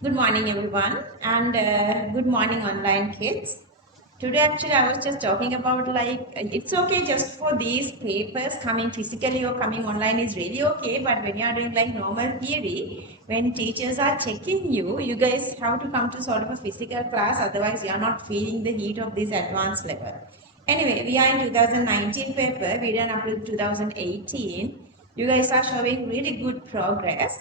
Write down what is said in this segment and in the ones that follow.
Good morning, everyone, and good morning, online kids. Today, actually, I was just talking about it's okay just for these papers coming physically or coming online is really okay, but when you are doing like normal theory, when teachers are checking you, you guys have to come to sort of a physical class, otherwise, you are not feeling the heat of this advanced level. Anyway, we are in 2019 paper, we done up to 2018. You guys are showing really good progress.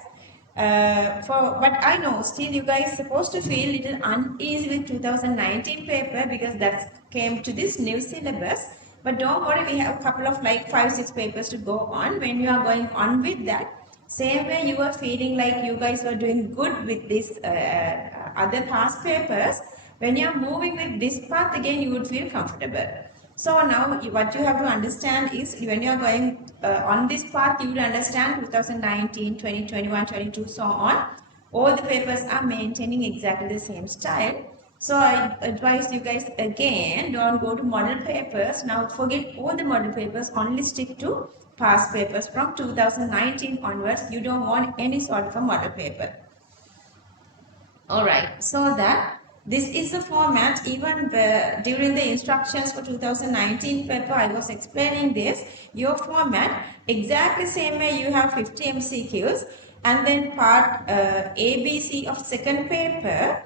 But I know still you guys supposed to feel little uneasy with 2019 paper because that came to this new syllabus. But don't worry, we have a couple of like 5-6 papers to go on. When you are going on with that, same way you are feeling like you guys were doing good with this other past papers. When you are moving with this path again, you would feel comfortable. So now what you have to understand is when you are going on this path, you will understand 2019, 2021, 22, so on. All the papers are maintaining exactly the same style. So I advise you guys again, don't go to model papers. Now forget all the model papers, only stick to past papers from 2019 onwards. You don't want any sort of a model paper. Alright, so that this is the format. Even during the instructions for 2019 paper, I was explaining this. Your format, exactly same way you have 50 MCQs and then part ABC of second paper.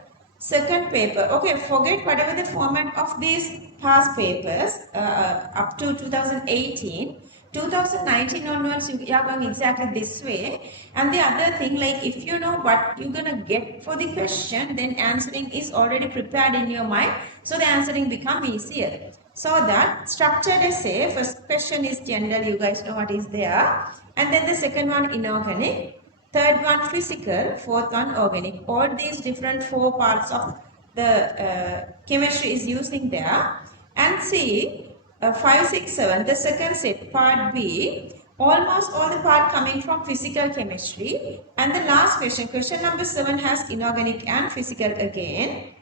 Okay, forget whatever the format of these past papers up to 2018. 2019 onwards, you are going exactly this way. And the other thing, like if you know what you're going to get for the question, then answering is already prepared in your mind. So the answering become easier. So that structured essay, first question is general, you guys know what is there. And then the second one inorganic. Third one physical, fourth one organic. All these different four parts of the chemistry is using there. And see, 5, 6, 7, the second set, part B, almost all the part coming from physical chemistry. And the last question, question number 7 has inorganic and physical again.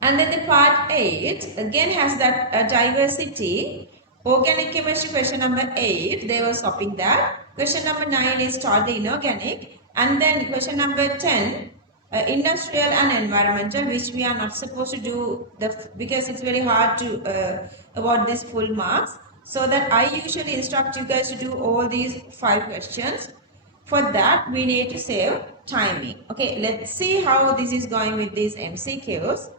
And then the part 8 again has that diversity. Organic chemistry question number 8, they were swapping that. Question number 9 is totally inorganic. And then question number 10, industrial and environmental, which we are not supposed to do because it's very hard to award this full marks. So that I usually instruct you guys to do all these 5 questions. For that, we need to save timing. Okay, let's see how this is going with these MCQs.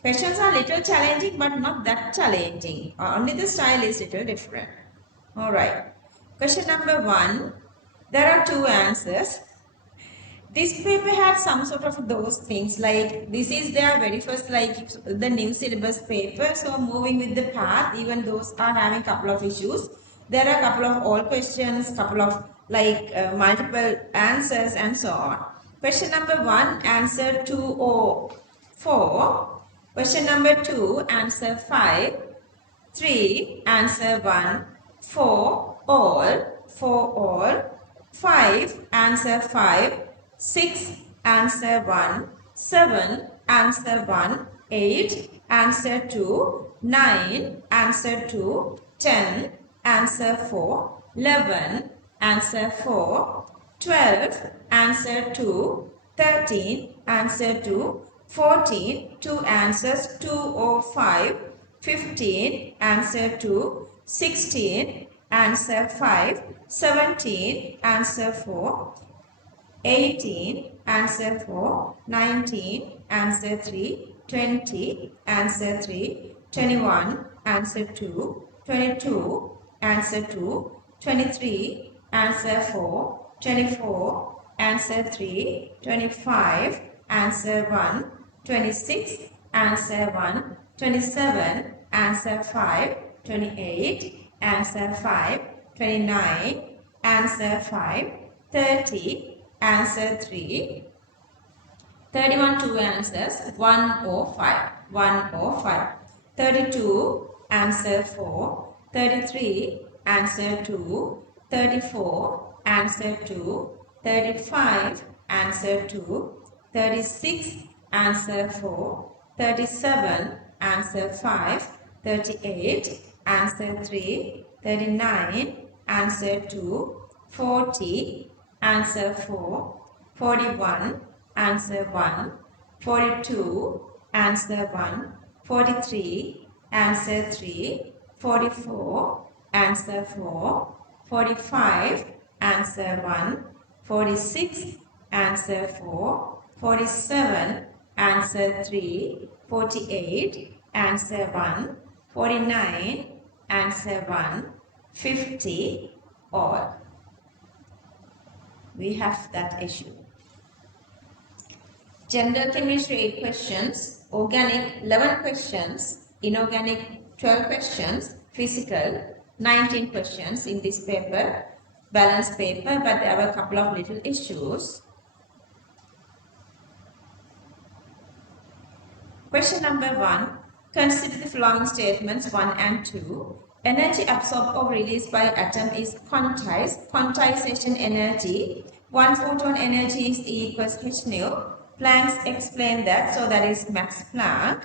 Questions are little challenging but not that challenging. Only the style is little different. Alright. Question number 1. There are 2 answers. This paper had some sort of those things like this is their very first like the new syllabus paper. So moving with the path, even those are having couple of issues. There are couple of all questions, couple of like multiple answers and so on. Question number 1, answer 2 or 4. Question number 2, answer 5. 3, answer 1. 4, all. 4, all. 5, answer 5. 6, answer 1. 7, answer 1. 8, answer 2. 9, answer 2. 10, answer 4. 11, answer 4. 12, answer 2. 13, answer 2. 14, 2 answers, 2 or 5. 15, answer 2. 16, answer 5. 17, answer 4. 18, answer 4. 19, answer 3. 20, answer 3. 21, answer 2. 22, answer 2. 23, answer 4. 24, answer 3. 25, answer 1. 26, answer 1. 27, answer 5. 28, answer 5. 29, answer 5. 30, answer 3. 31, 2 answers, 1 or 5. 1 or 5. 32, answer 4. 33, answer 2. 34, answer 2. 35, answer 2. 36, answer 4. 37, answer 5. 38, answer 3. 39, answer 2. 40, answer 4. 41, answer 1. 42, answer 1. 43, answer 3. 44, answer 4. 45, answer 1. 46, answer 4. 47, answer 3. 48, answer 1. 49, answer 1. 50, all. We have that issue. General chemistry 8 questions, organic 11 questions, inorganic 12 questions, physical 19 questions in this paper, balanced paper, but there were a couple of little issues. Question number 1. Consider the following statements 1 and 2. Energy absorbed or released by atom is quantized. Quantization energy. 1 photon energy is E equals h nu. Planck explained that, so that is Max Planck.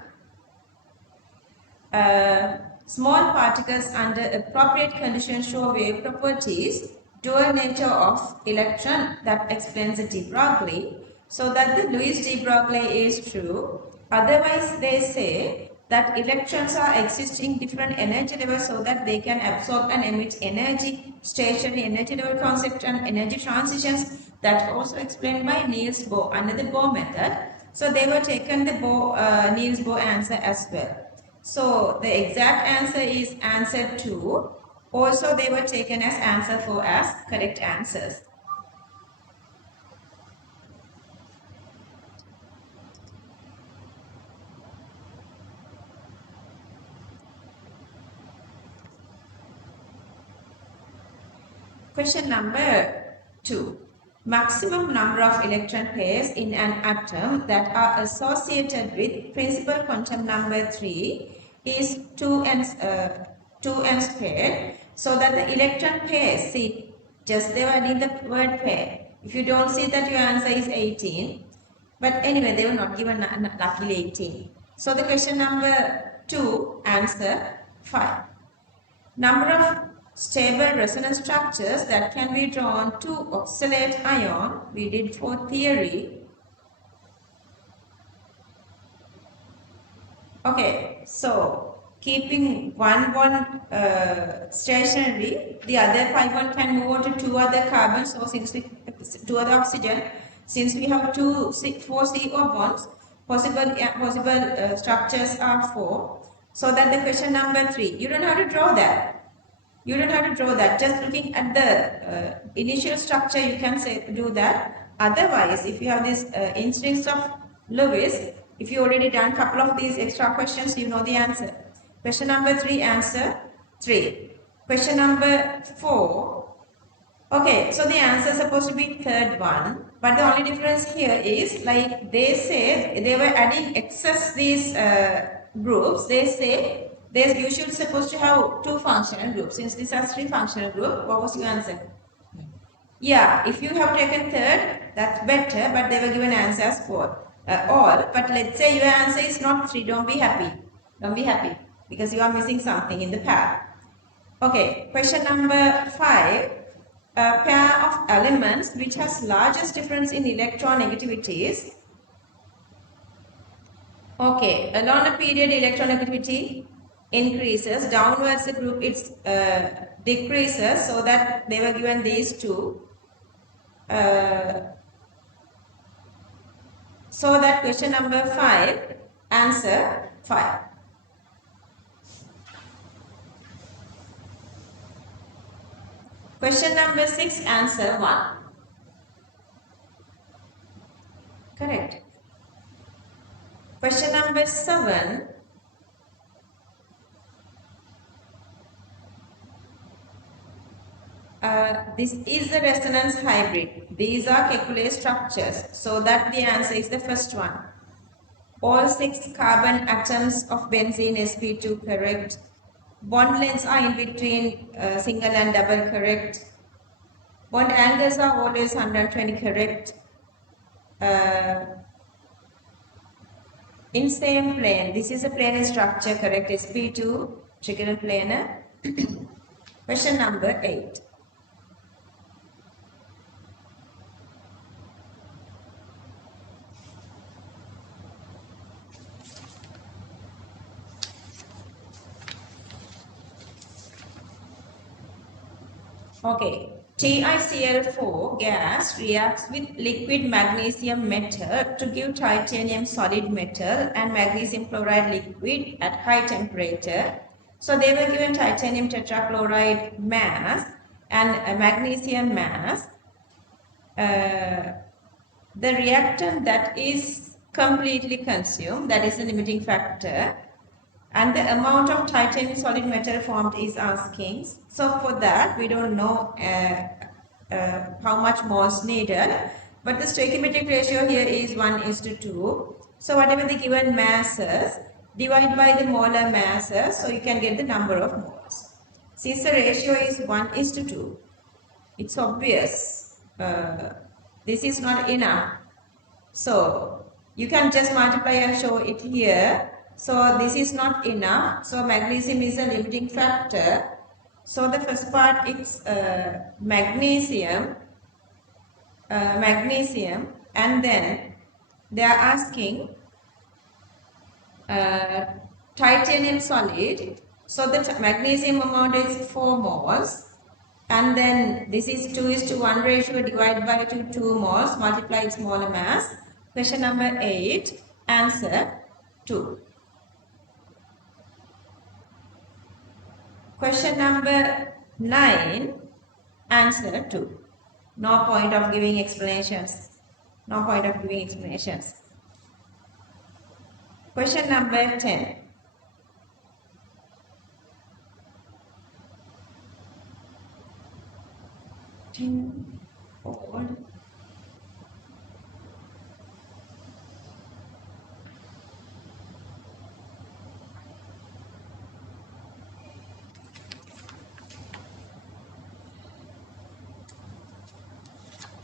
Small particles under appropriate conditions show wave properties. Dual nature of electron, that explains the de Broglie. So that the Louis de Broglie is true. Otherwise, they say that electrons are existing different energy levels so that they can absorb and emit energy, stationary energy level concept and energy transitions. That also explained by Niels Bohr under the Bohr method. So they were taken the Niels Bohr answer as well. So the exact answer is answer 2. Also they were taken as answer 4 as correct answers. Question number 2. Maximum number of electron pairs in an atom that are associated with principal quantum number 3 is 2n squared. So that the electron pairs, see, just they were adding the word pair. If you don't see that, your answer is 18. But anyway, they were not given luckily 18. So the question number 2, answer 5. Number of stable resonance structures that can be drawn to oscillate ion, we did for theory. Okay, so keeping one stationary, the other 5 one can move on to 2 other carbons, or since we 2 other oxygen, since we have 4 CO bonds, possible structures are 4. So that the question number 3, you don't have to draw that. You don't have to draw that. Just looking at the initial structure, you can do that. Otherwise, if you have this instincts of Lewis, if you already done a couple of these extra questions, you know the answer. Question number 3, answer 3. Question number 4. Okay, so the answer is supposed to be third one, but the only difference here is, like they said, they were adding excess these groups. They say you should supposed to have 2 functional groups. Since these are 3 functional groups, what was your answer? Yeah, if you have taken third, that's better, but they were given answers for all. But let's say your answer is not 3, don't be happy. Don't be happy, because you are missing something in the pair. Okay, question number 5. A pair of elements which has largest difference in electronegativities. Okay, along a period electronegativity increases, downwards the group decreases, so that they were given these 2. So that question number 5, answer 5. Question number 6, answer 1. Correct. Question number 7. This is the resonance hybrid. These are Kekulé structures. So that the answer is the first one. All 6 carbon atoms of benzene sp2 correct. Bond lengths are in between single and double correct. Bond angles are always 120 correct. In same plane, this is a planar structure correct, sp2 trigonal planar. Question number 8. Okay. TiCl4 gas reacts with liquid magnesium metal to give titanium solid metal and magnesium chloride liquid at high temperature. So they were given titanium tetrachloride mass and a magnesium mass. The reactant that is completely consumed, that is the limiting factor, and the amount of titanium solid metal formed is asking. So for that we don't know how much moles needed, but the stoichiometric ratio here is 1:2. So whatever the given masses, divide by the molar masses, so you can get the number of moles. Since the ratio is 1:2, it's obvious this is not enough. So you can just multiply and show it here. So this is not enough. So magnesium is a limiting factor. So the first part is magnesium, and then they are asking titanium solid. So the magnesium amount is 4 moles. And then this is 2:1 ratio, divided by 2 moles, multiply its molar mass. Question number 8, answer 2. Question number 9, answer 2. No point of giving explanations. No point of giving explanations. Question number 10. Forward.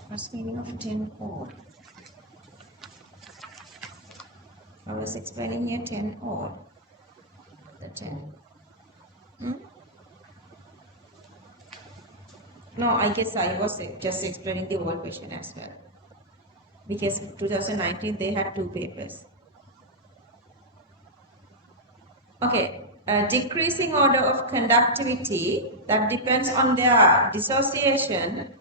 What's the meaning of 10 odd? I was explaining here 10 odd. The 10. No, I guess I was just explaining the whole question as well. Because 2019 they had 2 papers. Okay, decreasing order of conductivity that depends on their dissociation.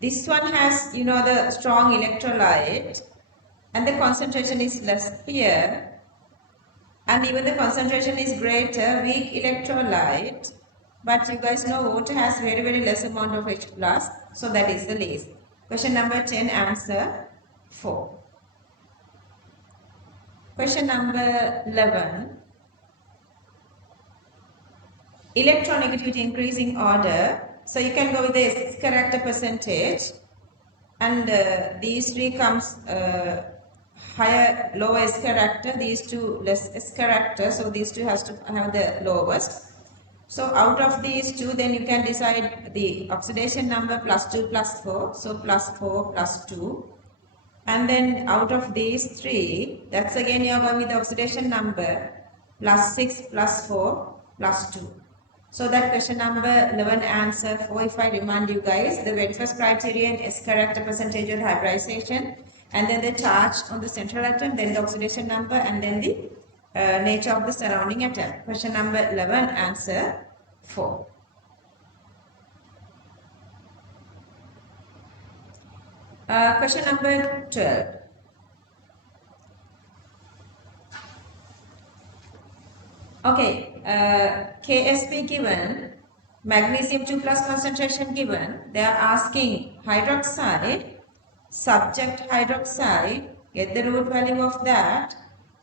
This one has, the strong electrolyte and the concentration is less here, and even the concentration is greater, weak electrolyte, but you guys know water has very less amount of H+, so that is the least. Question number 10, answer 4. Question number 11. Electronegativity increasing order. So you can go with the S character percentage, and these 3 comes higher, lower S character, these 2 less S character, so these 2 has to have the lowest. So out of these 2, then you can decide the oxidation number +2 +4, so +4 +2. And then out of these 3, that's again you are going with the oxidation number +6 +4 +2. So that question number 11, answer 4. If I remind you guys, the very first criterion is character percentage of hybridization, and then the charge on the central atom, then the oxidation number, and then the nature of the surrounding atom. Question number 11, answer 4. Question number 12. Okay, KSP given, magnesium 2+ concentration given, they are asking hydroxide, subject hydroxide, get the root value of that.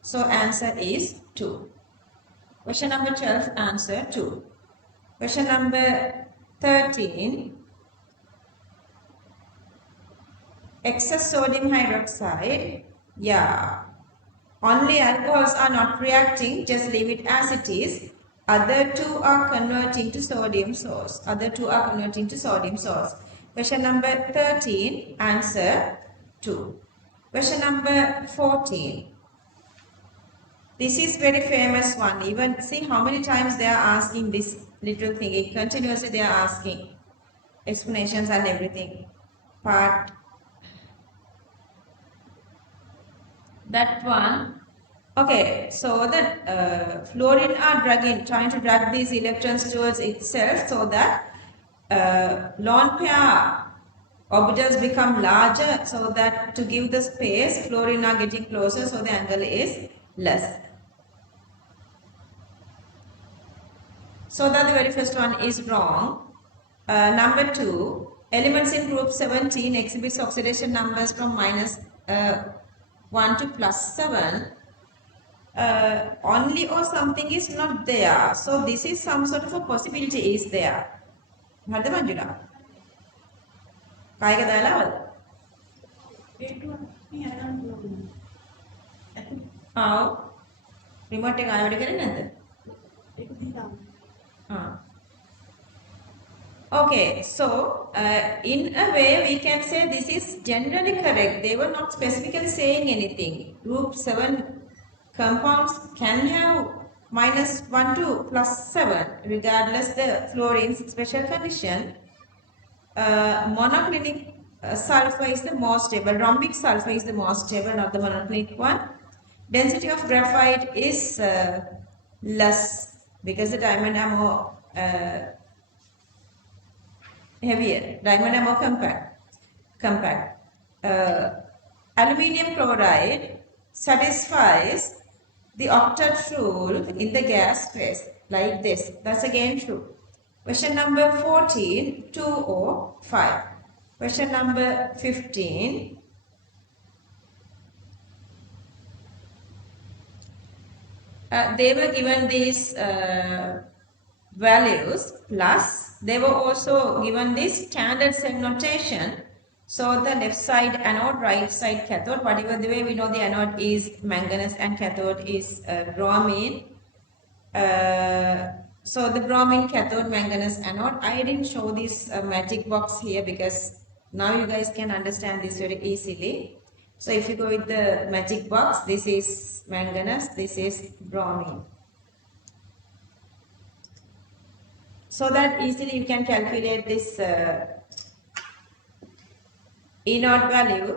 So answer is 2. Question number 12, answer 2. Question number 13, excess sodium hydroxide, yeah. Only alcohols are not reacting, just leave it as it is. Other 2 are converting to sodium source. Other 2 are converting to sodium source. Question number 13, answer 2. Question number 14. This is very famous one. Even see how many times they are asking this little thing. Continuously they are asking explanations and everything. Part that one, Okay, so the fluorine are trying to drag these electrons towards itself so that lone pair orbitals become larger, so that to give the space, fluorine are getting closer, so the angle is less. So that the very first one is wrong. Number 2, elements in group 17 exhibits oxidation numbers from minus 1 to plus 7. Only or something is not there. So this is some sort of a possibility is there. හරිද මංජුලා? කායක දාලාවද? ආ remote එක ආයෙ වැඩ කරන්නේ නැද්ද? ඒක දිහා. Okay, so in a way we can say this is generally correct. They were not specifically saying anything. Group 7 compounds can have minus 1 to plus 7 regardless the fluorine's special condition. Monoclinic sulfur is the most stable. Rhombic sulfur is the most stable, not the monoclinic one. Density of graphite is less because the diamond are more heavier. Diamond are more compact. Aluminium chloride satisfies the octet rule in the gas phase like this. That's again true. Question number 14, 2 or 5. Question number 15. They were given these values plus they were also given this standard cell notation. So the left side anode, right side cathode, whatever the way we know the anode is manganese and cathode is bromine. So the bromine cathode, manganese anode. I didn't show this magic box here because now you guys can understand this very easily. So if you go with the magic box, this is manganese, this is bromine. So that easily you can calculate this E naught value.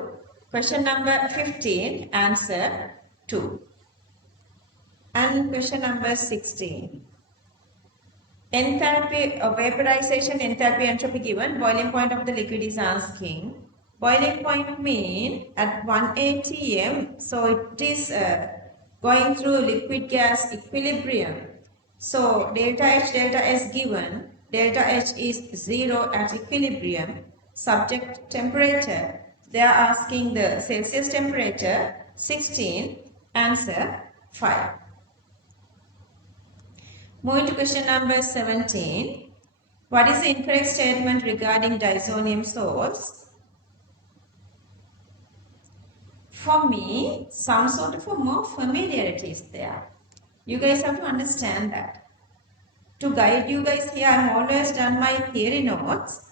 Question number 15, answer 2. And question number 16. Enthalpy of vaporization, enthalpy, entropy given. Boiling point of the liquid is asking. Boiling point mean at 1 atm. So it is going through liquid gas equilibrium. So delta H, delta S given. Delta H is 0 at equilibrium. Subject temperature. They are asking the Celsius temperature 16. Answer 5. Moving to question number 17. What is the incorrect statement regarding disonium salts? For me, some sort of a more familiarity is there. You guys have to understand that. To guide you guys here, I have always done my theory notes.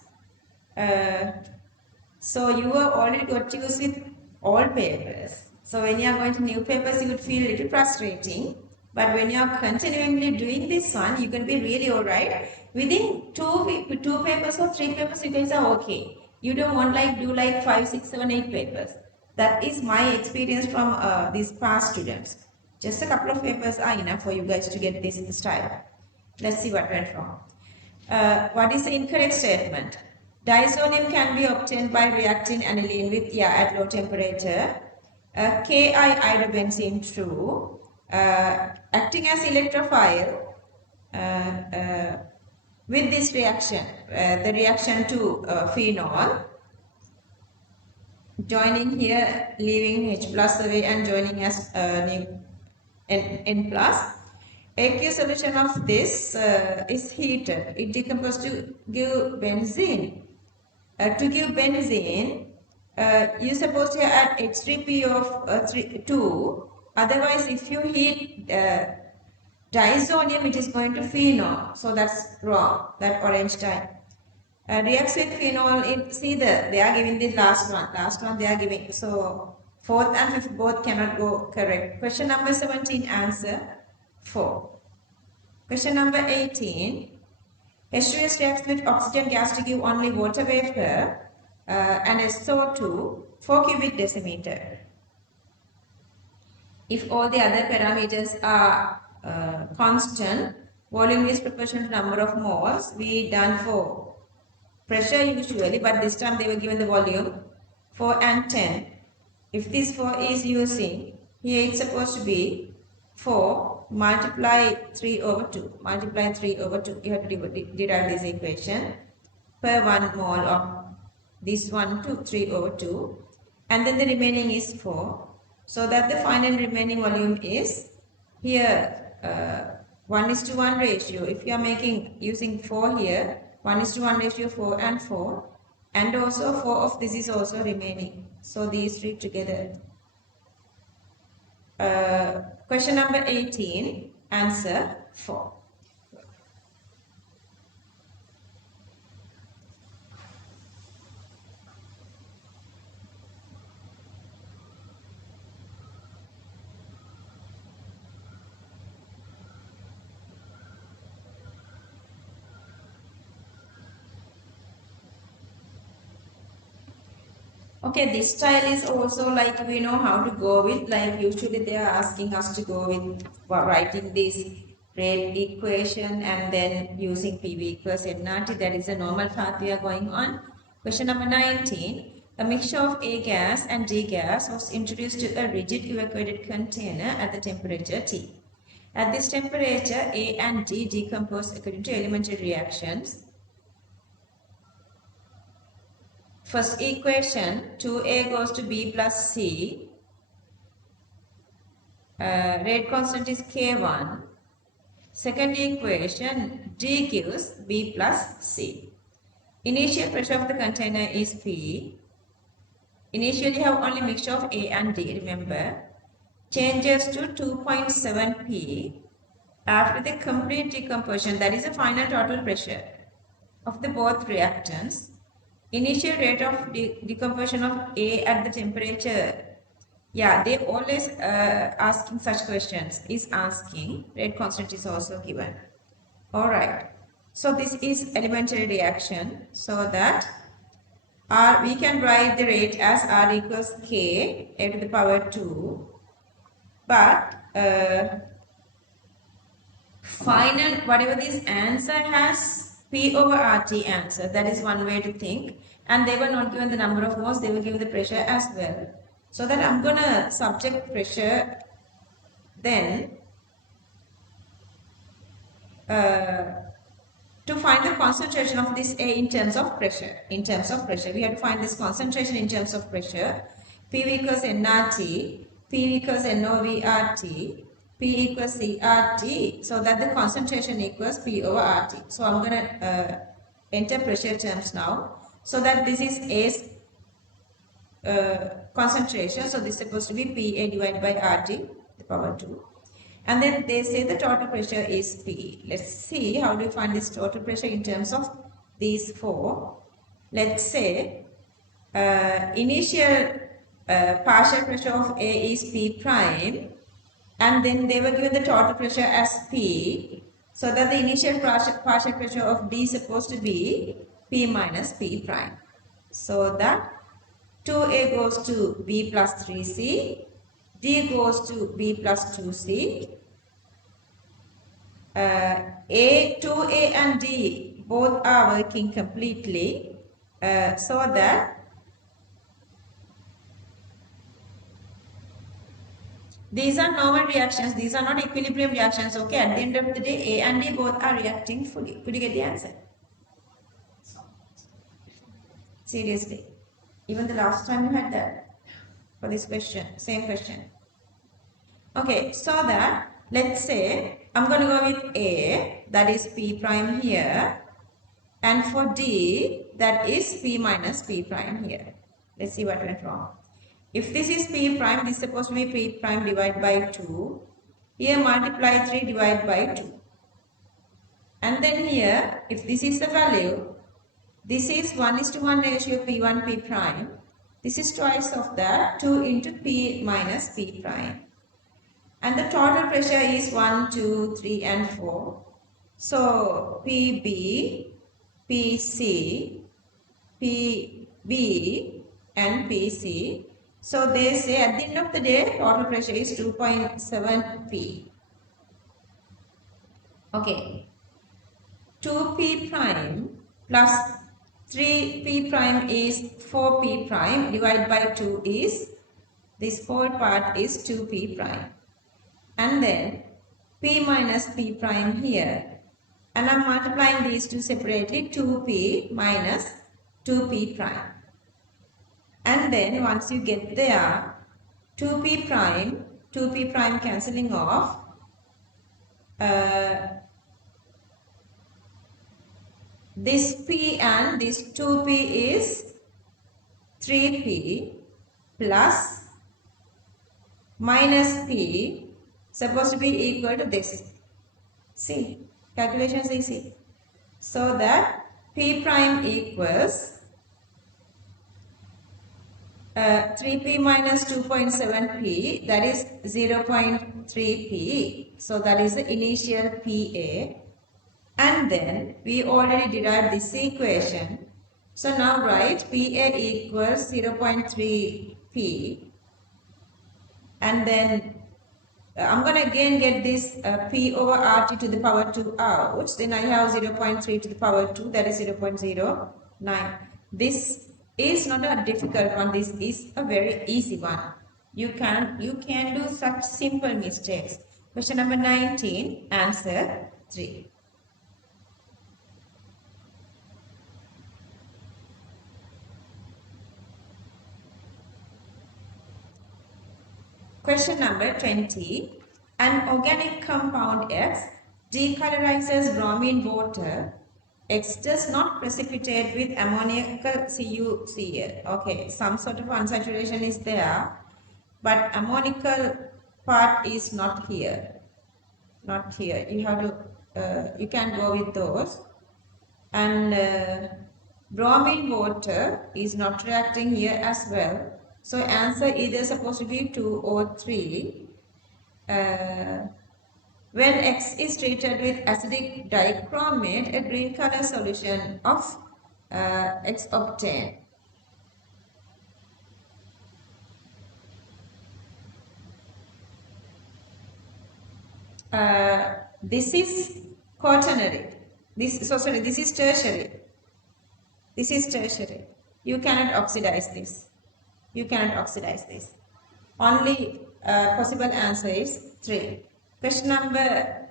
So you are already got used with all papers. So when you are going to new papers, you would feel a little frustrating. But when you are continually doing this one, you can be really alright. Within two papers or 3 papers, you guys are okay. You don't want do 5, 6, 7, 8 papers. That is my experience from these past students. Just a couple of papers are enough for you guys to get this style. Let's see what went wrong. What is the incorrect statement? Disonium can be obtained by reacting aniline with at low temperature. Ki iodobenzene true. Acting as electrophile with this reaction, the reaction to phenol, joining here, leaving H plus away and joining as N plus. Aqueous solution of this is heated. It decomposes to give benzene. To give benzene, you're supposed to add H3P of 2. Otherwise, if you heat disonium, it is going to phenol. So that's wrong, that orange type. Reacts with phenol, see they are giving the last one they are giving. So, 4th and 5th both cannot go correct. Question number 17, answer 4. Question number 18. H2S reacts with oxygen gas to give only water vapor and SO2 4 cubic decimeter. If all the other parameters are constant, volume is proportional to number of moles. We done for pressure usually, but this time they were given the volume 4 and 10. If this 4 is using, here it's supposed to be 4 multiply 3 over 2. Multiply 3 over 2. You have to derive this equation per 1 mole of this 1 to 3 over 2. And then the remaining is 4. So that the final remaining volume is here 1:1 ratio. If you are making using 4 here, 1:1 ratio 4 and 4. And also 4 of this is also remaining. So these three together. Question number 18, answer 4. Okay, this style is also like we know how to go with, like usually they are asking us to go with writing this rate equation and then using PV equals nRT. That is a normal path we are going on. Question number 19. A mixture of A gas and D gas was introduced to a rigid evacuated container at the temperature T. At this temperature, A and D decompose according to elementary reactions. First equation, 2A goes to B plus C. Rate constant is K1. Second equation, D gives B plus C. Initial pressure of the container is P. Initially you have only mixture of A and D, remember. Changes to 2.7 P after the complete decomposition, that is the final total pressure of the both reactants. Initial rate of decomposition of A at the temperature. Yeah, they always asking such questions. Is asking. Rate constant is also given. Alright. So this is elementary reaction. So that R, we can write the rate as R equals K, A to the power 2. But final, whatever this answer has, P over RT answer. That is one way to think. And they were not given the number of moles, they were given the pressure as well. So that I'm going to subject pressure then to find the concentration of this A in terms of pressure. In terms of pressure, we have to find this concentration in terms of pressure. P equals nRT, P equals NOVRT, P equals CRT, so that the concentration equals P over RT. So I'm going to enter pressure terms now. So that this is A's concentration. So this is supposed to be PA divided by RT, the power 2. And then they say the total pressure is P. Let's see how do we find this total pressure in terms of these four. Let's say initial partial pressure of A is P prime, and then they were given the total pressure as P, so that the initial partial pressure of D is supposed to be P minus P prime. So that 2A goes to B plus 3C, D goes to B plus 2C, 2A and D both are working completely, so that these are normal reactions, these are not equilibrium reactions, okay? At the end of the day, A and D both are reacting fully. Could you get the answer? Seriously. Even the last time you had that for this question, same question. Okay, so that let's say I'm going to go with A, that is P prime here, and for D, that is P minus P prime here. Let's see what went wrong. If this is P prime, this is supposed to be P prime divided by 2. Here multiply 3 divided by 2. And then here, if this is the value, this is 1:1 ratio P1 P prime. This is twice of that, 2 into P minus P prime. And the total pressure is 1, 2, 3 and 4. So PB, PC, PB and PC. So they say at the end of the day, total pressure is 2.7 P. Okay. 2P prime plus 3P prime is 4P prime divided by 2 is, this whole part is 2P prime. And then P minus P prime here. And I'm multiplying these two separately, 2P minus 2P prime. And then once you get there, 2P prime cancelling off, this P and this 2P is 3P plus minus P supposed to be equal to this. See, calculation is easy. So that P prime equals 3P minus 2.7P, that is 0.3P. So that is the initial PA. And then we already derived this equation. So now write PA equals 0.3P. And then I'm going to again get this P over RT to the power 2 out. Then I have 0.3 to the power 2, that is 0.09. This is not a difficult one. This is a very easy one. You can do such simple mistakes. Question number 19, answer 3. Question number 20. An organic compound X decolorizes bromine water. X does not precipitate with ammoniacal CuCl. Okay, some sort of unsaturation is there, but ammoniacal part is not here. Not here. You have to, you can go with those. And bromine water is not reacting here as well. So answer either supposed to be 2 or 3. When X is treated with acidic dichromate, a green color solution of X obtained. This is quaternary. This is tertiary. This is tertiary. You cannot oxidize this. You cannot oxidize this. Only possible answer is 3. Question number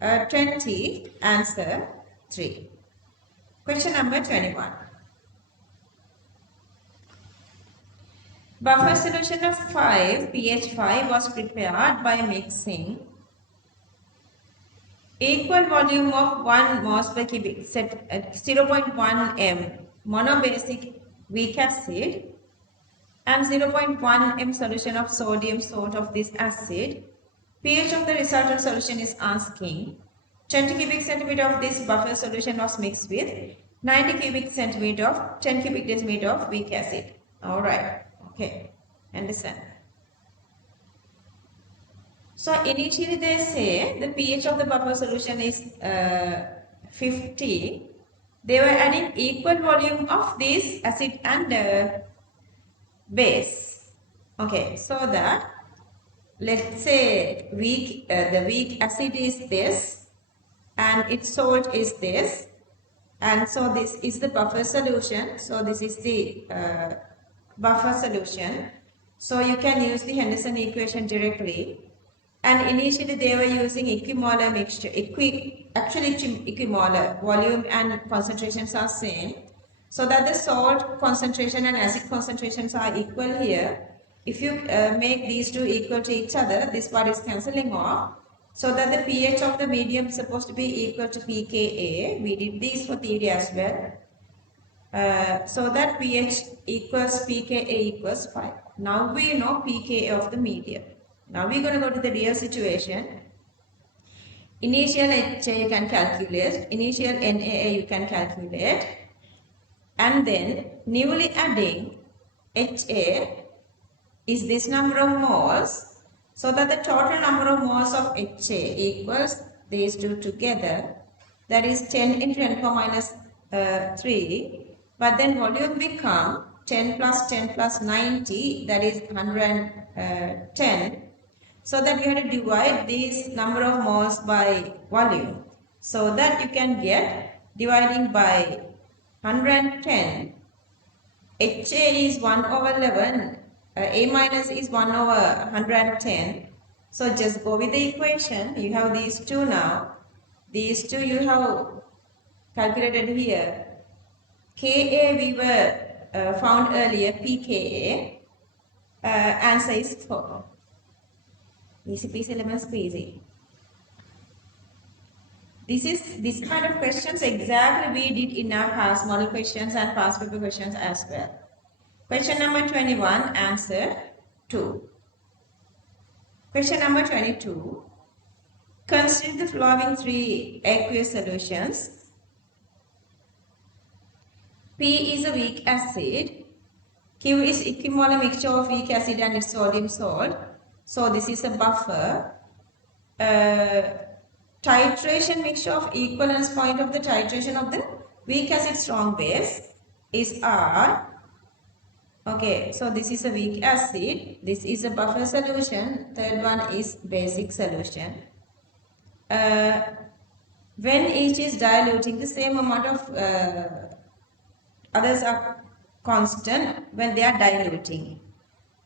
20, answer 3. Question number 21. Buffer solution of 5, pH 5 was prepared by mixing equal volume of 1 moles per cubic set at 0.1 m monobasic weak acid and 0.1 m solution of sodium salt of this acid. pH of the resultant solution is asking 20 cubic centimeter of this buffer solution was mixed with 90 cubic centimeter of 10 cubic decimeter of weak acid. Alright, okay, understand. So initially they say the pH of the buffer solution is 50. They were adding equal volume of this acid and base. Okay, so that let's say the weak acid is this and its salt is this, and so this is the buffer solution. So this is the buffer solution. So you can use the Henderson equation directly. And initially they were using equimolar mixture, actually equimolar, volume and concentrations are same. So that the salt concentration and acid concentrations are equal here. If you make these two equal to each other, this part is cancelling off. So that the pH of the medium is supposed to be equal to pKa. We did this for theory as well. So that pH equals pKa equals 5. Now we know pKa of the medium. Now we're going to go to the real situation. Initial HA you can calculate, initial NAA you can calculate, and then newly adding HA is this number of moles, so that the total number of moles of HA equals these two together, that is 10 into 10 power minus 3, but then volume become 10 plus 10 plus 90, that is 110. So that we have to divide this number of moles by volume. So that you can get dividing by 110. HA is 1 over 11. A minus is 1 over 110. So just go with the equation. You have these two now. These two you have calculated here. Ka we were found earlier, pKa. Answer is 4. Easy peasy lemon squeezy. This kind of questions exactly we did in our past model questions and past paper questions as well. Question number 21, answer 2. Question number 22. Consider the following three aqueous solutions. P is a weak acid. Q is equimolar mixture of weak acid and its sodium salt. So this is a buffer. Titration mixture of equivalence point of the titration of the weak acid strong base is R. Okay, so this is a weak acid. This is a buffer solution. Third one is basic solution. When each is diluting, the same amount of others are constant when they are diluting.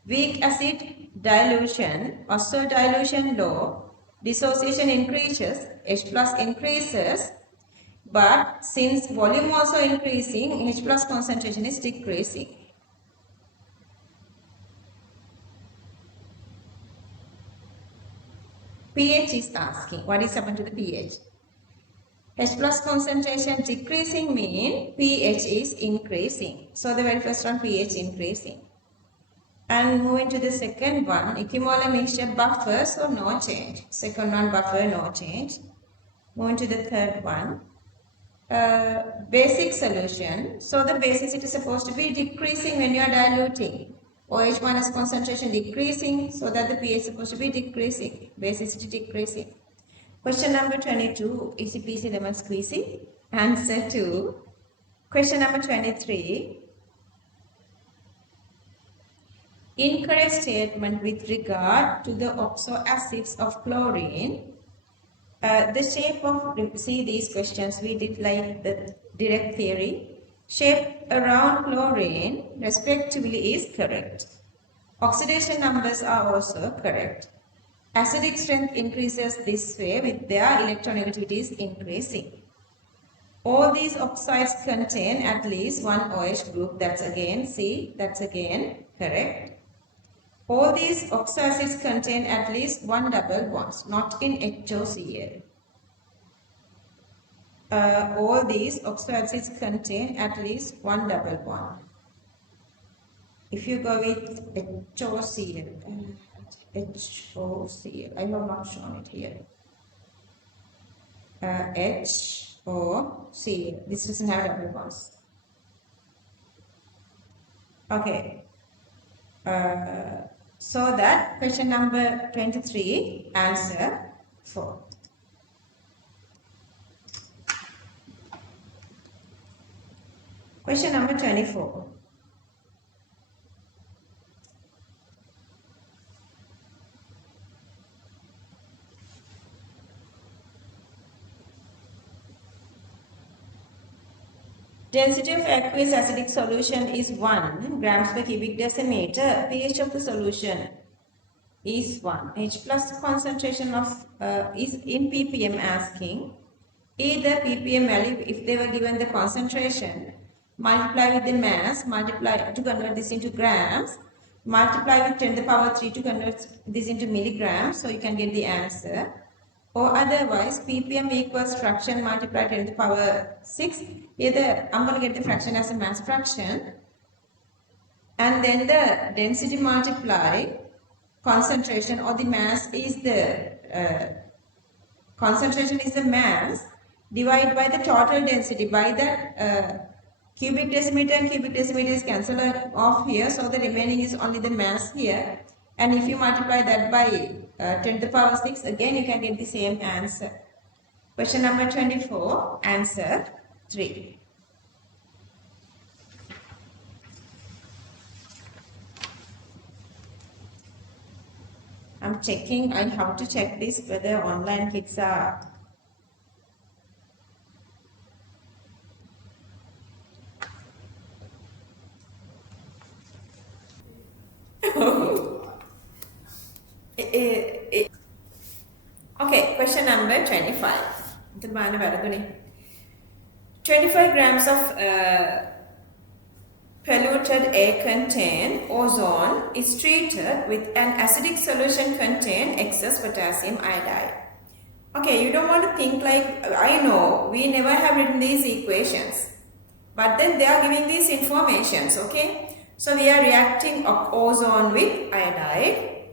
Weak acid dilution, also dilution low, dissociation increases, H plus increases, but since volume also increasing, H plus concentration is decreasing. pH is asking, what is happened to the pH? H plus concentration decreasing means pH is increasing. So the very first one, pH increasing. And moving to the second one, equimolar mixture buffer, so no change. Second one, buffer, no change. Moving to the third one, basic solution. So the basicity is supposed to be decreasing when you are diluting. OH minus concentration decreasing, so that the pH is supposed to be decreasing. Basicity decreasing. Question number 22, easy peasy lemon squeezy. Answer to question number 23. Incorrect statement with regard to the oxo acids of chlorine. The shape of, see these questions, we did like the direct theory. Shape around chlorine respectively is correct. Oxidation numbers are also correct. Acidic strength increases this way with their electronegativity is increasing. All these oxides contain at least one OH group. That's again, see, that's again correct. All these oxo acids contain at least one double bonds, not in HOCl. All these oxo acids contain at least one double bond. If you go with HOCl, I have not shown it here. HOCl, this doesn't have double bonds. Okay. So that question number 23, answer 4. Question number 24. Density of aqueous acidic solution is 1 grams per cubic decimeter. pH of the solution is 1. H plus concentration of is in ppm asking. Either ppm value, if they were given the concentration, multiply with the mass, multiply to convert this into grams, multiply with 10 to the power 3 to convert this into milligrams, so you can get the answer. Or otherwise, ppm equals fraction multiplied 10 to the power 6. Either I'm going to get the fraction as a mass fraction, and then the density multiply concentration, or the mass is the concentration is the mass, divided by the total density. By that cubic decimeter and cubic decimeter is cancelled off here, so the remaining is only the mass here. And if you multiply that by 10 to the power 6, again you can get the same answer. Question number 24, answer 3. I'm checking. I have to check this whether online kids are. Okay, question number 25. 25 grams of polluted air contain ozone is treated with an acidic solution contain excess potassium iodide. Okay, you don't want to think like, I know, we never have written these equations. But then they are giving these informations, okay? So we are reacting of ozone with iodide.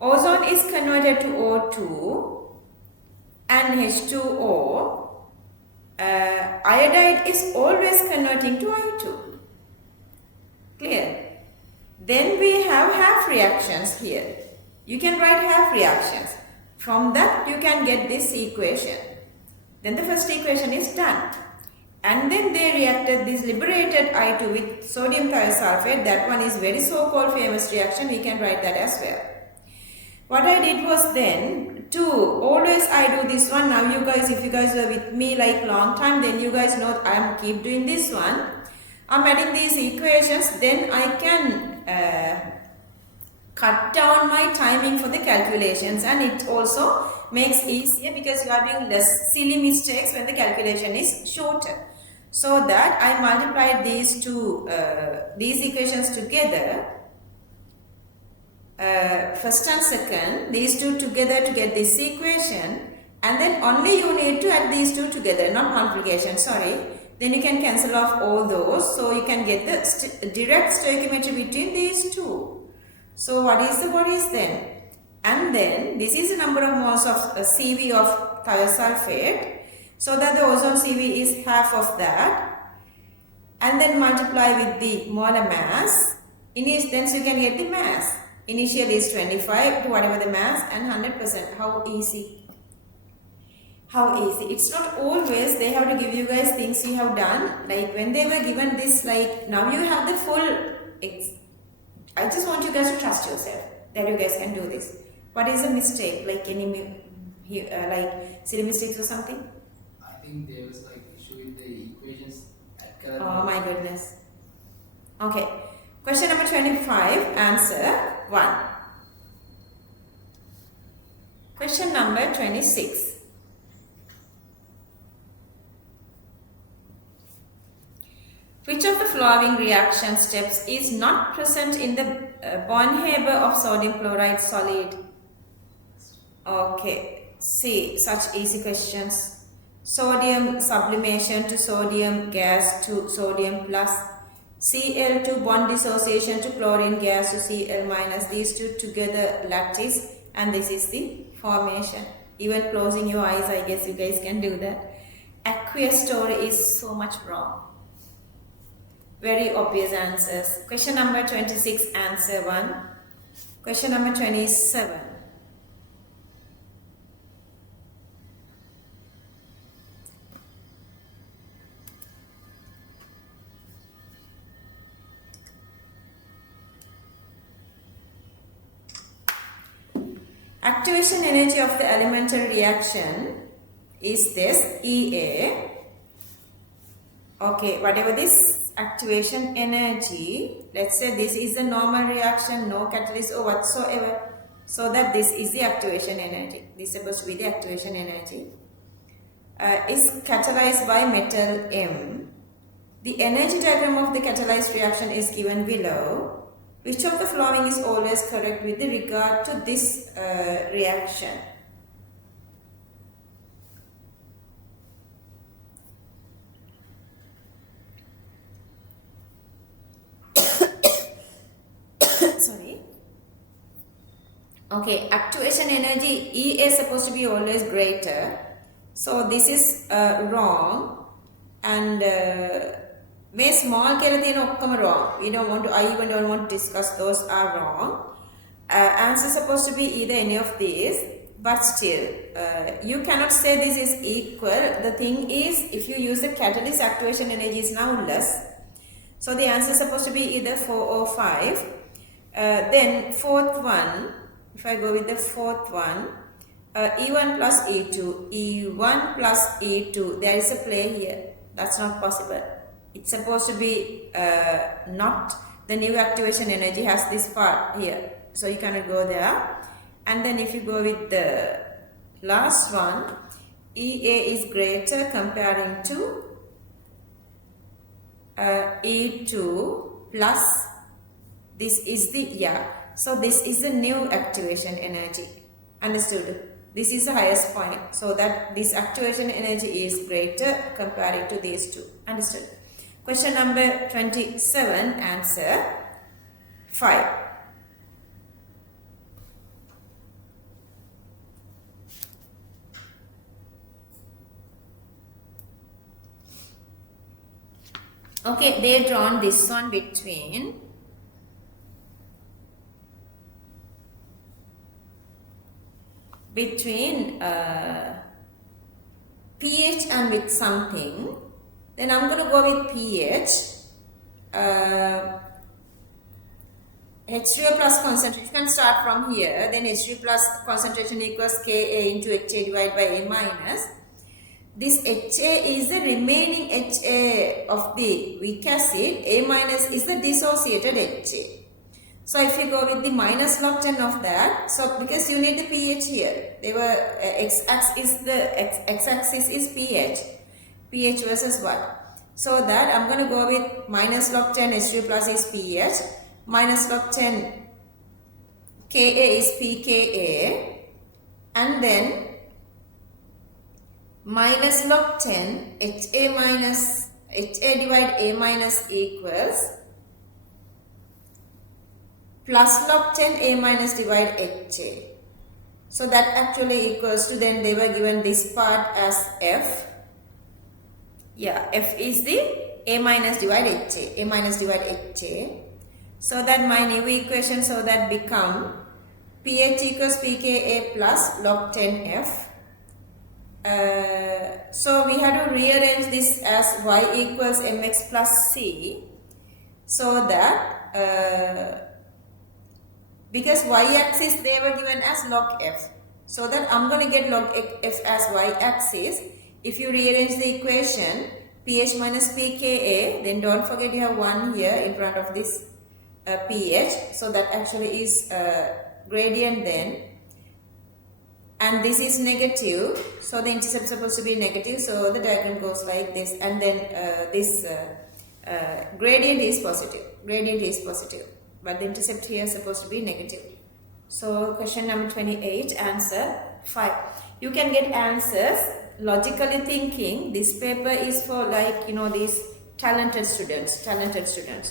Ozone is converted to O2 and H2O. Iodide is always converting to I2. Clear? Then we have half reactions here. You can write half reactions. From that you can get this equation. Then the first equation is done. And then they reacted this liberated I2 with sodium thiosulfate. That one is very so-called famous reaction. We can write that as well. What I did was then always I do this one. Now you guys, if you guys were with me like long time, then you guys know I am keep doing this one. I'm adding these equations, then I can cut down my timing for the calculations, and it also makes easier because you are doing less silly mistakes when the calculation is shorter. So that I multiplied these these equations together, first and second, these two together to get this equation, and then only you need to add these two together, not multiplication, sorry. Then you can cancel off all those, so you can get the direct stoichiometry between these two. So what is then? And then this is the number of moles of CV of thiosulfate, so that the ozone CV is half of that, and then multiply with the molar mass. Then so you can get the mass. Initial is 25 to whatever the mass and 100%. How easy? How easy? It's not always they have to give you guys things you have done. Like when they were given this, like now you have the full. I just want you guys to trust yourself that you guys can do this. What is a mistake? Like any like silly mistakes or something? I think there was like issue with the equations. Oh my goodness. Okay. Question number 25. Answer 1. Question number 26. Which of the following reaction steps is not present in the Bornhaber of sodium chloride solid? Okay, see, such easy questions. Sodium sublimation to sodium gas to sodium plus, Cl2 bond dissociation to chlorine gas to Cl minus, these two together lattice, and this is the formation. Even closing your eyes, I guess you guys can do that. Aqueous story is so much wrong. Very obvious answers. Question number 26, answer 1. Question number 27. Activation energy of the elementary reaction is this EA. Okay, whatever this activation energy, let's say this is a normal reaction, no catalyst or whatsoever, so that this is the activation energy. This is supposed to be the activation energy. Is catalyzed by metal M. The energy diagram of the catalyzed reaction is given below. Which of the following is always correct with regard to this reaction? Sorry. Okay, activation energy E is supposed to be always greater. So this is wrong, and very small wrong. We don't want to. I even don't want to discuss those are wrong. Answer supposed to be either any of these, but still you cannot say this is equal. The thing is, if you use the catalyst, activation energy is now less. So the answer is supposed to be either 4 or 5. Then fourth one, If I go with the fourth one, E1 plus E2, E1 plus E2, there is a play here. That's not possible. It's supposed to be not, the new activation energy has this part here. So you cannot go there. And then if you go with the last one, EA is greater comparing to E2 plus, this is the, so this is the new activation energy. Understood? This is the highest point. So that this activation energy is greater comparing to these two. Understood? Question number 27, answer 5. Okay, they drawn this one between pH and with something. Then I'm going to go with pH. H3O plus concentration, you can start from here. Then H3 plus concentration equals Ka into Ha divided by A minus. This Ha is the remaining Ha of the weak acid. A minus is the dissociated Ha. So if you go with the minus log 10 of that, so because you need the pH here, they were x-axis is pH. pH versus what? So that I'm going to go with minus log 10 H3 plus is pH, minus log 10 Ka is pKa, and then minus log 10 Ha divide A minus equals plus log 10 A minus divide Ha. So that actually equals to, then they were given this part as F. F is the A minus divide Ha. A minus divide Ha. So that my new equation, so that become pH equals pKa plus log 10F. So we have to rearrange this as y equals mx plus c, so that because y-axis they were given as log f, so that I'm going to get log f as y-axis. If you rearrange the equation pH minus pKa, then don't forget you have 1 here in front of this pH, so that actually is gradient then, and this is negative, so the intercept is supposed to be negative, so the diagram goes like this, and then this gradient is positive, but the intercept here is supposed to be negative. So question number 28, answer 5. You can get answers logically thinking. This paper is for, like, you know, these talented students.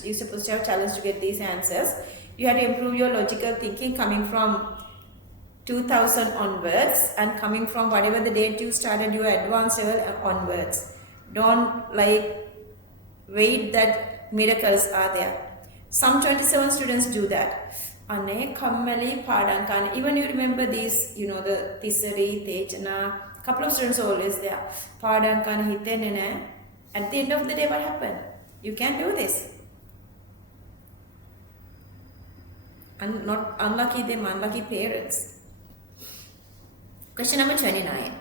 You're supposed to have talents to get these answers. You have to improve your logical thinking coming from 2000 onwards, and coming from whatever the date you started your advanced level onwards. Don't like wait that miracles are there. Some 27 students do that. Even you remember these, you know, the Tisari, Tejana, couple of students are always there. At the end of the day, what happened? You can't do this. And not unlucky them, unlucky parents. Question number 29.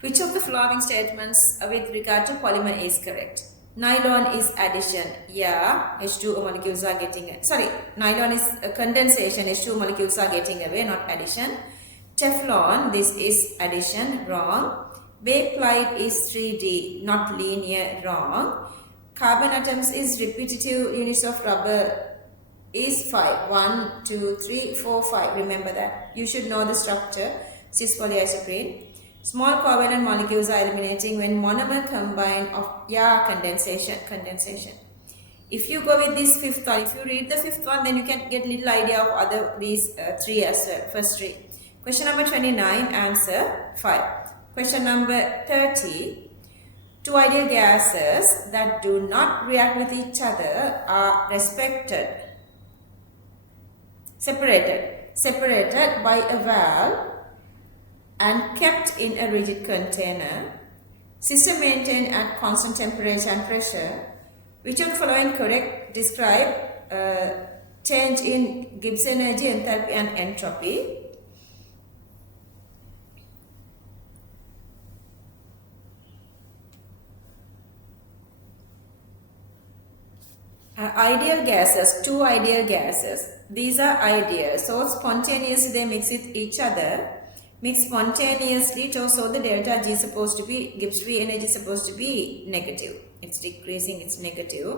Which of the following statements with regard to polymer is correct? Nylon is addition. H2O molecules are getting it. Sorry, nylon is condensation. H2O molecules are getting away, not addition. Teflon, this is addition. Wrong. Bakelite is 3D, not linear. Wrong. Carbon atoms is repetitive units of rubber is 5. 1, 2, 3, 4, 5. Remember that. You should know the structure. Cis polyisoprene. Small covalent molecules are eliminating when monomer combine of condensation. If you go with this fifth one, if you read the fifth one, then you can get little idea of other these three as well. First three. Question number 29, answer 5. Question number 30. Two ideal gases that do not react with each other are separated by a valve and kept in a rigid container. System maintained at constant temperature and pressure. Which of the following correct describe change in Gibbs energy, enthalpy and entropy? ideal gases, two ideal gases. These are ideal. So spontaneously they mix with each other. Mix spontaneously, so the delta G is supposed to be, Gibbs free energy is supposed to be negative. It's decreasing, it's negative.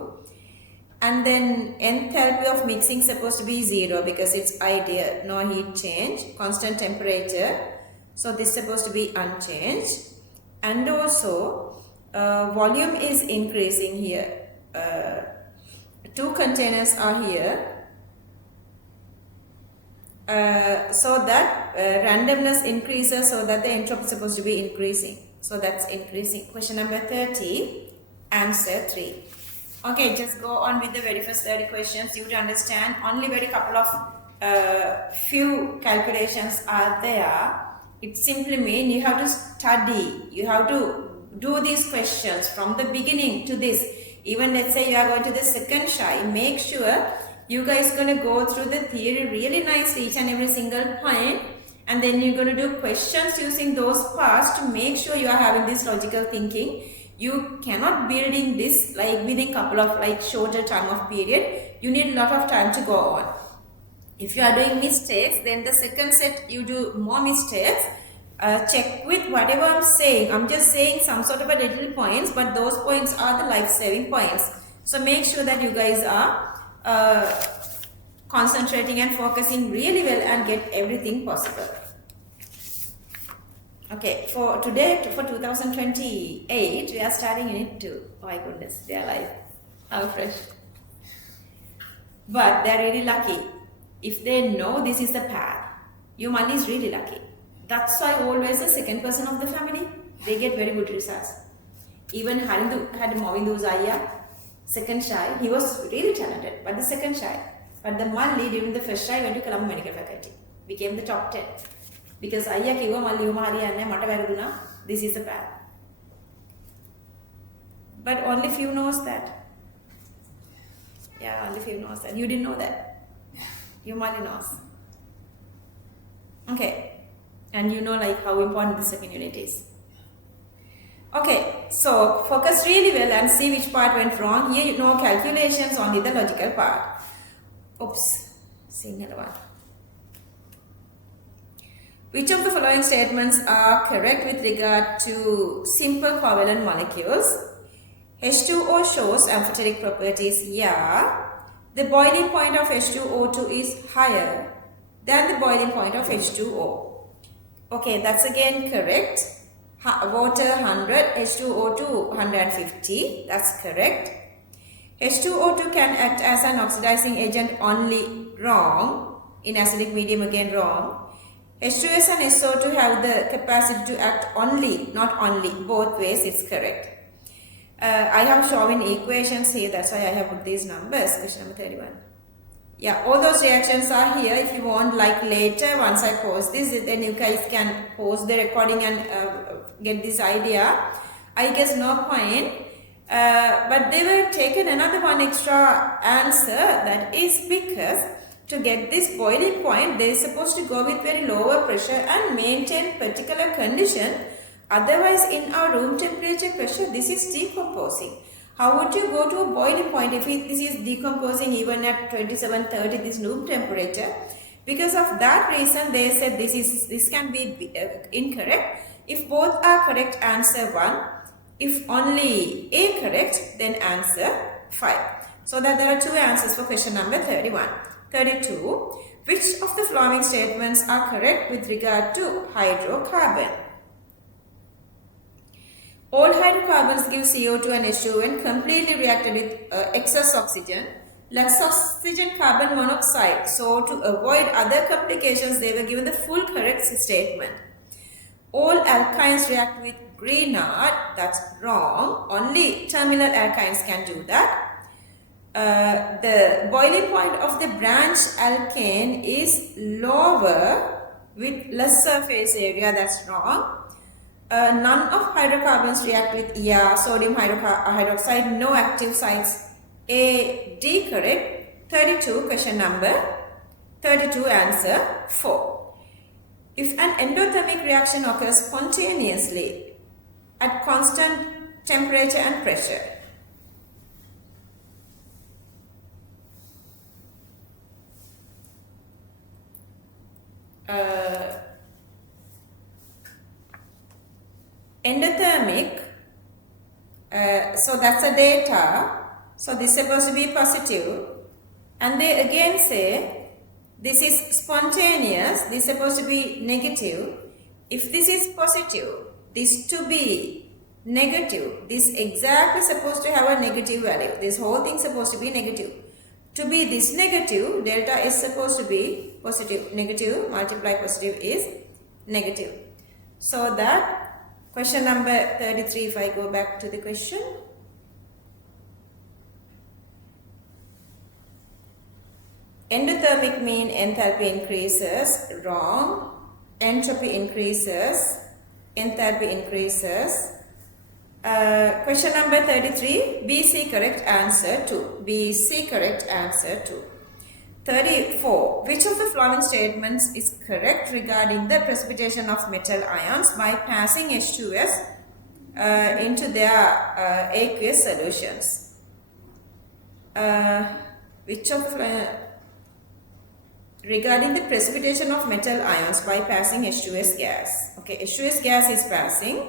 And then enthalpy of mixing supposed to be 0 because it's ideal, no heat change, constant temperature. So this is supposed to be unchanged. And also volume is increasing here. Two containers are here. So that randomness increases, so that the entropy is supposed to be increasing. So that's increasing. Question number 30, answer 3. Okay, just go on with the very first 30 questions. You would understand only very couple of few calculations are there. It simply means you have to study. You have to do these questions from the beginning to this. Even let's say you are going to the second shy, make sure you guys going to go through the theory really nice, each and every single point, and then you're going to do questions using those parts to make sure you are having this logical thinking. You cannot building this like within couple of like shorter time of period. You need a lot of time to go on. If you are doing mistakes, then the second set you do more mistakes. Check with whatever I'm saying. I'm just saying some sort of a little points, but those points are the life-saving points. So make sure that you guys are concentrating and focusing really well and get everything possible. Okay, for today, for 2028, we are starting Unit 2. Oh my goodness, they are like, how fresh. But they are really lucky. If they know this is the path, your money is really lucky. That's why always the second person of the family, they get very good results. Even Harindu had Movindu Zaya, second shy, he was really talented, but the second shy. But the Malli during the first shy went to Colombo Medical Faculty, became the top 10. Because Ayya kiwa Malli Umari and Mata Varaduna, this is the path. But only few knows that. Yeah, only few knows that. You didn't know that. Your Malli knows. Okay. And you know like how important the second unit is. Okay, so focus really well and see which part went wrong. Here you know calculations, only the logical part. Oops, Sinhala one. Which of the following statements are correct with regard to simple covalent molecules? H2O shows amphoteric properties. Yeah. The boiling point of H2O2 is higher than the boiling point of H2O. Okay, that's again correct. Water 100, H2O2 150. That's correct. H2O2 can act as an oxidizing agent only. Wrong. In acidic medium again wrong. H2S and SO2 have the capacity to act only, not only. Both ways it's correct. I have shown equations here. That's why I have put these numbers. Question number 31. Yeah, all those reactions are here. If you want, like later, once I post this, then you guys can pause the recording and get this idea. I guess no point. But they were taken another one extra answer. That is because to get this boiling point, they are supposed to go with very lower pressure and maintain particular condition. Otherwise, in our room temperature pressure, this is decomposing. How would you go to a boiling point if this is decomposing even at 27-30 this room temperature? Because of that reason, they said this can be incorrect. If both are correct, answer 1. If only A correct, then answer 5. So that there are two answers for question number 31. 32. Which of the following statements are correct with regard to hydrocarbon? All hydrocarbons give CO2 and H2O when completely reacted with excess oxygen, less oxygen carbon monoxide. So to avoid other complications, they were given the full correct statement. All alkynes react with Grignard. That's wrong. Only terminal alkynes can do that. The boiling point of the branch alkane is lower with less surface area. That's wrong. None of hydrocarbons react with sodium hydroxide, no active sites. A, D correct. 32, question number 32, answer 4. If an endothermic reaction occurs spontaneously at constant temperature and pressure, endothermic, so that's the data. So this is supposed to be positive. And they again say this is spontaneous, this is supposed to be negative. If this is positive, this to be negative, this exactly supposed to have a negative value. This whole thing is supposed to be negative. To be this negative, delta is supposed to be positive. Negative multiply positive is negative. So that question number 33, if I go back to the question. Endothermic mean enthalpy increases, wrong. Entropy increases, enthalpy increases. Question number 33, BC correct answer 2. BC correct answer 2. 34, which of the following statements is correct regarding the precipitation of metal ions by passing H2S into their aqueous solutions? Which of the following regarding the precipitation of metal ions by passing H2S gas? Okay, H2S gas is passing.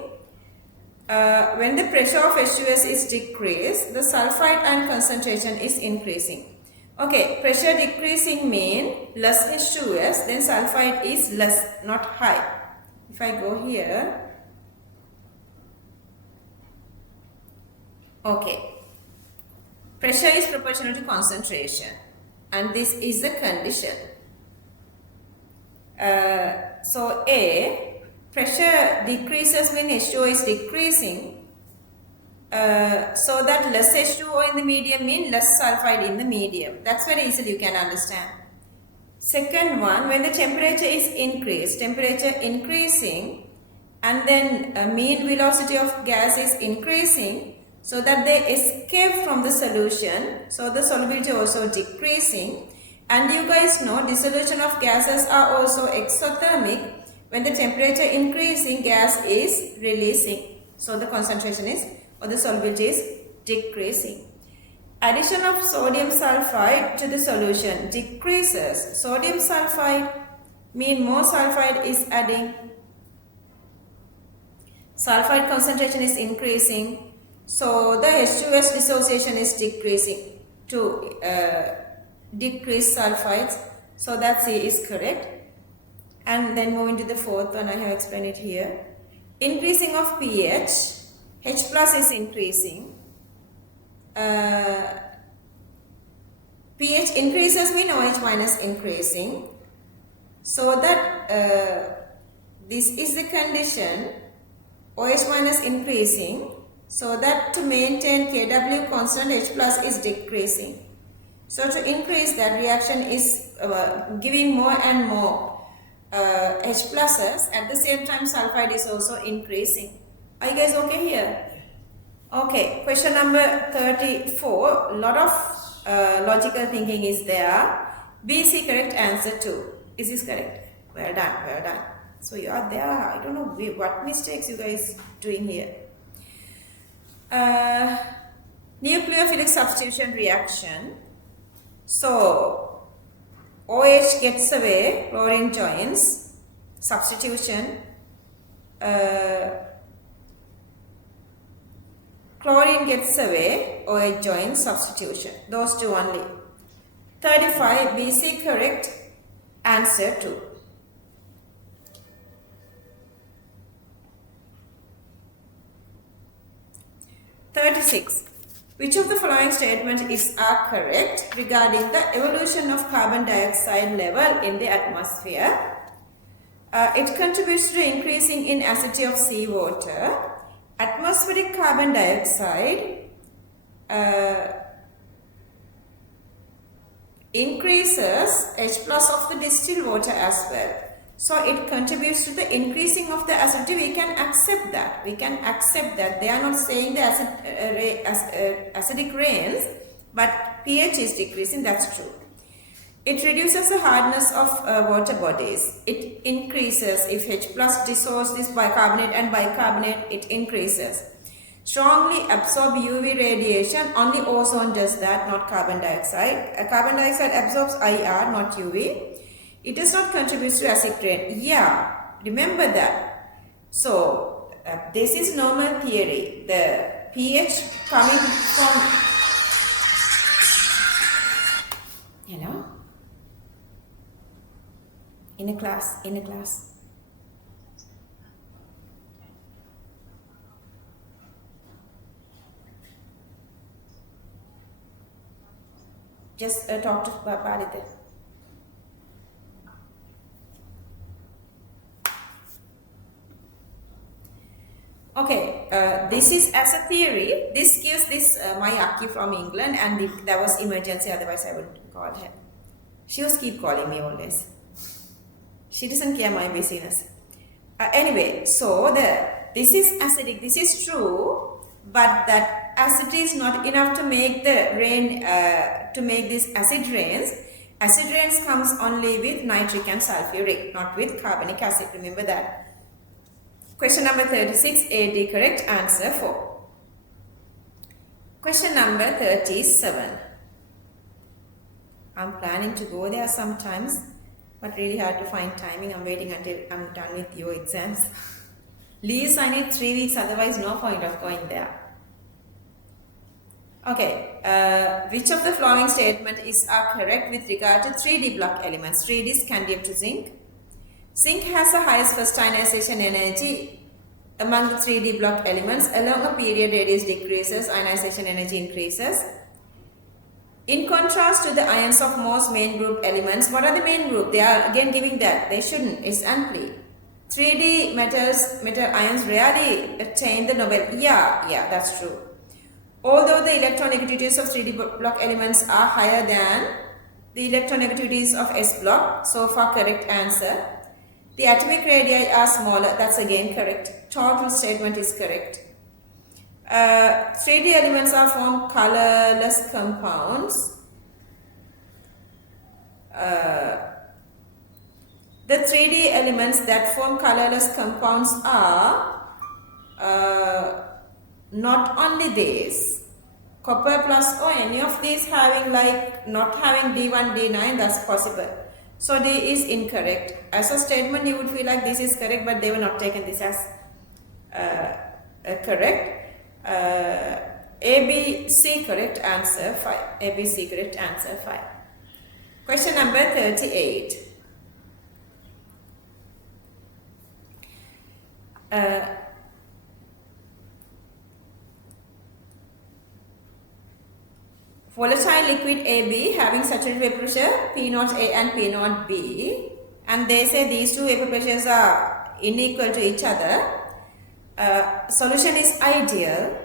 When the pressure of H2S is decreased, the sulfide ion concentration is increasing. Okay, pressure decreasing mean less H2S, then sulfide is less, not high. If I go here, okay, pressure is proportional to concentration, and this is the condition. So A, pressure decreases when H2O is decreasing, so that less H2O in the medium means less sulfide in the medium. That's very easily you can understand. Second one, when the temperature is increased, temperature increasing, and then mean velocity of gas is increasing, so that they escape from the solution, so the solubility also decreasing. And you guys know dissolution of gases are also exothermic. When the temperature increasing, gas is releasing. So the concentration is, or the solubility is decreasing. Addition of sodium sulfide to the solution decreases. Sodium sulfide mean more sulfide is adding. Sulfide concentration is increasing. So the H2S dissociation is decreasing to decrease sulfides. So that C is correct. And then moving to the fourth one, I have explained it here. Increasing of pH, H plus is increasing. pH increases mean OH minus increasing. So that this is the condition, OH minus increasing. So that to maintain Kw constant, H plus is decreasing. So to increase that, reaction is giving more and more H pluses. At the same time, sulfide is also increasing. Are you guys okay here? Okay, question number 34. A lot of logical thinking is there. BC correct answer 2. Is this correct? Well done, well done. So you are there. I don't know what mistakes you guys doing here. Nucleophilic substitution reaction. So OH gets away, chlorine joins, substitution. Chlorine gets away, OH joins, substitution. Those two only. 35, BC correct, answer 2. Which of the following statements are correct regarding the evolution of carbon dioxide level in the atmosphere? It contributes to the increasing in acidity of seawater. Atmospheric carbon dioxide increases H plus of the distilled water as well. So it contributes to the increasing of the acidity. We can accept that. We can accept that. They are not saying the acidic rains, but pH is decreasing. That's true. It reduces the hardness of water bodies. It increases if H plus dissolves this bicarbonate and bicarbonate, it increases. Strongly absorb UV radiation. Only ozone does that, not carbon dioxide. Carbon dioxide absorbs IR, not UV. It does not contribute to acid rain. Yeah, remember that. So, this is normal theory. The pH coming from... Hello? In a class. Just talk to Paritha. Okay, this is as a theory. This gives this my Aki from England, and if there was emergency, otherwise I would call her. She was keep calling me always. She doesn't care my business. Anyway, so this is acidic. This is true, but that acidity is not enough to make the rain, to make this acid rains. Acid rains comes only with nitric and sulfuric, not with carbonic acid. Remember that. Question number 36, AD correct answer 4. Question number 37. I'm planning to go there sometimes, but really hard to find timing. I'm waiting until I'm done with your exams. Leaves I need 3 weeks, otherwise no point of going there. Okay, which of the following statement are correct with regard to 3D block elements? 3D is scandium to zinc. Zinc has the highest first ionization energy among the 3D block elements. Along a period radius decreases, ionization energy increases. In contrast to the ions of most main group elements, what are the main group? They are again giving that. They shouldn't. It's amply. 3D metal ions rarely attain the Nobel. Yeah, that's true. Although the electronegativities of 3D block elements are higher than the electronegativities of S block, so far correct answer. The atomic radii are smaller, that's again correct. Total statement is correct. 3D elements are formed colorless compounds. The 3D elements that form colorless compounds are not only these. Copper plus or any of these having like not having D1, D9, that's possible. So D is incorrect. As a statement you would feel like this is correct, but they were not taken this as correct. A, B, C correct answer 5. A, B, C correct answer 5. Question number 38. Volatile liquid AB having saturated vapor pressure P0A and P0B, and they say these two vapor pressures are unequal to each other. Solution is ideal.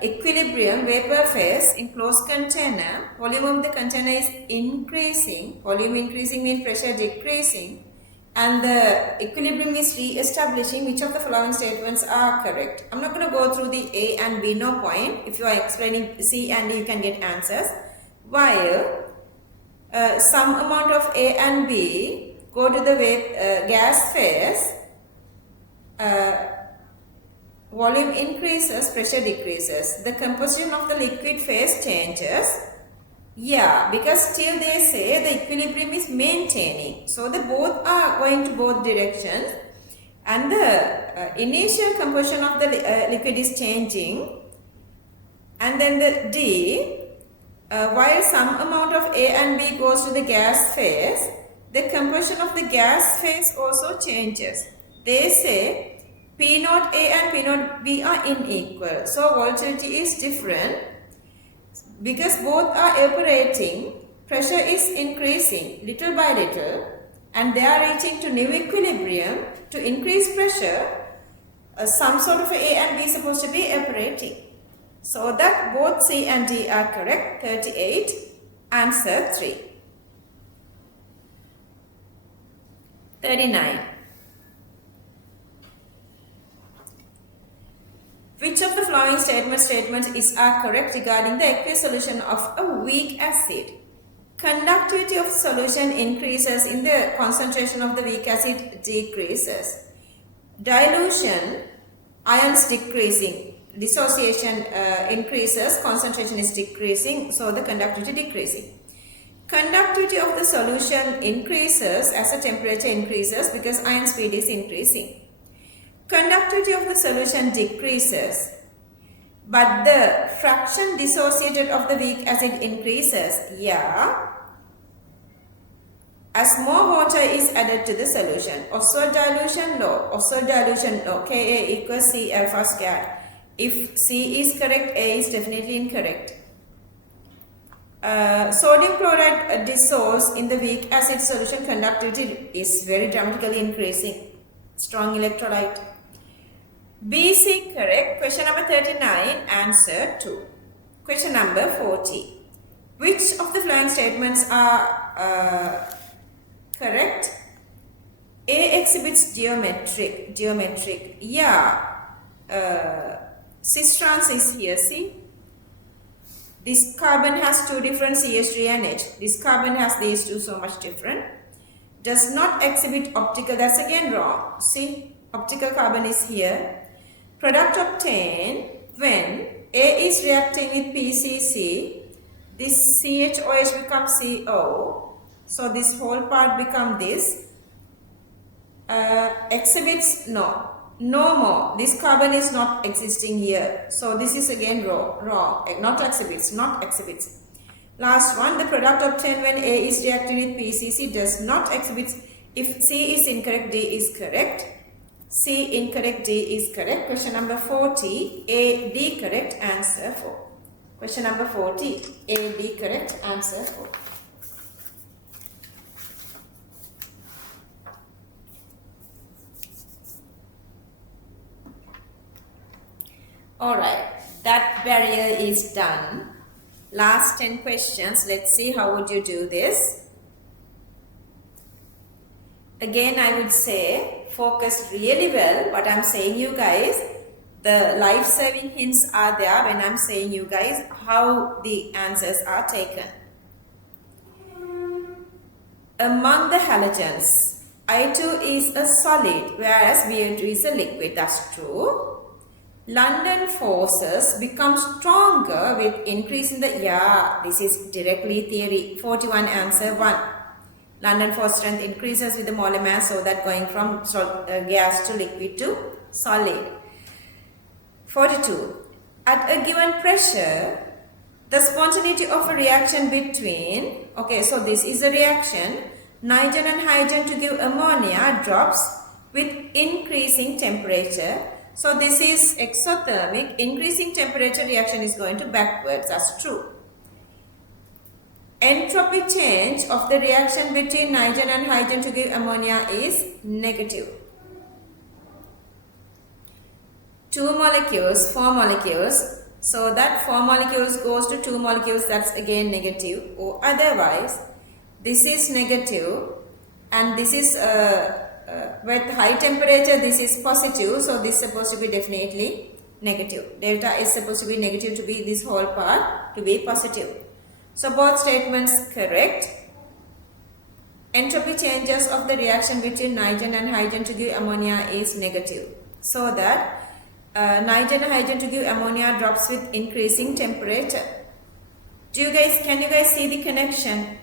Equilibrium vapor phase in closed container. Volume of the container is increasing. Volume increasing means pressure decreasing. And the equilibrium is re-establishing. Which of the following statements are correct? I'm not going to go through the A and B, no point. If you are explaining C and D, you can get answers. While some amount of A and B go to the gas phase, volume increases, pressure decreases. The composition of the liquid phase changes. Yeah, because still they say the equilibrium is maintaining. So the both are going to both directions, and the initial composition of the liquid is changing. And then the D, while some amount of A and B goes to the gas phase, the composition of the gas phase also changes. They say P0A and P0B are unequal. So volatility is different. Because both are evaporating, pressure is increasing little by little, and they are reaching to new equilibrium. To increase pressure, some sort of A and B is supposed to be evaporating. So that both C and D are correct. 38, answer 3. 39. Which of the following statements are correct regarding the aqueous solution of a weak acid? Conductivity of solution increases in the concentration of the weak acid decreases. Dilution, ions decreasing. Dissociation increases, concentration is decreasing, so the conductivity decreasing. Conductivity of the solution increases as the temperature increases because ion speed is increasing. Conductivity of the solution decreases, but the fraction dissociated of the weak acid increases. Yeah. As more water is added to the solution. Oswald dilution law. Oswald dilution law. Ka equals C alpha squared. If C is correct, A is definitely incorrect. Sodium chloride dissolves in the weak acid solution. Conductivity is very dramatically increasing. Strong electrolyte. B, C correct. Question number 39, answer 2. Question number 40. Which of the following statements are correct? A exhibits geometric. Yeah. Cis trans is here, see. This carbon has two different CH3 and H. This carbon has these two so much different. Does not exhibit optical, that's again wrong. See, optical carbon is here. Product obtained when A is reacting with PCC, this CHOH becomes CO, so this whole part becomes this. Exhibits, no more, this carbon is not existing here, so this is again wrong. Not exhibits. Last one, the product obtained when A is reacting with PCC does not exhibit. If C is incorrect, D is correct. C incorrect, D is correct. Question number 40, A, D correct, answer 4. Question number 40, A, D correct, answer 4. Alright, that barrier is done. Last 10 questions. Let's see how would you do this. Again, I would say focus really well what I'm saying you guys. The life-saving hints are there when I'm saying you guys how the answers are taken. Among the halogens, I2 is a solid whereas Bo2 is a liquid. That's true. London forces become stronger with increase in the, this is directly theory. 41 answer 1. London force strength increases with the molar mass, so that going from gas to liquid to solid. 42. At a given pressure, the spontaneity of a reaction between, okay, so this is a reaction, nitrogen and hydrogen to give ammonia drops with increasing temperature. So this is exothermic, increasing temperature reaction is going to backwards, that's true. Entropy change of the reaction between nitrogen and hydrogen to give ammonia is negative. 2 molecules, 4 molecules, so that 4 molecules goes to 2 molecules, that's again negative. Or otherwise, this is negative and this is with high temperature, this is positive, so this is supposed to be definitely negative. Delta is supposed to be negative to be this whole part to be positive. So both statements correct. Entropy changes of the reaction between nitrogen and hydrogen to give ammonia is negative. So that nitrogen and hydrogen to give ammonia drops with increasing temperature. Can you guys see the connection?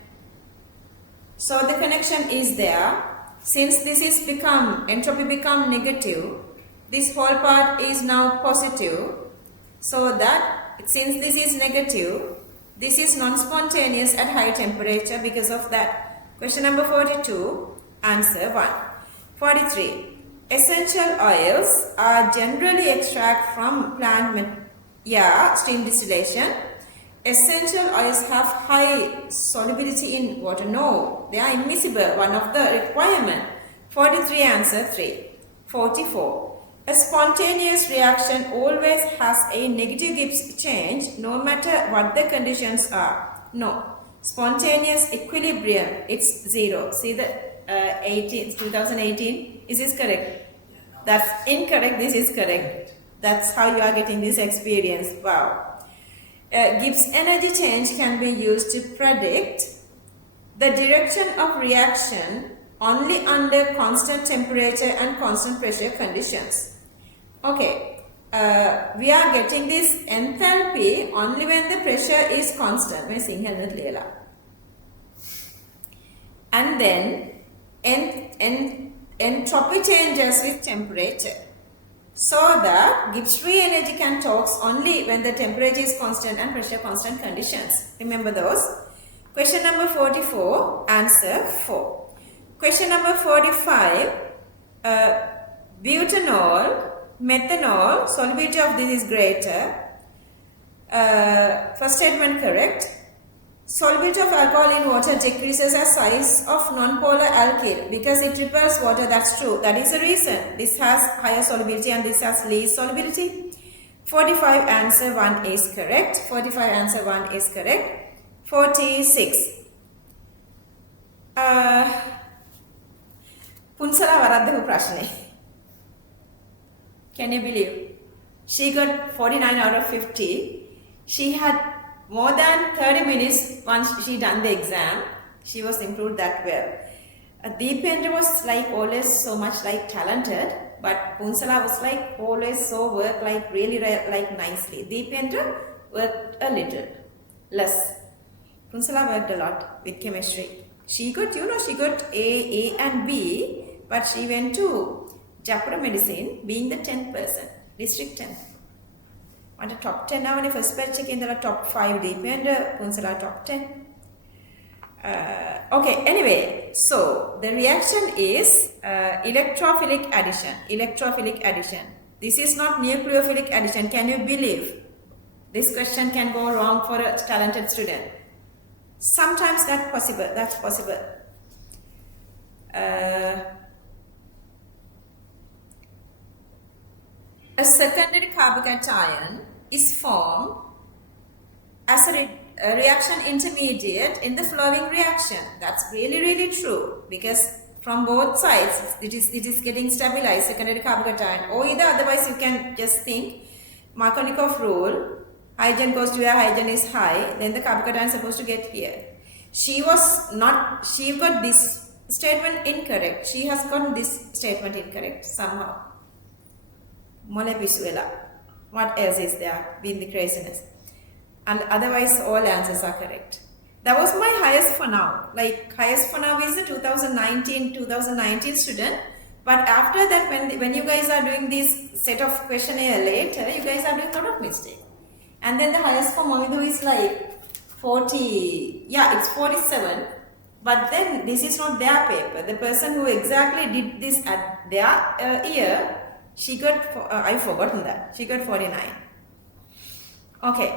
So the connection is there. Since this is entropy become negative, this whole part is now positive. So that since this is negative, this is non-spontaneous at high temperature because of that. Question number 42, answer 1. 43. Essential oils are generally extracted from plant steam distillation. Essential oils have high solubility in water. No, they are immiscible, one of the requirement. 43 answer 3. 44. A spontaneous reaction always has a negative Gibbs change no matter what the conditions are. No. Spontaneous equilibrium, it's 0. See the 2018? Is this correct? That's incorrect, this is correct. That's how you are getting this experience. Wow. Gibbs energy change can be used to predict the direction of reaction only under constant temperature and constant pressure conditions. Okay, we are getting this enthalpy only when the pressure is constant. Sinhala. and then entropy changes with temperature. So that Gibbs free energy can talk only when the temperature is constant and pressure constant conditions. Remember those? Question number 44, answer 4. Question number 45, butanol, methanol, solubility of this is greater. First statement correct. Solubility of alcohol in water decreases as size of non-polar alkyl because it repels water. That's true. That is the reason. This has higher solubility and this has least solubility. 45 answer 1 is correct. 45 answer 1 is correct. 46. Punsala varaddahu prashne. Can you believe? She got 49 out of 50. She had more than 30 minutes once she done the exam. She was improved that well. Deependra was like always so much like talented, but Punsala was like always so work like really like nicely. Deependra worked a little less. Punsala worked a lot with chemistry. She got, she got A and B, but she went to Japura Medicine being the 10th person, district 10th. On the top 10 now, when the first batch in the top 5 and Punsala top 10. Okay, anyway, so the reaction is electrophilic addition. Electrophilic addition. This is not nucleophilic addition. Can you believe? This question can go wrong for a talented student. Sometimes that's possible. That's possible. A secondary carbocation is formed as a reaction intermediate in the following reaction. That's really true because from both sides it is getting stabilized, secondary carbocation, or either otherwise you can just think Markovnikov rule, hydrogen goes to where hydrogen is high, then the carbocation is supposed to get here. She got this statement incorrect. She has gotten this statement incorrect somehow. Mole Pisuela. What else is there? Being the craziness. And otherwise all answers are correct. That was my highest for now. Like highest for now is the 2019 student. But after that, when you guys are doing this set of questionnaire later, you guys are doing a lot of mistakes. And then the highest for Momidu is like 40, yeah, it's 47. But then this is not their paper. The person who exactly did this at their year, she got, I've forgotten that. She got 49. Okay.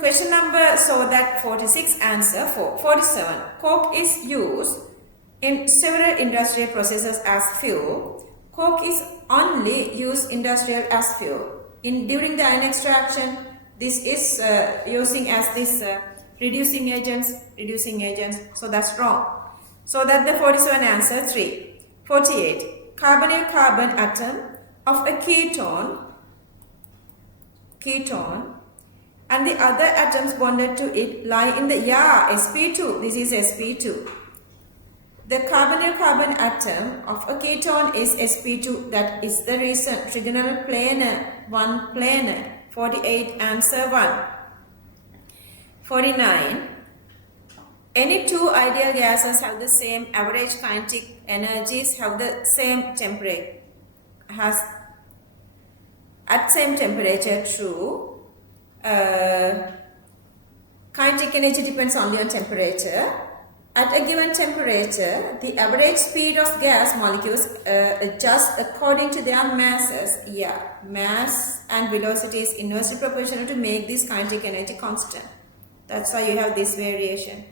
Question number, so that 46 answer for 47. Coke is used in several industrial processes as fuel. Coke is only used industrial as fuel. During the iron extraction, this is using as this reducing agents, so that's wrong. So that the 47 answer 3. 48. Carbonyl carbon atom of a ketone and the other atoms bonded to it lie in the, sp2. This is sp2. The carbonyl carbon atom of a ketone is sp2. That is the reason. Trigonal planar, 1 planar. 48 answer 1. 49. Any two ideal gases have the same average kinetic energies, have the same temperature, at same temperature, true. Kinetic energy depends only on temperature. At a given temperature, the average speed of gas molecules adjust according to their masses. Yeah, mass and velocity is inversely proportional to make this kinetic energy constant. That's why you have this variation.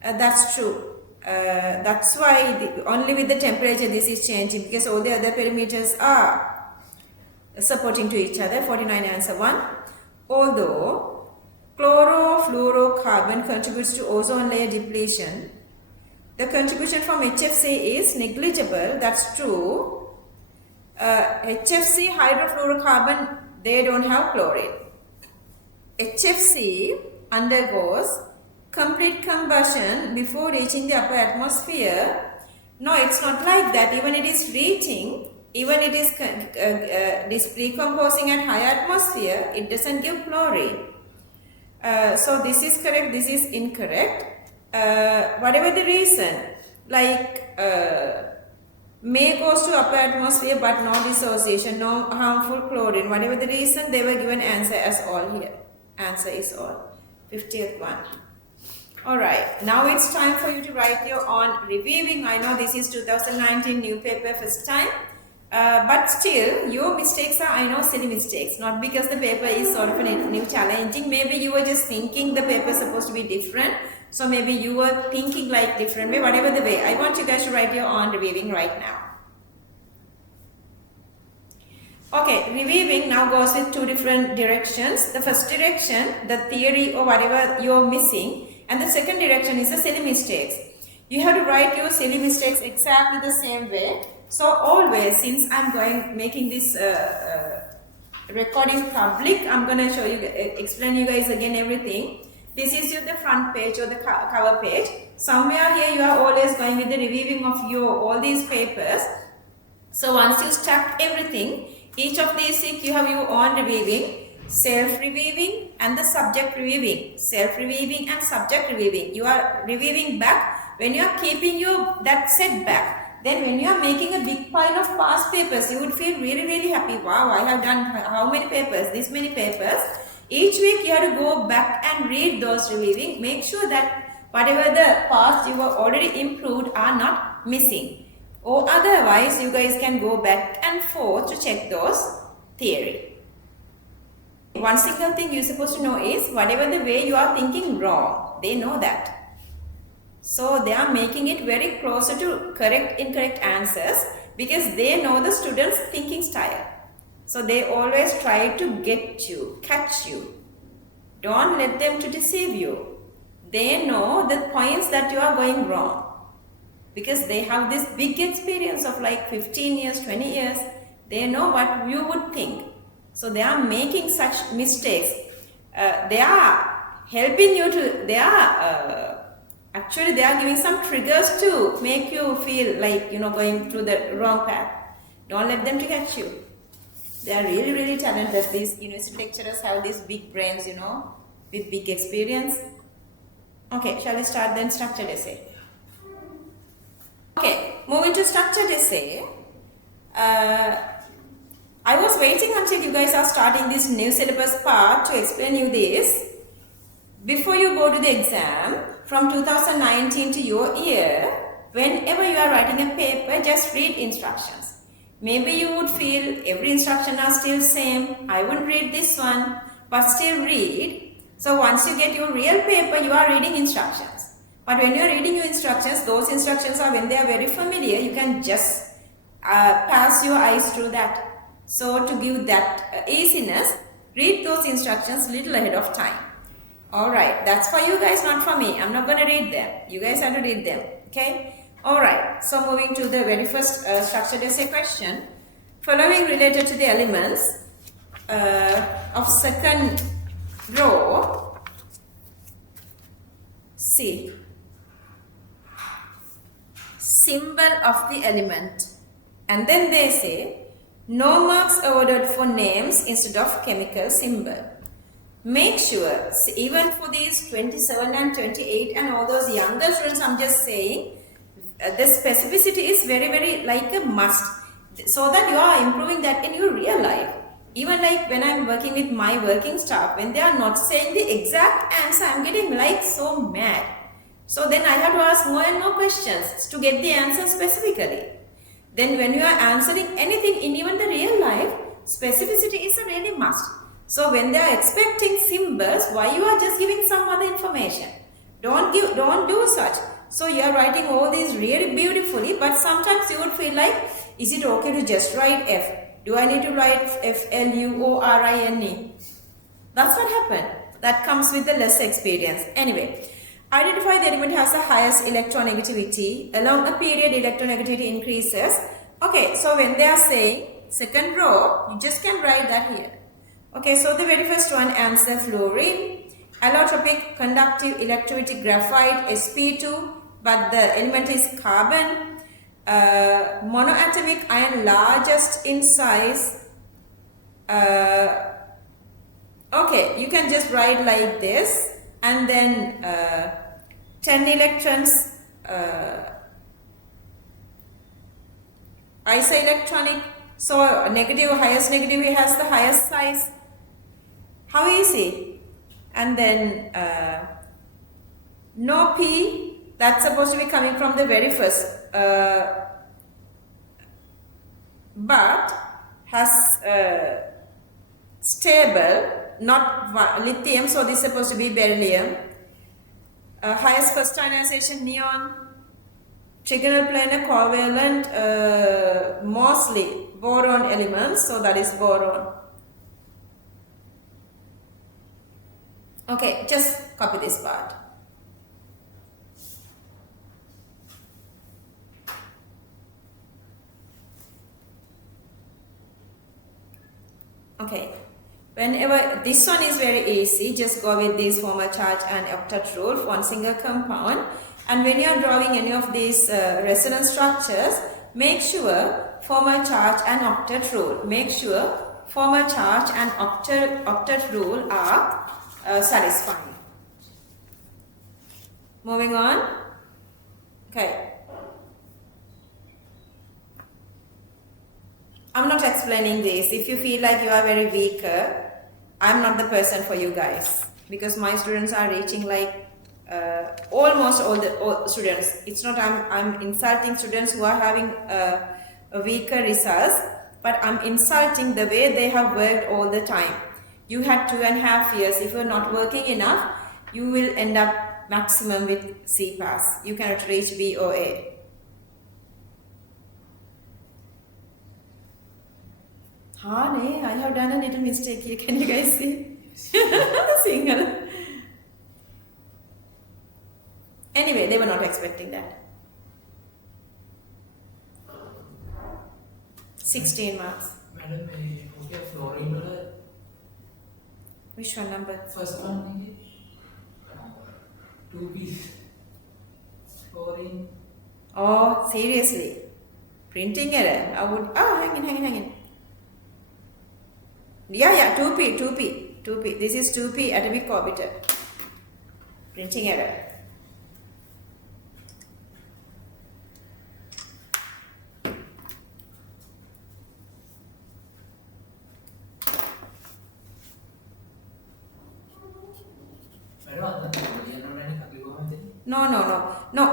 That's true. That's why only with the temperature this is changing, because all the other parameters are supporting to each other. 49 answer 1. Although chlorofluorocarbon contributes to ozone layer depletion, the contribution from HFC is negligible. That's true. HFC, hydrofluorocarbon, they don't have chlorine. HFC undergoes complete combustion before reaching the upper atmosphere. No, it's not like that. Even it is reaching, even it is decomposing at higher atmosphere, it doesn't give chlorine. So this is correct, this is incorrect. Whatever the reason, like may goes to upper atmosphere but no dissociation, no harmful chlorine. Whatever the reason, they were given answer as all here. Answer is all. 50th one. Alright, now it's time for you to write your own reviewing. I know this is 2019 new paper first time. But still, your mistakes are, I know, silly mistakes. Not because the paper is sort of a new challenging. Maybe you were just thinking the paper is supposed to be different. So maybe you were thinking like different way. Whatever the way, I want you guys to write your own reviewing right now. Okay, reviewing now goes with two different directions. The first direction, the theory or whatever you're missing. And the second direction is the silly mistakes. You have to write your silly mistakes exactly the same way. So always, since I'm making this recording public, I'm gonna show you, explain you guys again everything. This is the front page or the cover page. Somewhere here you are always going with the reviewing of all these papers. So once you stack everything, each of these six you have your own reviewing, self-reviewing and the subject reviewing. Self-reviewing and subject reviewing. You are reviewing back when you are keeping that setback. Then when you are making a big pile of past papers, you would feel really, really happy. Wow, I have done how many papers? This many papers. Each week you have to go back and read those reviewing. Make sure that whatever the past you have already improved are not missing. Or otherwise, you guys can go back and forth to check those theory. One single thing you're supposed to know is whatever the way you are thinking wrong, they know that. So they are making it very closer to correct, incorrect answers because they know the students' thinking style. So they always try to get you, catch you. Don't let them to deceive you. They know the points that you are going wrong because they have this big experience of like 15 years, 20 years. They know what you would think. So they are making such mistakes. They are helping you to, actually, they are giving some triggers to make you feel like, going through the wrong path. Don't let them to catch you. They are really, really talented. These university lecturers have these big brains, with big experience. Okay, shall we start then structured essay? Okay, moving to structured essay. I was waiting until you guys are starting this new syllabus part to explain you this. Before you go to the exam, from 2019 to your year, whenever you are writing a paper, just read instructions. Maybe you would feel every instruction are still same. I wouldn't read this one, but still read. So once you get your real paper, you are reading instructions. But when you are reading your instructions, those instructions are when they are very familiar, you can just pass your eyes through that. So to give that easiness, read those instructions little ahead of time. Alright, that's for you guys, not for me. I'm not going to read them. You guys have to read them. Okay? Alright, so moving to the very first structured essay question. Following related to the elements of second row. See. Symbol of the element. And then they say, no marks awarded for names instead of chemical symbol. Make sure, even for these 27 and 28 and all those younger students, I'm just saying, the specificity is very, very like a must. So that you are improving that in your real life. Even like when I'm working with my working staff, when they are not saying the exact answer, I'm getting like so mad. So then I have to ask more and more questions to get the answer specifically. Then when you are answering anything in even the real life, specificity is a really must. So when they are expecting symbols, why you are just giving some other information? Don't do such. So you are writing all these really beautifully, but sometimes you would feel like, is it okay to just write F? Do I need to write FLUORINE? That's what happened. That comes with the less experience. Anyway, identify the element has the highest electronegativity. Along a period, electronegativity increases. Okay, so when they are saying second row, you just can write that here. Okay, so the very first one, answer fluorine, allotropic conductive electrolytic graphite sp2, but the element is carbon, monoatomic iron largest in size, Okay, you can just write like this, and then 10 electrons isoelectronic. So negative, highest negative has the highest size. How easy? And then no P, that's supposed to be coming from the very first, but has stable, not lithium, so this is supposed to be beryllium. Highest first ionization neon, trigonal planar covalent, mostly boron elements, so that is boron. Okay, just copy this part. Okay, whenever this one is very easy, just go with this formal charge and octet rule for one single compound. And when you are drawing any of these resonance structures, make sure formal charge and octet rule. Make sure formal charge and octet rule are satisfying. Moving on. Okay. I'm not explaining this. If you feel like you are very weaker, I'm not the person for you guys, because my students are reaching like almost all the students. It's not I'm insulting students who are having weaker results, but I'm insulting the way they have worked all the time. You had 2.5 years. If you're not working enough, you will end up maximum with C pass. You cannot reach BOA. Honey, I have done a little mistake here. Can you guys see? Sinhala. Anyway, they were not expecting that. 16 marks. Madam, okay, fluorine. Which one number? First one, 2p. Fluorine. Oh, seriously? Printing error? I would. Oh, hang in. Yeah, 2p. This is 2p atomic orbital. Printing error. No.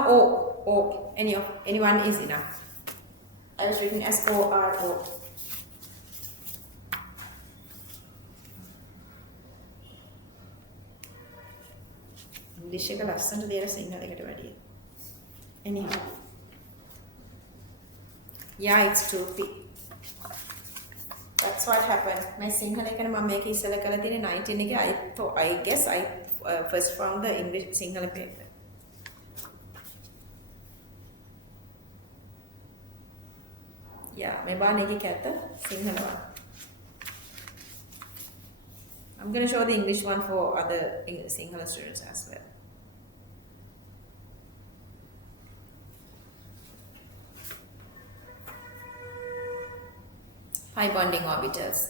O. Anyone is enough. I was reading as ORO. English එක ලස්සනට දෙලා සිංහල එකට වැඩිය. Anyhow. Yeah, it's 2p. That's what happened. My Sinhala එකනේ මම මේක ඉස්සෙල්ලා කරලා තියෙන්නේ 19 එකේ. I guess I first found the English Sinhala paper. Yeah, මේ බාන එකේ කැත Sinhala one. I'm going to show the English one for other Sinhala students as well. Pi bonding orbitals.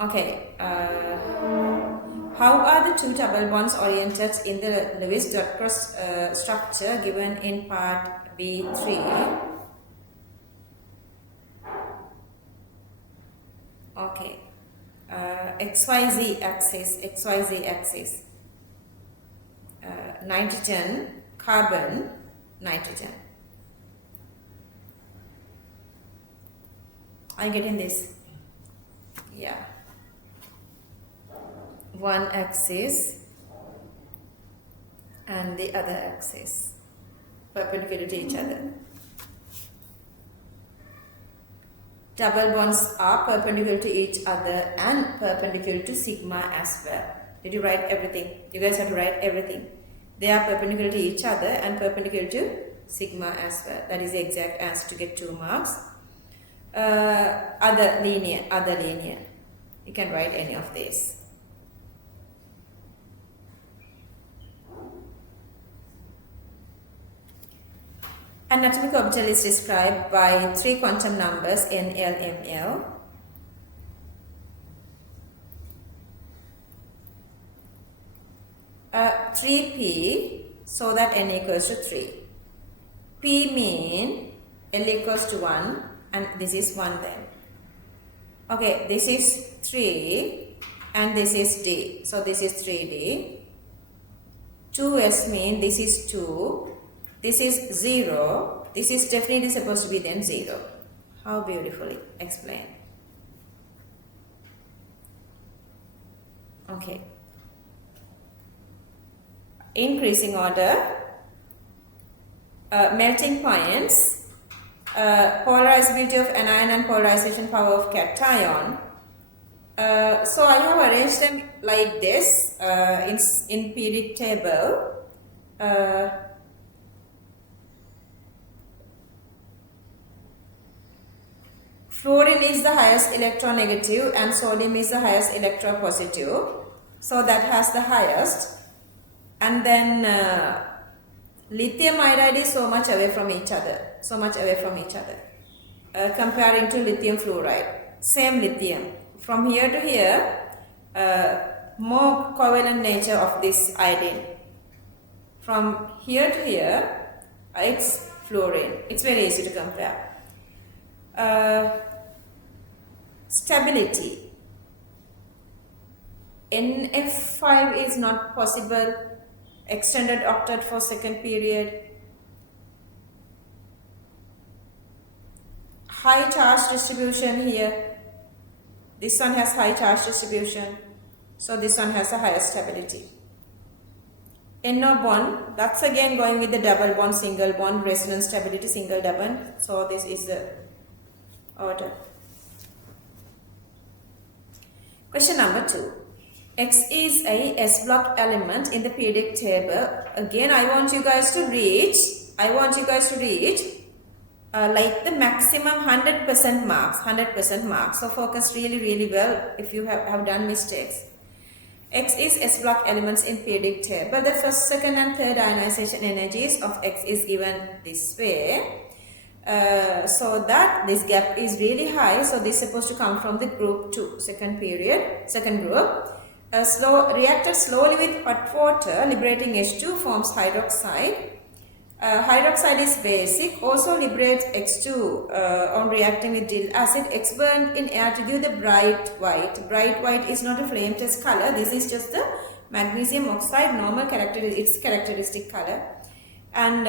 Okay. How are the two double bonds oriented in the Lewis dot cross structure given in part B3? Okay. XYZ axis. Nitrogen, carbon, nitrogen. Are you getting this? Yeah. One axis and the other axis perpendicular to each other. Double bonds are perpendicular to each other and perpendicular to sigma as well. Did you write everything? You guys have to write everything. They are perpendicular to each other and perpendicular to sigma as well. That is the exact answer to get 2 marks. Other linear. You can write any of these. An atomic orbital is described by 3 quantum numbers n, l, m, l. Three p, so that n equals to 3. P mean l equals to 1 and this is 1 then. Okay, this is 3 and this is d. So this is 3d. 2s mean this is 2. This is 0. This is definitely supposed to be then 0. How beautifully explained. Okay. Increasing order. Melting points. Polarizability of anion and polarization power of cation. So I have arranged them like this in periodic table. Fluorine is the highest electronegative and sodium is the highest electropositive. So that has the highest. And then lithium iodide is so much away from each other. Comparing to lithium fluoride. Same lithium. From here to here, more covalent nature of this iodine. From here to here, it's fluorine. It's very easy to compare. Stability. NF5 is not possible. Extended octet for second period. High charge distribution here. This one has high charge distribution. So this one has a higher stability. NO bond, that's again going with the double bond, single bond, resonance stability, single double. So this is the order. Question number 2. X is a S block element in the periodic table. Again, I want you guys to reach like the maximum 100% marks. So focus really well if you have done mistakes. X is S block elements in periodic table. The first, second and third ionization energies of X is given this way. So that this gap is really high. So this is supposed to come from the group 2, second group. Reacted slowly with hot water, liberating H2 forms hydroxide. Hydroxide is basic, also liberates X2 on reacting with dill acid. X burned in air to give the bright white. Bright white is not a flame test color. This is just the magnesium oxide normal its characteristic color. And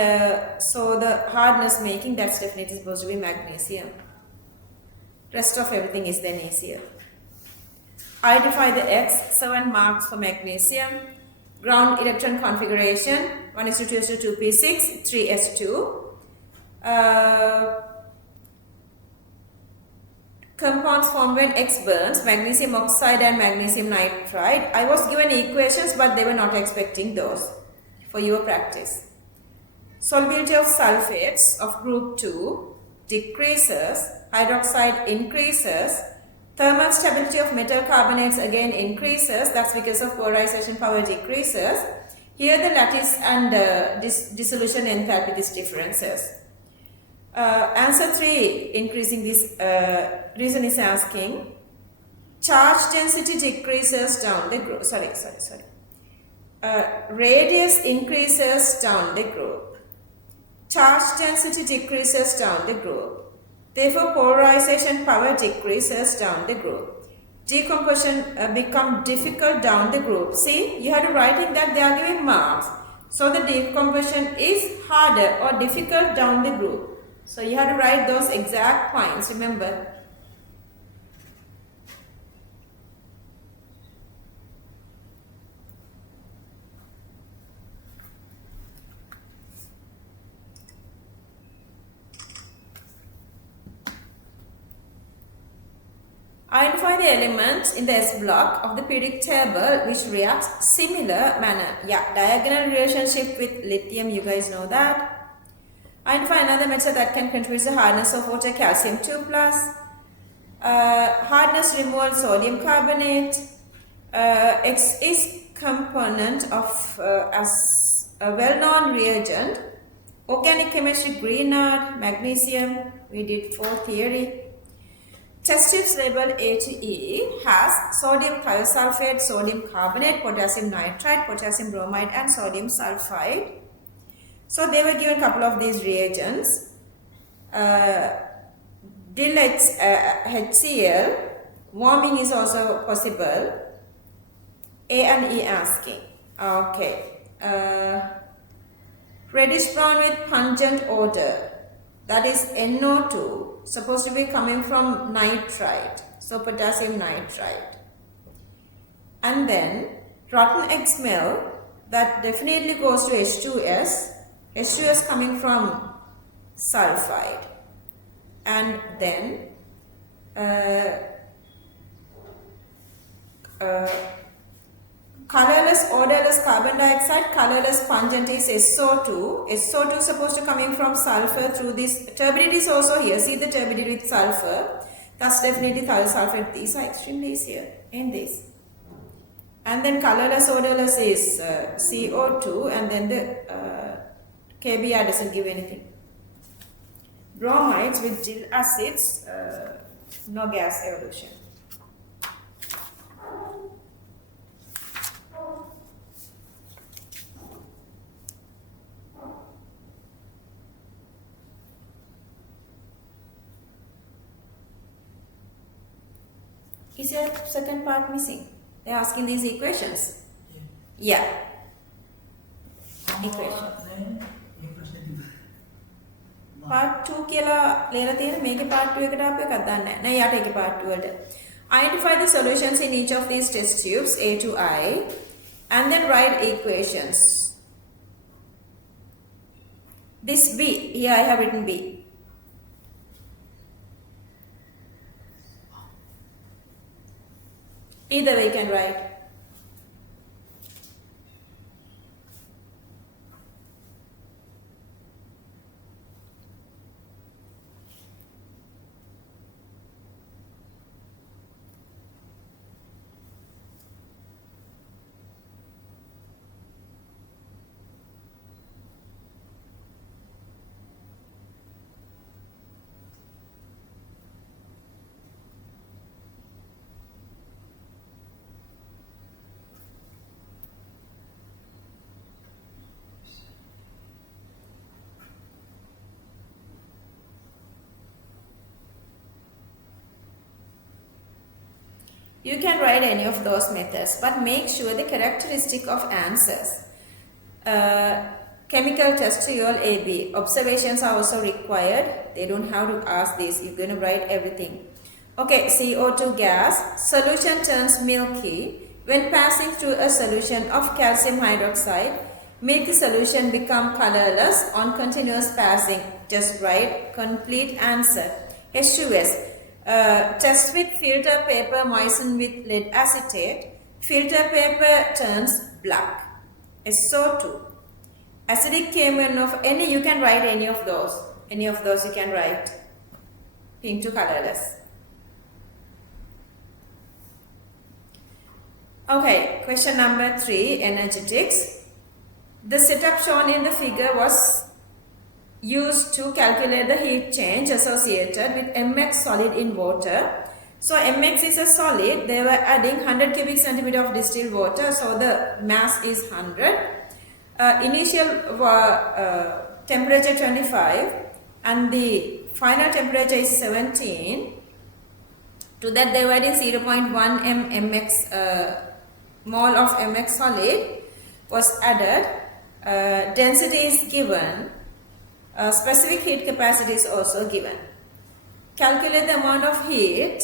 so the hardness making, that's definitely supposed to be magnesium. Rest of everything is then easier. Identify the X, 7 marks for magnesium. Ground electron configuration, 1:2 2p6, 3s2. Compounds formed when X burns, magnesium oxide and magnesium nitride. I was given equations, but they were not expecting those for your practice. Solubility of sulfates of group 2 decreases, hydroxide increases. Thermal stability of metal carbonates again increases. That's because of polarization power decreases. Here the lattice and dissolution enthalpy is differences. Answer 3, increasing this reason is asking. Charge density decreases down the group. Radius increases down the group. Charge density decreases down the group. Therefore, polarization power decreases down the group. Decomposition become difficult down the group. See, you have to write in that they are giving marks. So the decomposition is harder or difficult down the group. So you have to write those exact points, remember. Identify the elements in the S block of the periodic table which reacts similar manner. Yeah, diagonal relationship with lithium, you guys know that. Identify another metal that can contribute the hardness of water, calcium 2+. Hardness removal, sodium carbonate. X is component of as a well-known reagent, Organic chemistry, Grignard, magnesium, we did 4 theory. Test tubes labeled A to E has sodium thiosulfate, sodium carbonate, potassium nitrite, potassium bromide and sodium sulfide. So they were given a couple of these reagents. HCl, warming is also possible. A and E asking. Okay. Reddish brown with pungent odor. That is NO2, supposed to be coming from nitrite, so potassium nitrite. And then rotten egg smell, that definitely goes to H2S. H2S coming from sulfide. And then colorless, odorless carbon dioxide, colorless pungent is SO2. SO2 supposed to coming from sulfur through this. Turbidity is also here. See the turbidity with sulfur. That's definitely thiosulfate. These are extremely easier in this. And then colorless, odorless is CO2, and then the KBr doesn't give anything. Bromides with Gill acids, no gas evolution. Is your second part missing? They're asking these equations. Yeah. Equation. Part 2 කියලා ලියලා තියෙන මේකේ part 2 එකට අපි එකක් දාන්න නැහැ. නෑ යාට ඒකේ part 2 වලට. Identify the solutions in each of these test tubes A to I and then write equations. This B, here I have written B. Either way you can write. You can write any of those methods, but make sure the characteristic of answers. Chemical test trial AB. Observations are also required. They don't have to ask this. You're going to write everything. Okay, CO2 gas. Solution turns milky. When passing through a solution of calcium hydroxide, milky solution become colorless on continuous passing. Just write complete answer. H2S. Test with filter paper moistened with lead acetate. Filter paper turns black. SO2. Acidic carbon of any, you can write any of those. Any of those you can write. Pink to colorless. Okay, question number 3, energetics. The setup shown in the figure was used to calculate the heat change associated with mx solid in water. So mx is a solid. They were adding 100 cubic centimeter of distilled water. So the mass is 100. Initial temperature 25 and the final temperature is 17. To that they were adding 0.1 mx mole of mx solid was added. Density is given. Specific heat capacity is also given. Calculate the amount of heat.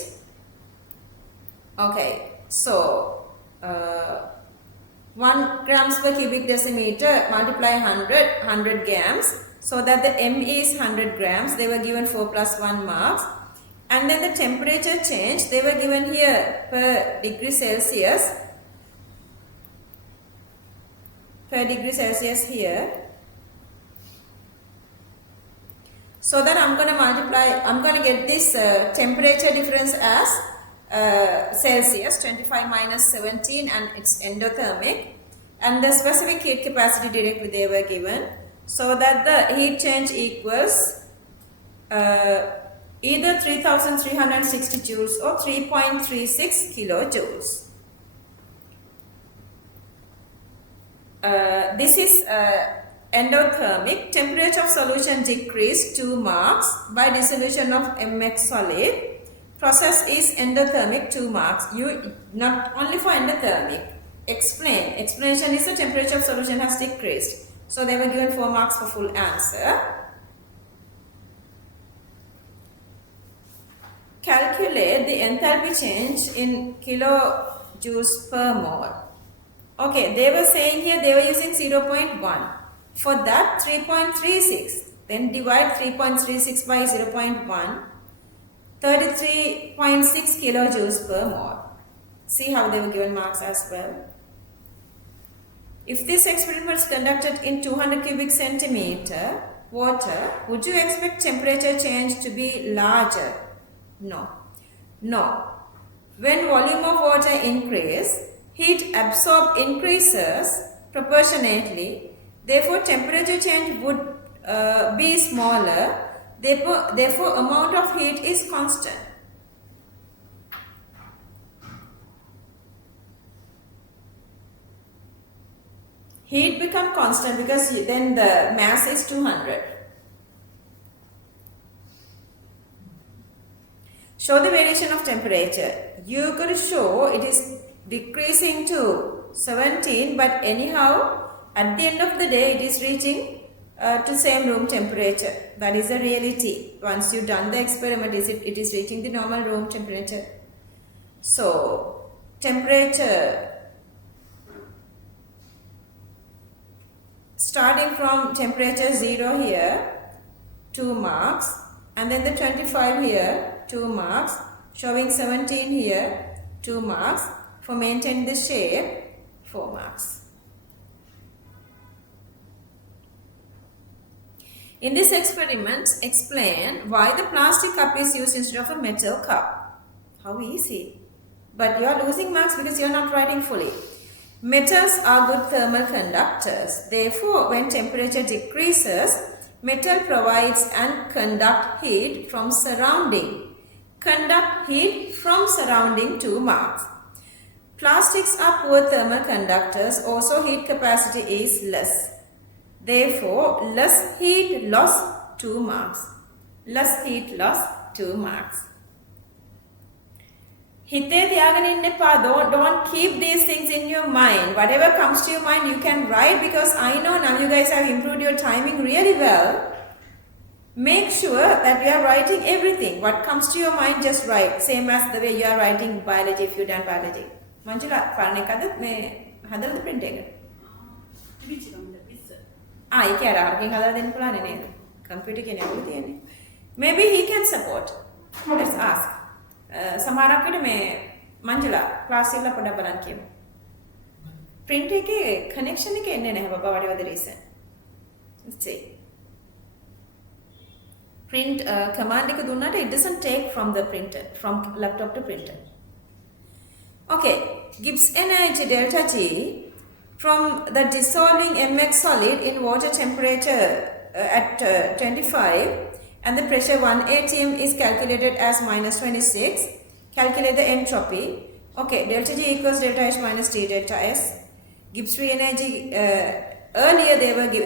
Okay, so 1 grams per cubic decimeter multiply 100 grams, so that the ME is 100 grams. They were given 4 plus 1 marks. And then the temperature change, they were given here per degree Celsius. Per degree Celsius here. So that I'm going to multiply, I'm going to get this temperature difference as Celsius, 25 minus 17, and it's endothermic. And the specific heat capacity directly they were given so that the heat change equals either 3360 joules or 3.36 kilojoules. This is endothermic. Temperature of solution decreased 2 marks by dissolution of MX solid. Process is endothermic 2 marks. You not only for endothermic. Explanation is the temperature of solution has decreased. So they were given 4 marks for full answer. Calculate the enthalpy change in kilojoules per mole. Okay, they were saying here they were using 0.1. For that 3.36. Then divide 3.36 by 0.1. 33.6 kilojoules per mole. See how they were given marks as well. If this experiment was conducted in 200 cubic centimeter water, would you expect temperature change to be larger? No. No. When volume of water increases, heat absorbed increases proportionately. Therefore, temperature change would be smaller. Therefore, amount of heat is constant. Heat become constant because then the mass is 200. Show the variation of temperature. You got to show it is decreasing to 17, but anyhow, at the end of the day, it is reaching to same room temperature. That is the reality. Once you've done the experiment, it is reaching the normal room temperature. So, temperature starting from temperature 0 here, 2 marks, and then the 25 here, 2 marks, showing 17 here, 2 marks. For maintaining the shape, 4 marks. In this experiment, explain why the plastic cup is used instead of a metal cup. How easy. But you are losing marks because you are not writing fully. Metals are good thermal conductors. Therefore, when temperature decreases, metal provides and conduct heat from surrounding. Conduct heat from surrounding 2 marks. Plastics are poor thermal conductors. Also, heat capacity is less. Therefore, less heat loss 2 marks. Less heat loss 2 marks. හිතේ තියාගෙන ඉන්න එපා. Don't keep these things in your mind. Whatever comes to your mind, you can write, because I know now you guys have improved your timing really well. Make sure that you are writing everything. What comes to your mind, just write. Same as the way you are writing biology if you done biology. Manjula, පාරණ එකද මේ හදලාද print එක? ඒක අරගෙන හදලා දෙන්න පුළුවන් නේද? Computer එකේ නෑ තියෙන්නේ. Maybe he can support. Let's ask. සමහරක් විට මේ මංජුලා ක්ලාස් එකල පොඩ්ඩක් බලන්න කියමු. print එකේ connection එක එන්නේ නැහැ බබා, whatever the reason. Let's see. Print command එක දුන්නාට it doesn't take from the printer, from laptop to printer. Okay, Gibbs energy delta G from the dissolving MX solid in water temperature at 25 and the pressure 1 atm is calculated as minus 26. Calculate the entropy. Okay, delta G equals delta H minus T delta S. Gibbs free energy, earlier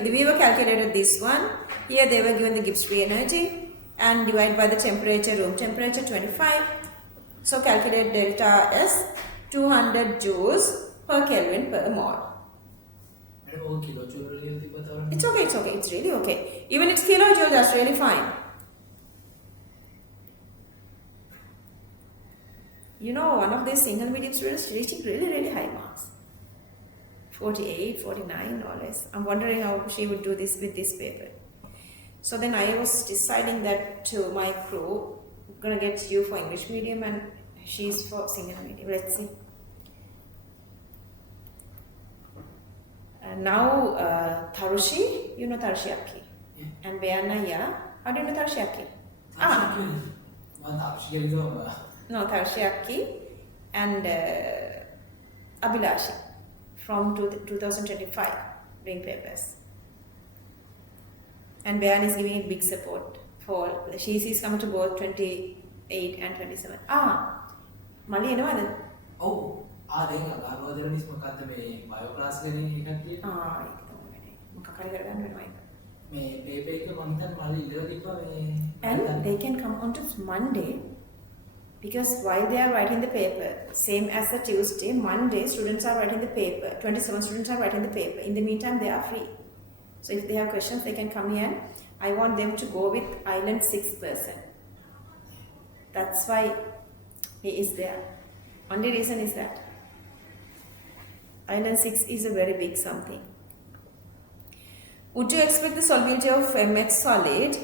we were calculated this one. Here they were given the Gibbs free energy and divide by the temperature, room temperature 25. So calculate delta S 200 joules per Kelvin per mole. It's okay, it's really okay. Even it's kilojoule, that's really fine. You know, one of these single medium students reaching really high marks. 48, 49 or less. I'm wondering how she would do this with this paper. So then I was deciding that to my crew, I'm gonna get you for English medium and she's for single medium. Let's see. Now, Tarushi, you know Tarushi Aki. Yeah. And Beana, yeah. How do you know Tarushi Aki? No, Tarushi Aki and Abhilashi from 2025 doing papers. And Bayan is giving it big support for, she is coming to both 28 and 27. Mali enawada? ඔව්. දැන් අගාරවදරනිස් මොකද්ද මේ bio class එකේ කට්ටිය? ඒක තමයි. මොකක් හරි කරගන්න වෙනවා ඒක. මේ පේපර් එක මම හිතන්නේ මල්ලි ඉල්ලලා තිබ්බා මේ. And they can come on to Monday because while they are writing the paper, same as the Tuesday, Monday students are writing the paper. 27 students are writing the paper. In the meantime, they are free. So if they have questions, they can come here. I want them to go with Island 6 person. That's why he is there. Only reason is that Island 6 is a very big something. Would you expect the solubility of MX solid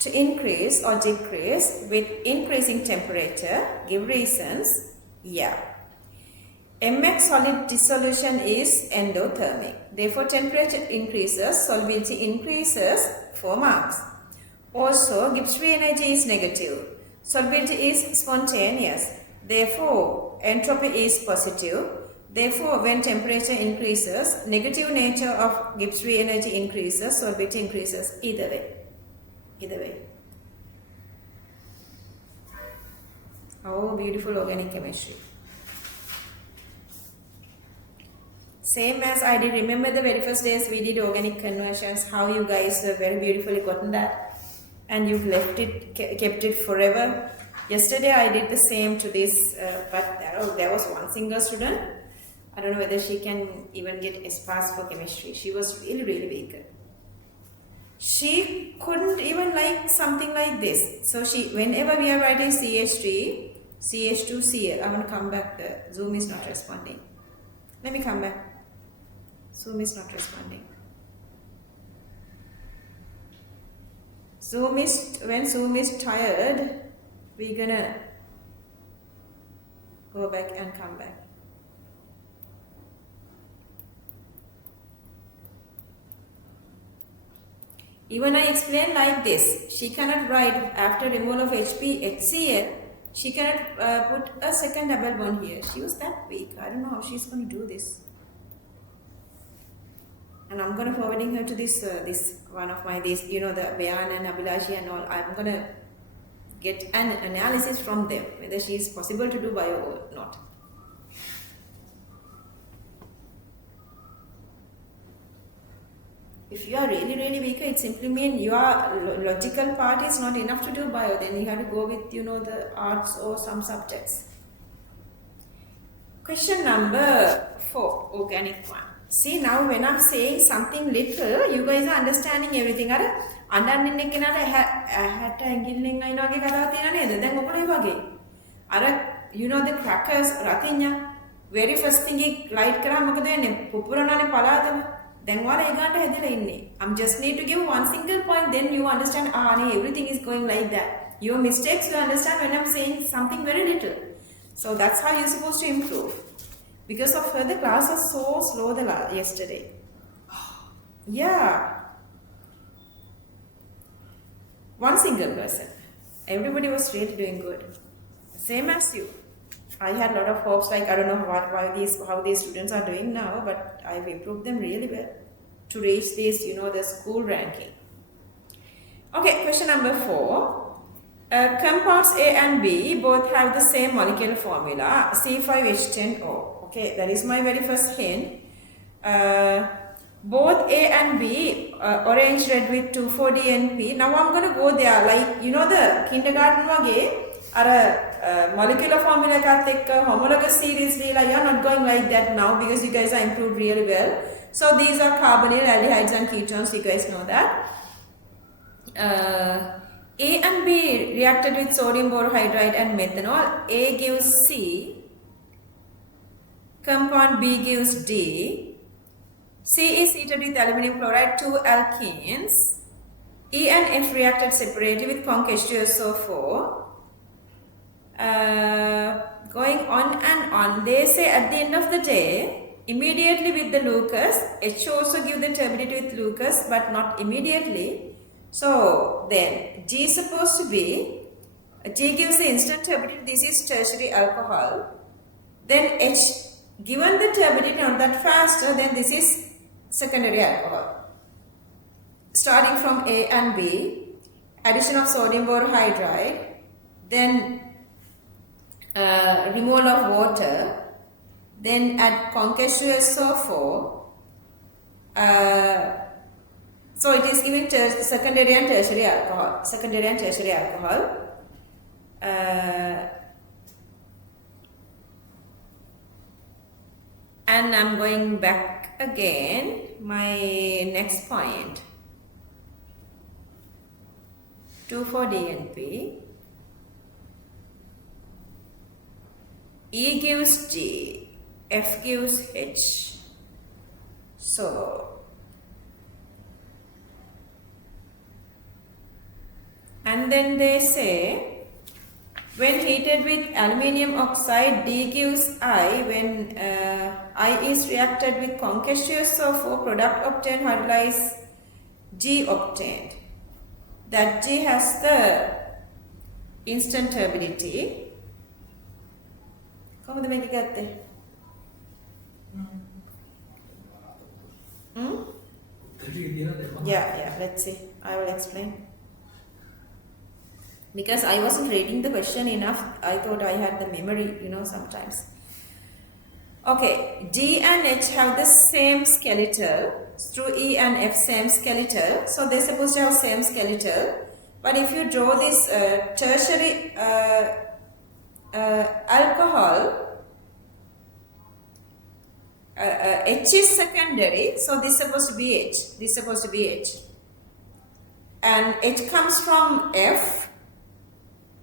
to increase or decrease with increasing temperature? Give reasons. Yeah. MX solid dissolution is endothermic. Therefore, temperature increases, solubility increases, 4 marks. Also, Gibbs free energy is negative. Solubility is spontaneous. Therefore, entropy is positive. Therefore, when temperature increases, negative nature of Gibbs free energy increases, solubility increases. Either way. Either way. Oh, beautiful organic chemistry. Same as I did. Remember the very first days we did organic conversions, how you guys very beautifully gotten that and you've left it, kept it forever. Yesterday I did the same to this, but there was one single student. I don't know whether she can even get S pass for chemistry. She was really, really weak. She couldn't even like something like this. So whenever we are writing CH3, CH2, Cl, I'm going to come back. The Zoom is not responding. Let me come back. Zoom is not responding. When Zoom is tired, we're gonna go back and come back. Even I explained like this. She cannot write after removal of HP, HCl. She cannot put a second double bond here. She was that weak. I don't know how she's going to do this. And I'm going to forwarding her to this one of my, the Bayan and Abhilashi and all. I'm going to get an analysis from them, whether she is possible to do bio or not. If you are really, really weaker, it simply means your logical part is not enough to do bio. Then you have to go with, the arts or some subjects. Question number 4, organic one. See, now when I'm saying something little, you guys are understanding everything. අඬන්නේ කෙනාට ඇහැට ඇඟිල්ලෙන් අයිනවා වගේ කතාවක් තියෙනා නේද? දැන් ඔකලයි වගේ. The crackers රතිඤ්ඤා very first thing light කරාම මොකද වෙන්නේ? පුපුරනනේ පලාතම. දැන් ඔයාලා ඒ ගානට හැදිලා ඉන්නේ. I'm just need to give one single point, then you understand everything is going like that. Your mistakes you understand when I'm saying something very little. So that's how you're supposed to improve. Because of her, the class was so slow yesterday. Yeah. One single person. Everybody was really doing good. Same as you. I had a lot of hopes, like I don't know how these students are doing now, but I've improved them really well to reach this, the school ranking. Okay, question number 4. Compounds A and B both have the same molecular formula, C5H10O. Okay, that is my very first hint. Both A and B, orange red with 2,4-DNP. Now I'm going to go there, like, the kindergarten wage, molecular formula homologous series, like, you're not going like that now because you guys are improved really well. So these are carbonyl, aldehydes and ketones, you guys know that. A and B reacted with sodium borohydride and methanol. A gives C, compound B gives D. C is heated with aluminum chloride, 2 alkenes. E and F reacted separately with conc H2SO4. Going on and on. They say at the end of the day, immediately with the Lucas, H also give the turbidity with Lucas, but not immediately. So then G is supposed to be, G gives the instant turbidity, this is tertiary alcohol. Then H, given the turbidity not that faster, then this is secondary alcohol. starting from A and B, addition of sodium borohydride, then removal of water, then add concassous sulfur. So it is giving secondary and tertiary alcohol. Secondary and tertiary alcohol. And I'm going back again. My next point. 2,4-DNP. E gives G, F gives H. So, and then they say, when heated with aluminium oxide, D gives I. When I is reacted with concassous sulfur, product obtained hydrolyzed G obtained. That G has the instant turbidity. කොහොමද මේක ගත්තේ? Yeah, let's see. I will explain. Because I wasn't reading the question enough, I thought I had the memory, sometimes. Okay, D and H have the same skeletal. Through E and F, same skeletal. So they're supposed to have same skeletal. But if you draw this tertiary alcohol, H is secondary, so this is supposed to be H. This is supposed to be H. And H comes from F.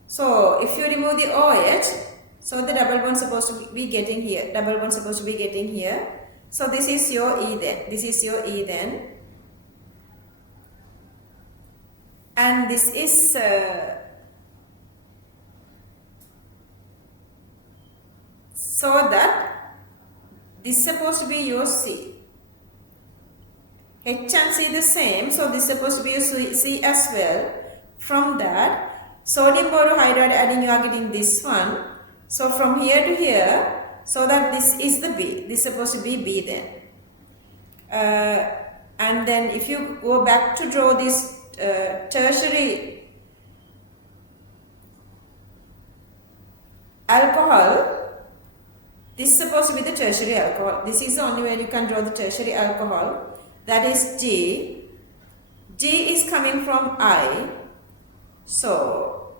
So if you remove the OH, so the double bond supposed to be getting here. Double bond supposed to be getting here. So this is your E then. This is your E then. And this is so that this is supposed to be your C. H and C the same, so this is supposed to be your C as well. From that, sodium borohydride adding, you are getting this one. So from here to here, so that this is the B. This is supposed to be B then. And then if you go back to draw this tertiary alcohol, this is supposed to be the tertiary alcohol. This is the only way you can draw the tertiary alcohol. That is G. G is coming from I. So,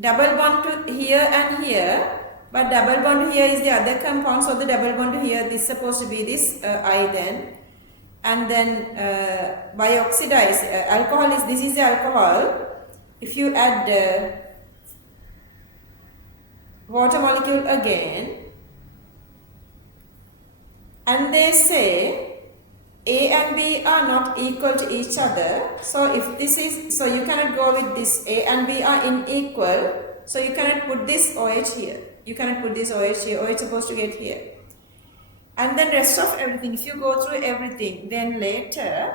double bond to here and here. But double bond here is the other compound. So, the double bond here, this is supposed to be this I then. And then by oxidize, alcohol is, this is the alcohol. If you add water molecule again, and they say A and B are not equal to each other. So if this is, so you cannot go with this A and B are unequal. So you cannot put this OH here. You cannot put this OH here. OH is supposed to get here. And then rest of everything, if you go through everything, then later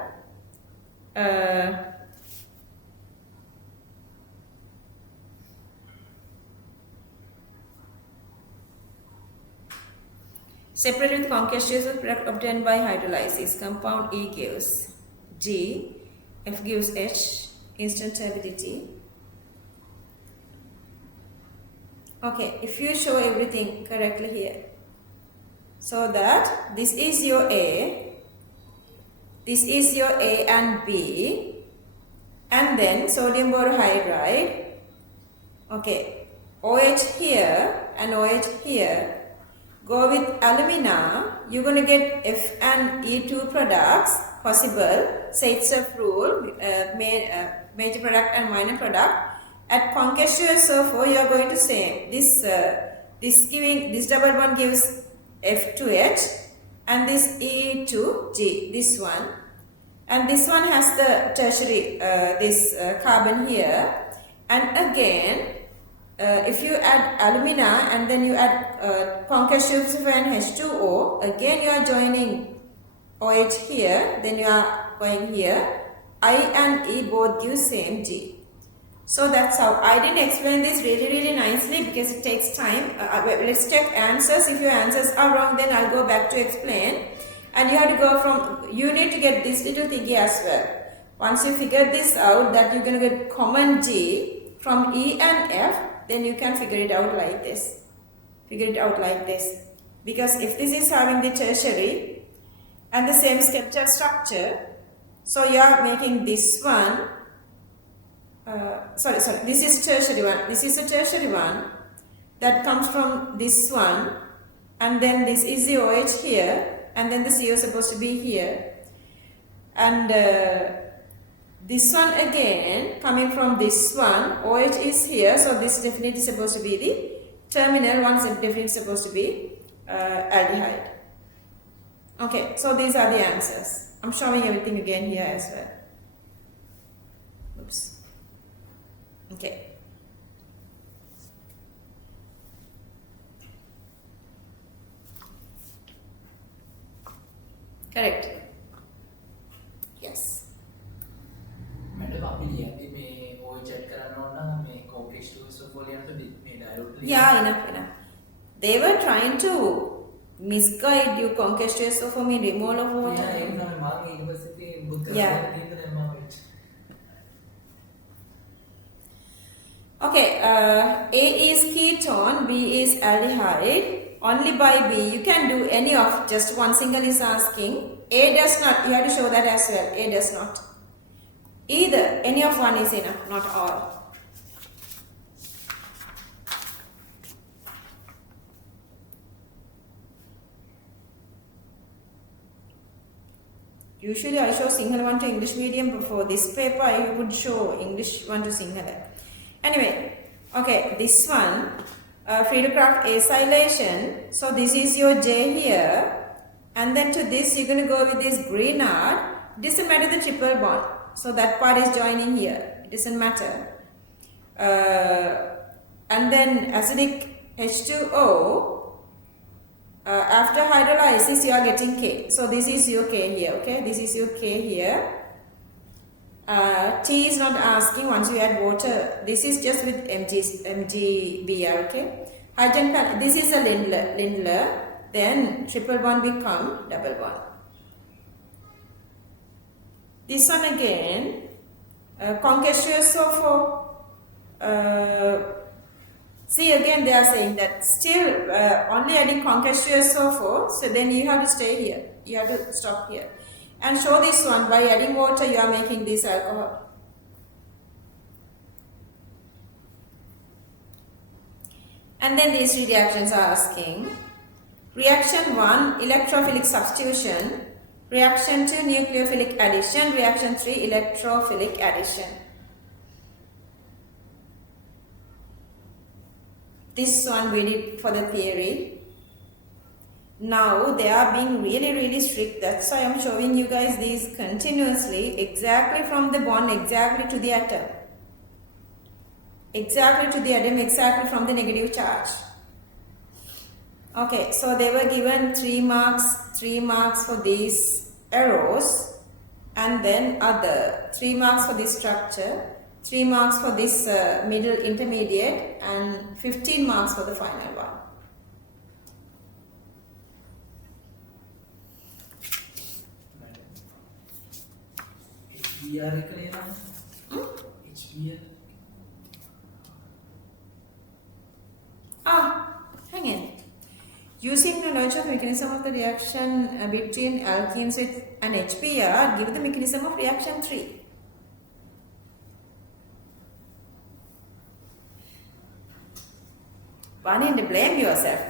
separately with concassous product obtained by hydrolysis, compound E gives G, F gives H, instant turbidity. Okay, if you show everything correctly here, so that this is your A, this is your A and B, and then sodium borohydride, okay, OH here and OH here. Go with alumina, you're going to get F and E2 products possible. Say it's a rule, major product and minor product. At concassous sulfur, you are going to say this double bond gives F to H and this E to G, this one. And this one has the tertiary, carbon here. And again, if you add alumina and then you add concassous sulfur and H2O, again you are joining OH here, then you are going here. I and E both give same G. So that's how. I didn't explain this really nicely because it takes time. Let's check answers. If your answers are wrong, then I'll go back to explain. And you have to go from, you need to get this little thingy as well. Once you figure this out, that you're going to get common G from E and F, then you can figure it out like this. Figure it out like this. Because if this is having the tertiary and the same skeletal structure, so you are making this one, this is tertiary one. This is a tertiary one that comes from this one, and then this is the OH here, and then the CO is supposed to be here. And this one again coming from this one, OH is here, so this definitely is supposed to be the terminal one, is definitely supposed to be aldehyde. Okay, so these are the answers. I'm showing everything again here as well. Oops. Okay. Correct. Yes. Madam, අපි ලියන්නේ මේ OH chat කරන්න ඕන නම් මේ complex tools වල ලියනකොට මේ dialog Yeah, enough. They were trying to misguide you, conquestors of me, removal of water. Yeah, ඒක තමයි මාගේ university බුද්ධ Yeah. තියෙන දැන් මම Okay, A is ketone, B is aldehyde. Only by B, you can do any of, just one single is asking. A does not, you have to show that as well. A does not. Either, any of one is enough, not all. Usually I show Sinhala 1 to English medium, but for this paper I would show English 1 to Sinhala. Anyway, okay, this one, Friedel-Crafts acylation. So this is your J here, and then to this you're going to go with this green R. It doesn't matter the triple bond, so that part is joining here. It doesn't matter. And then acidic H2O. After hydrolysis you are getting K. So this is your K here. Okay, this is your K here. T is not asking once you add water. This is just with MgBr. Okay. Hydrogen, this is a Lindler. Then triple bond become double bond. This one again, concatenated for. See again they are saying that still only adding concatenated sulfur. So then you have to stay here. You have to stop here. And show this one, by adding water you are making this alcohol. And then these three reactions are asking. Reaction 1, electrophilic substitution. Reaction 2, nucleophilic addition. Reaction 3, electrophilic addition. This one we did for the theory. Now they are being really strict. That's why I'm showing you guys these continuously, exactly from the bond, exactly to the atom. Exactly to the atom, exactly from the negative charge. Okay, so they were given 3 marks for these arrows, and then other 3 marks for this structure, 3 marks for this middle intermediate, and 15 marks for the final one. HBR එක ලියනවා. HBR. Hang in. Using the knowledge of mechanism of the reaction between alkenes with an HBr, give the mechanism of reaction 3. One, blame yourself.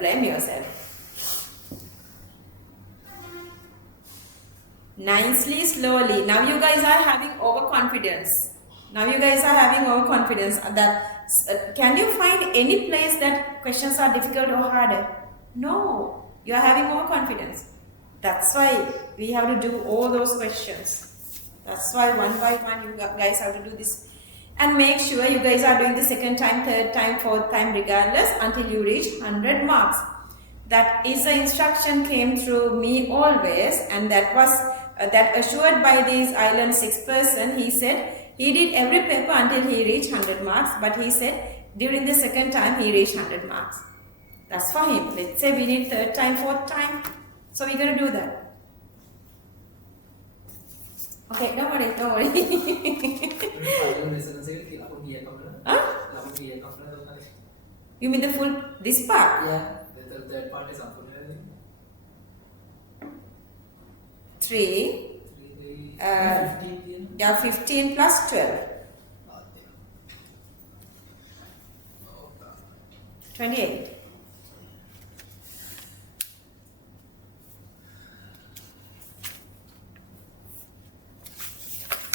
Nicely, slowly. Now you guys are having overconfidence. That can you find any place that questions are difficult or harder? No, you are having overconfidence. That's why we have to do all those questions. That's why one by one you guys have to do this. And make sure you guys are doing the second time, third time, fourth time regardless until you reach 100 marks. That is the instruction came through me always, and that was that assured by this island 6 person. He said he did every paper until he reached 100 marks, but he said during the second time he reached 100 marks. That's for him. Let's say we need third time, fourth time. So we're going to do that. Okay, don't worry, don't worry. Huh? You mean the full, this part? Yeah, the third part is something. 3. 15. Yeah, 15 plus 12. 28.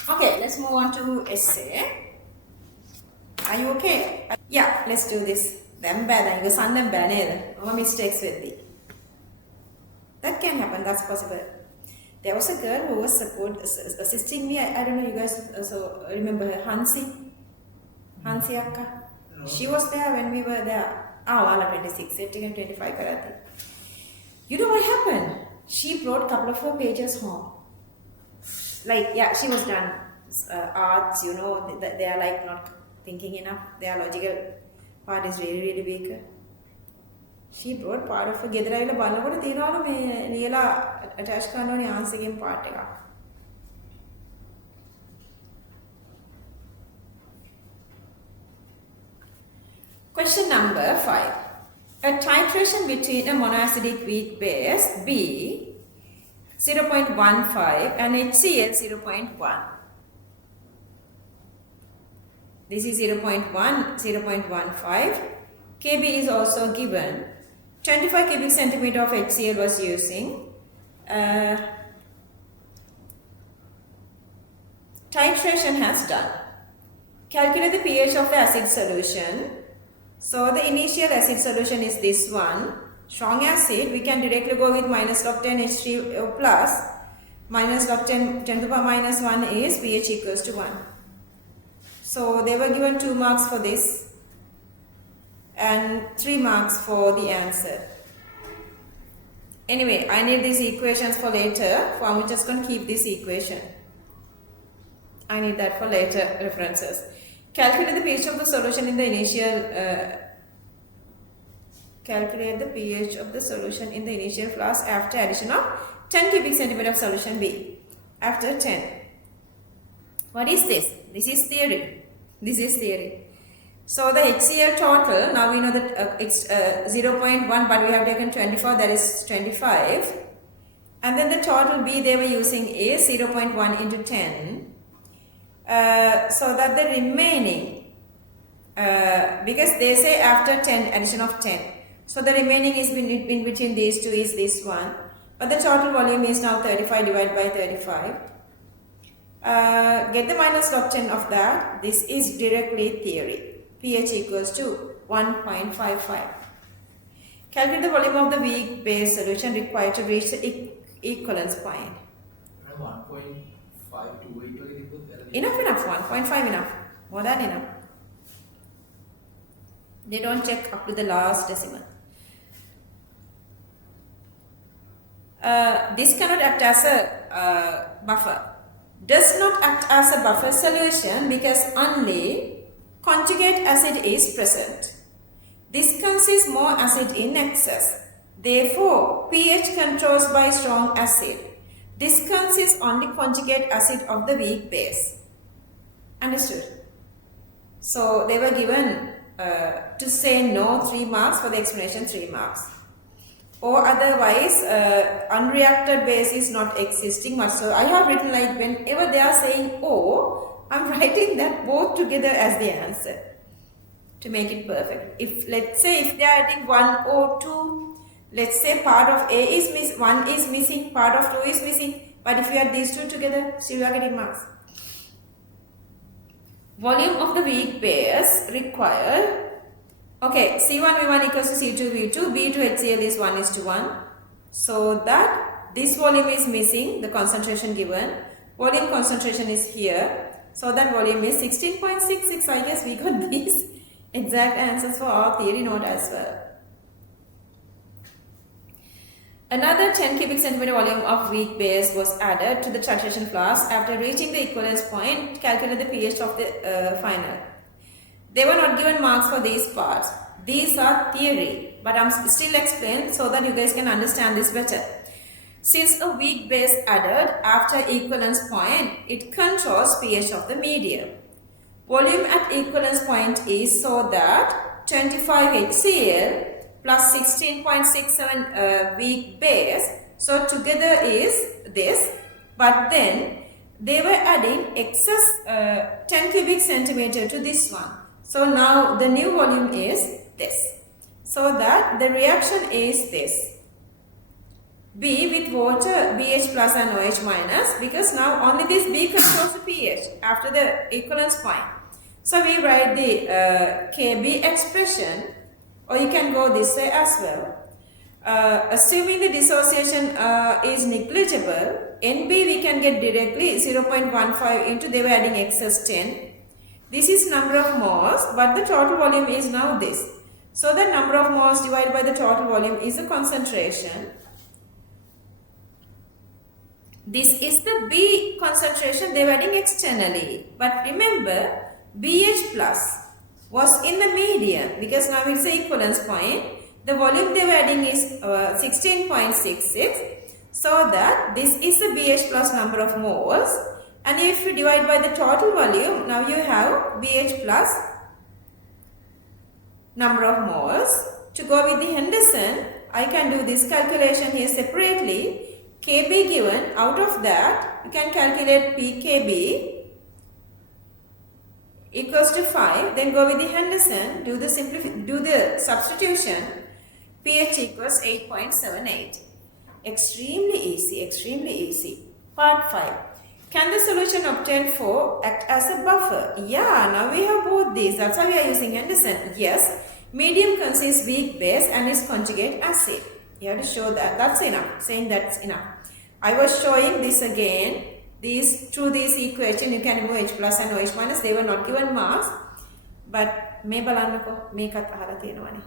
Okay, let's move on to essay. Are you okay? Yeah, let's do this. Them bad, you son them bad, no mistakes with me. That can happen, that's possible. There was a girl who was assisting me. I don't know, you guys also remember her, Hansi Akka. She was there when we were there. 26, 25 karate. You know what happened? She brought a couple of her pages home. Like, yeah, she was done. Arts, you know, they are like not thinking enough. Their logical part is really, really weak. She brought part of her. ගෙදර ඇවිල්ලා බලනකොට තියනවලු මේ ලියලා attach කරන්න ඕනේ answer එකෙන් part එකක්. Question number 5. A titration between a monoacidic weak base B 0.15 and HCl 0.1. This is 0.1, 0.15. Kb is also given. 25 cubic centimeter of HCl was using. Titration has done. Calculate the pH of the acid solution. So the initial acid solution is this one. Strong acid, we can directly go with minus log 10 H3O plus. Minus log 10 to the power minus 1 is pH equals to 1. So they were given 2 marks for this and 3 marks for the answer. Anyway, I need these equations for later. So I'm just going to keep this equation. I need that for later references. Calculate the pH of the solution in the initial calculate the pH of the solution in the initial flask after addition of 10 cubic centimeter of solution B. After 10. What is this? This is theory. This is theory. So the HCl total, now we know that it's 0.1, but we have taken 24, that is 25. And then the total B they were using is 0.1 into 10. So that the remaining, because they say after 10, addition of 10. So the remaining is in between these two is this one. But the total volume is now 35 divided by 35. Get the minus log 10 of that. This is directly theory. pH equals to 1.55. Calculate the volume of the weak base solution required to reach the equivalence point. 1.52 Enough, 1.5 enough. More than enough. They don't check up to the last decimal. This cannot act as a buffer. Does not act as a buffer solution because only conjugate acid is present. This consists more acid in excess. Therefore, pH controls by strong acid. This consists only conjugate acid of the weak base. Understood? So they were given to say no 3 marks, for the explanation 3 marks. Or otherwise, unreacted base is not existing much. So I have written like whenever they are saying O, I'm writing that both together as the answer to make it perfect. If let's say if they are adding 1 or 2, let's say part of A is missing, 1 is missing, part of 2 is missing. But if you add these two together, still you are getting marks. Volume of the weak base required. Okay, C1V1 equals to C2V2, B to HCl is 1:1. So that this volume is missing, the concentration given. Volume concentration is here. So that volume is 16.66. I guess we got these exact answers for our theory note as well. Another 10 cubic centimeter volume of weak base was added to the titration flask. After reaching the equivalence point, calculate the pH of the final. They were not given marks for these parts. These are theory, but I'm still explained so that you guys can understand this better. Since a weak base added after equivalence point, it controls pH of the medium. Volume at equivalence point is so that 25 HCl plus 16.67 weak base. So together is this, but then they were adding excess 10 cubic centimeter to this one. So now the new volume is this. So that the reaction is this. B with water, BH plus and OH minus, because now only this B controls the pH after the equivalence point. So we write the KB expression, or you can go this way as well. Assuming the dissociation is negligible, NB we can get directly 0.15 into, they were adding excess 10. This is number of moles, but the total volume is now this. So the number of moles divided by the total volume is the concentration. This is the B concentration they were adding externally. But remember, BH plus was in the medium because now it's the equivalence point. The volume they were adding is 16.66. So that this is the BH plus number of moles. And if you divide by the total volume, now you have BH plus number of moles. To go with the Henderson, I can do this calculation here separately. KB given, out of that you can calculate PKB equals to 5, then go with the Henderson, do the substitution, pH equals 8.78. Extremely easy, extremely easy. Part 5. Can the solution obtained for act as a buffer? Yeah, now we have both these. That's why we are using Henderson. Yes, medium consists weak base and its conjugate acid. You have to show that. That's enough. Saying that's enough. I was showing this again. Through these equation you can remove H plus and OH minus. They were not given marks. But me balannako mekath ahara tiyenawane.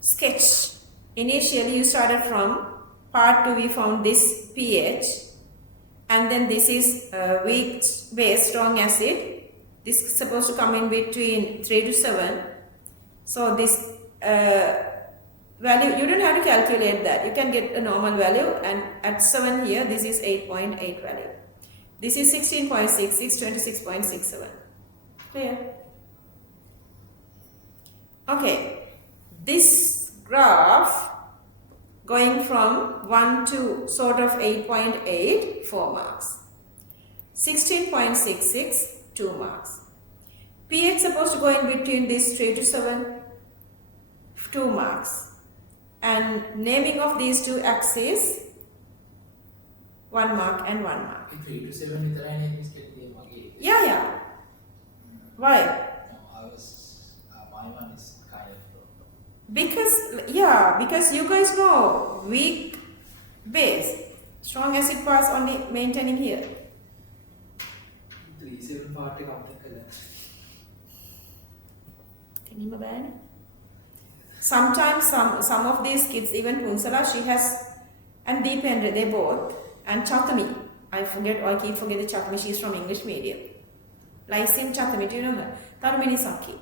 Sketch. Initially you started from part 2, we found this pH, and then this is weak base, strong acid. This is supposed to come in between 3 to 7. So this value, you don't have to calculate that. You can get a normal value, and at 7 here, this is 8.8 value. This is 16.66, 26.67. Clear? Okay. This graph going from 1 to sort of 8.8, 4 marks. 16.66, 2 marks. pH supposed to go in between this 3 to 7, 2 marks. And naming of these two axes, 1 mark and 1 mark. 3 to 7 Yeah. Why? No, my one is kind of because you guys know weak base, strong acid parts only maintaining here. 3-7 part එක අපිට කළා. Can you sometimes some of these kids, even Punsala, she has, and Deependra, they both, and Chatami. I keep forgetting Chatami, she's from English medium. Lyceum Chatami, do you know her? Tarmini Saki.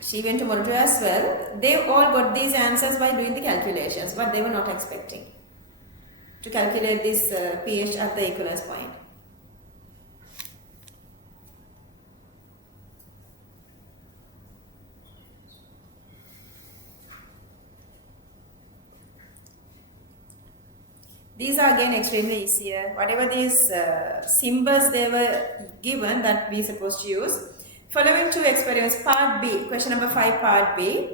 She went to Monitor as well. They all got these answers by doing the calculations, but they were not expecting to calculate this pH at the equivalence point. These are again extremely easier. Whatever these symbols they were given that we supposed to use. Following 2 experiments, part B, question number 5, part B.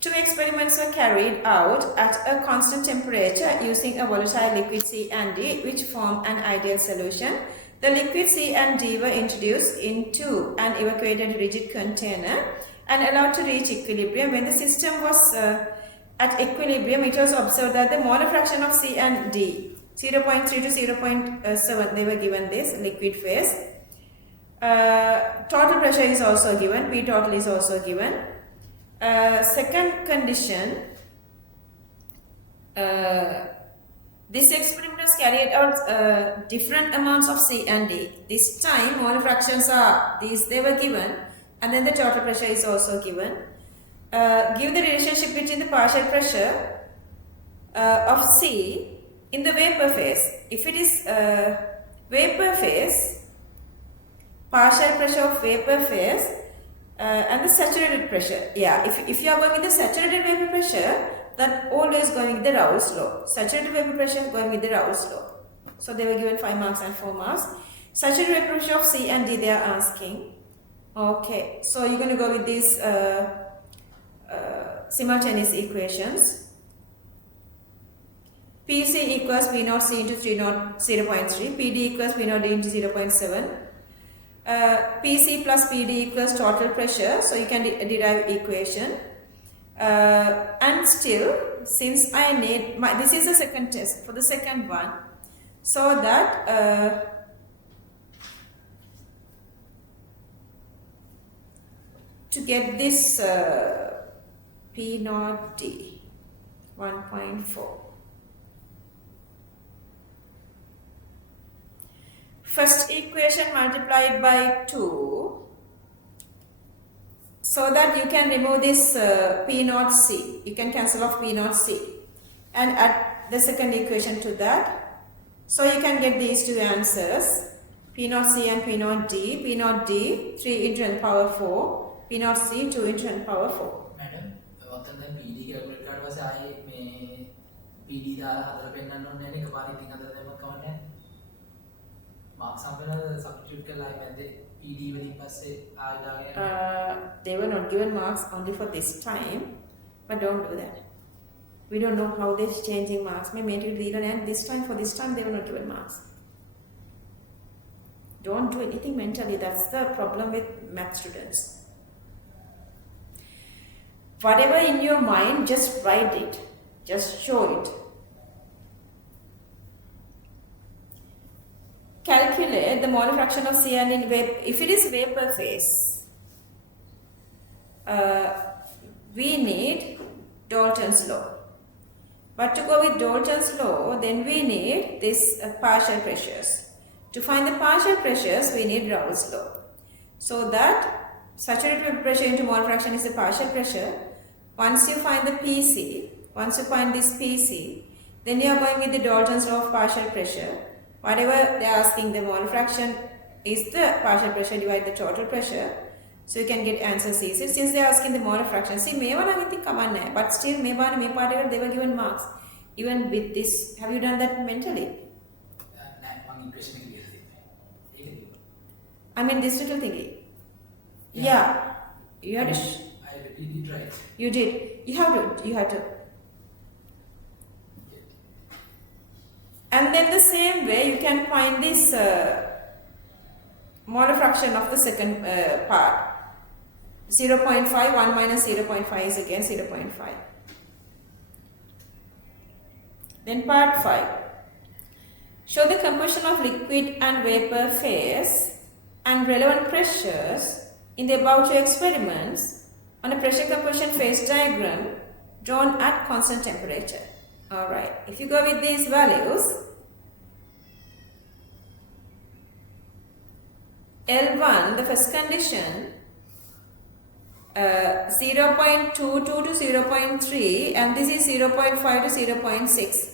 2 experiments were carried out at a constant temperature using a volatile liquid C and D, which form an ideal solution. The liquid C and D were introduced into an evacuated rigid container and allowed to reach equilibrium. When the system was at equilibrium, it was observed that the molar fraction of C and D, 0.3 to 0.7, they were given this liquid phase. Total pressure is also given, P total is also given. Second condition, this experiment was carried out different amounts of C and D. This time molar fractions are these, they were given, and then the total pressure is also given. give the relationship between the partial pressure of C in the vapor phase. If it is vapor phase, partial pressure of vapor phase and the saturated pressure. Yeah, if you are going with the saturated vapor pressure, that always going with the Raoult's law. Saturated vapor pressure going with the Raoult's law. So they were given 5 marks and 4 marks. Saturated vapor pressure of C and D they are asking. Okay, so you're going to go with these simultaneous equations. PC equals P naught C into 3 naught 0.3. PD equals P naught D into 0.7. PC plus PD equals total pressure. So you can derive equation. And still, since I need this is the second test for the second one, so that to get this P naught D 1.4. First equation multiplied by 2, so that you can remove this P naught C. You can cancel off P naught C and add the second equation to that. So you can get these two answers, P naught C and P naught D. P naught D 3 into 10 power 4. P naught C 2 into 10 power 4. Madam, ඔතන දැන් PD calculate කරලා පස්සේ ආයේ මේ PD දාලා හදලා පෙන්නන්න ඕනේ නැහැ නේ එකපාරට ඉතින් හදලා දැම්මම කවන්නේ නැහැ. මාක්ස් හම්බෙලා සබ්ස්ටිටියුට් කරලා ආයේ මැද්දේ PD වලින් පස්සේ ආයෙ දාගෙන they were not given marks only for this time, but don't do that. We don't know how they're changing marks. May made it real and this time for this time they were not given marks. Don't do anything mentally. That's the problem with math students. Whatever in your mind, just write it. Just show it. Calculate the molar fraction of CN in vapor. If it is vapor phase, we need Dalton's law. But to go with Dalton's law, then we need this partial pressures. To find the partial pressures, we need Raoult's law. So that saturated vapor pressure into mole fraction is the partial pressure. Once you find the PC, once you find this PC, then you are going with the Dalton's law of partial pressure. Whatever they are asking, the mole fraction is the partial pressure divided the total pressure. So you can get answer C. So since they are asking the mole fraction, see, I think come on, but still, they were given marks. Even with this, have you done that mentally? I mean, this little thingy. Yeah. You had to. I did right. You did. You have to. You have to. And then the same way, you can find this molar fraction of the second part. 0.5, 1 minus 0.5 is again 0.5. Then part 5. Show the composition of liquid and vapor phase and relevant pressures in the above two experiments on a pressure composition phase diagram drawn at constant temperature. Alright, if you go with these values, L1, the first condition, 0.22 to 0.3 and this is 0.5 to 0.6.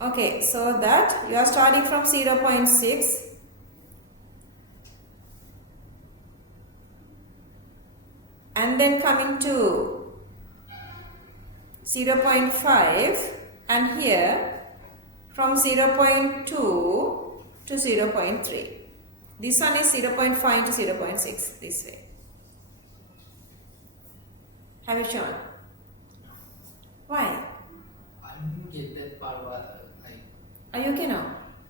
Okay, so that you are starting from 0.6 and then coming to 0.5 and here from 0.2 to 0.3. This one is 0.5 to 0.6 this way. Have you shown? Why? I didn't get that part. Are you okay now?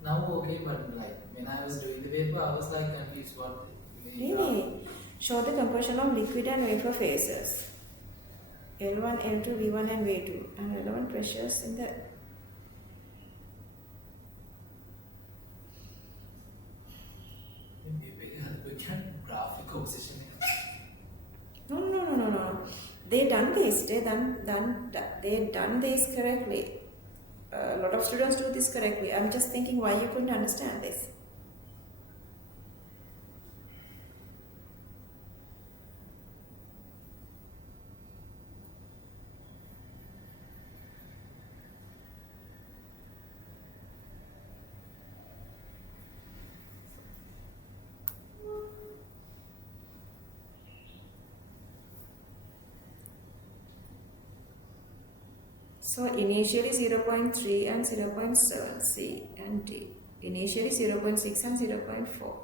Now okay, but like when I was doing the paper, I was like confused what. Really? Show the composition of liquid and vapor phases. L1, L2, V1 and V2 and relevant pressures in the graphic composition. No. They done this. They done this correctly. A lot of students do this correctly. I'm just thinking why you couldn't understand this. So initially 0.3 and 0.7, C and D. Initially 0.6 and 0.4.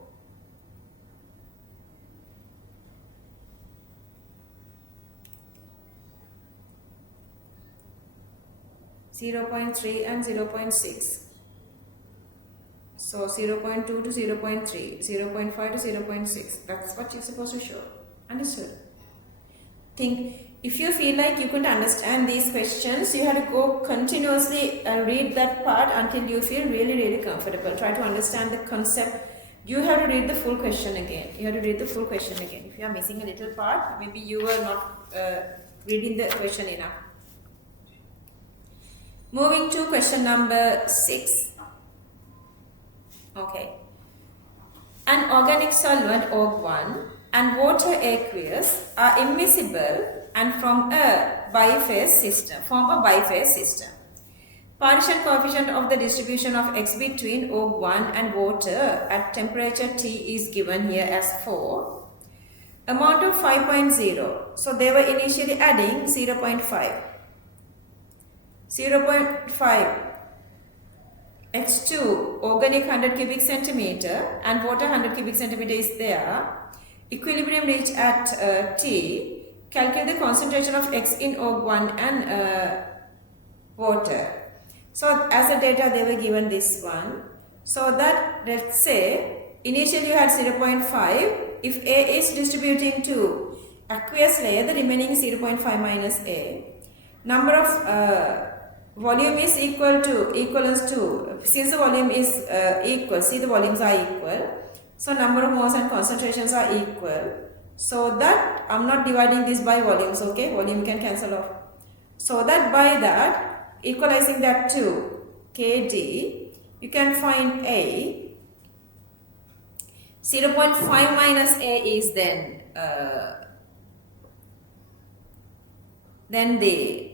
0.3 and 0.6. So 0.2 to 0.3, 0.5 to 0.6. That's what you're supposed to show. Understood? Think, if you feel like you couldn't understand these questions, you have to go continuously read that part until you feel really comfortable. Try to understand the concept. You have to read the full question again. You have to read the full question again. If you are missing a little part, maybe you were not reading the question enough. Moving to question number 6. Okay. An organic solvent OG1 and water aqueous are immiscible and form a biphase system. Partition coefficient of the distribution of X between OG1 and water at temperature T is given here as 4. Amount of 5.0. So they were initially adding 0.5. 0.5 H2 organic 100 cubic centimeter and water 100 cubic centimeter is there. Equilibrium reached at T. Calculate the concentration of X in OG1 and water. So as a data they were given this one. So that, let's say initially you had 0.5. If A is distributing to aqueous layer, the remaining 0.5 minus A. Number of volume is equivalence to, since the volume is equal, see the volumes are equal. So number of moles and concentrations are equal. So that, I'm not dividing this by volumes, okay? Volume can cancel off. So that by that, equalizing that to Kd, you can find A. 0.5 minus A is then the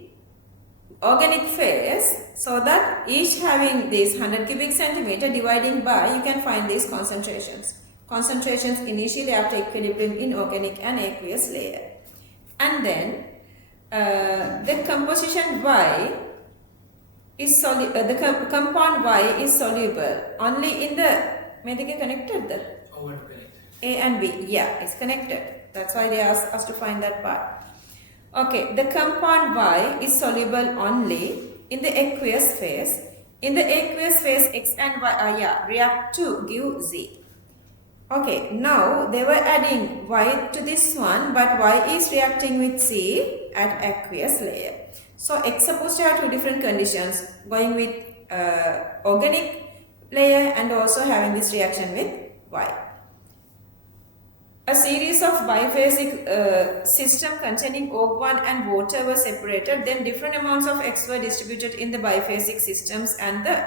organic phase, so that each having this 100 cubic centimeter dividing by, you can find these concentrations. Concentrations initially after equilibrium in organic and aqueous layer. And then the composition Y is compound Y is soluble only in the, may they get connected the A and B, yeah, it's connected. That's why they asked us to find that part. Okay, the compound Y is soluble only in the aqueous phase. In the aqueous phase, X and Y react to give Z. Okay, now they were adding Y to this one, but Y is reacting with Z at aqueous layer. So X supposed to have two different conditions, going with organic layer and also having this reaction with Y. A series of biphasic system containing OG1 and water were separated. Then different amounts of X were distributed in the biphasic systems and the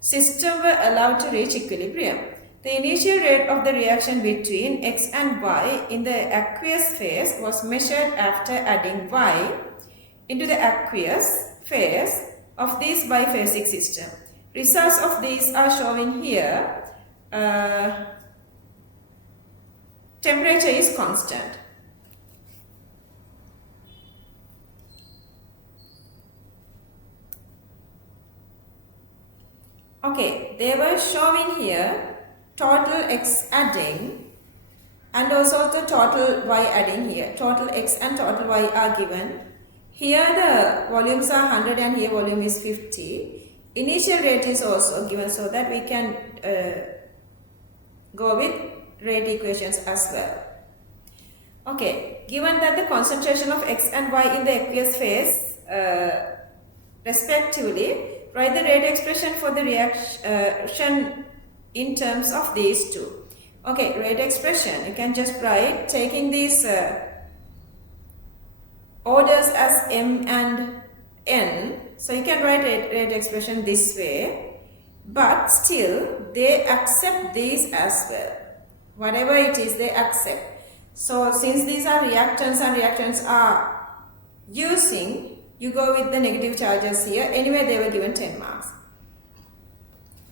system were allowed to reach equilibrium. The initial rate of the reaction between X and Y in the aqueous phase was measured after adding Y into the aqueous phase of this biphasic system. Results of these are showing here. Temperature is constant. Okay, they were showing here total X adding and also the total Y adding here. Total X and total Y are given. Here the volumes are 100 and here volume is 50. Initial rate is also given so that we can go with rate equations as well. Okay, given that the concentration of X and Y in the aqueous phase respectively, write the rate expression for the reaction in terms of these two. Okay, rate expression, you can just write taking these orders as M and N. So you can write rate expression this way, but still they accept these as well. Whatever it is, they accept. So since these are reactants and reactants are using, you go with the negative charges here. Anyway, they were given 10 marks.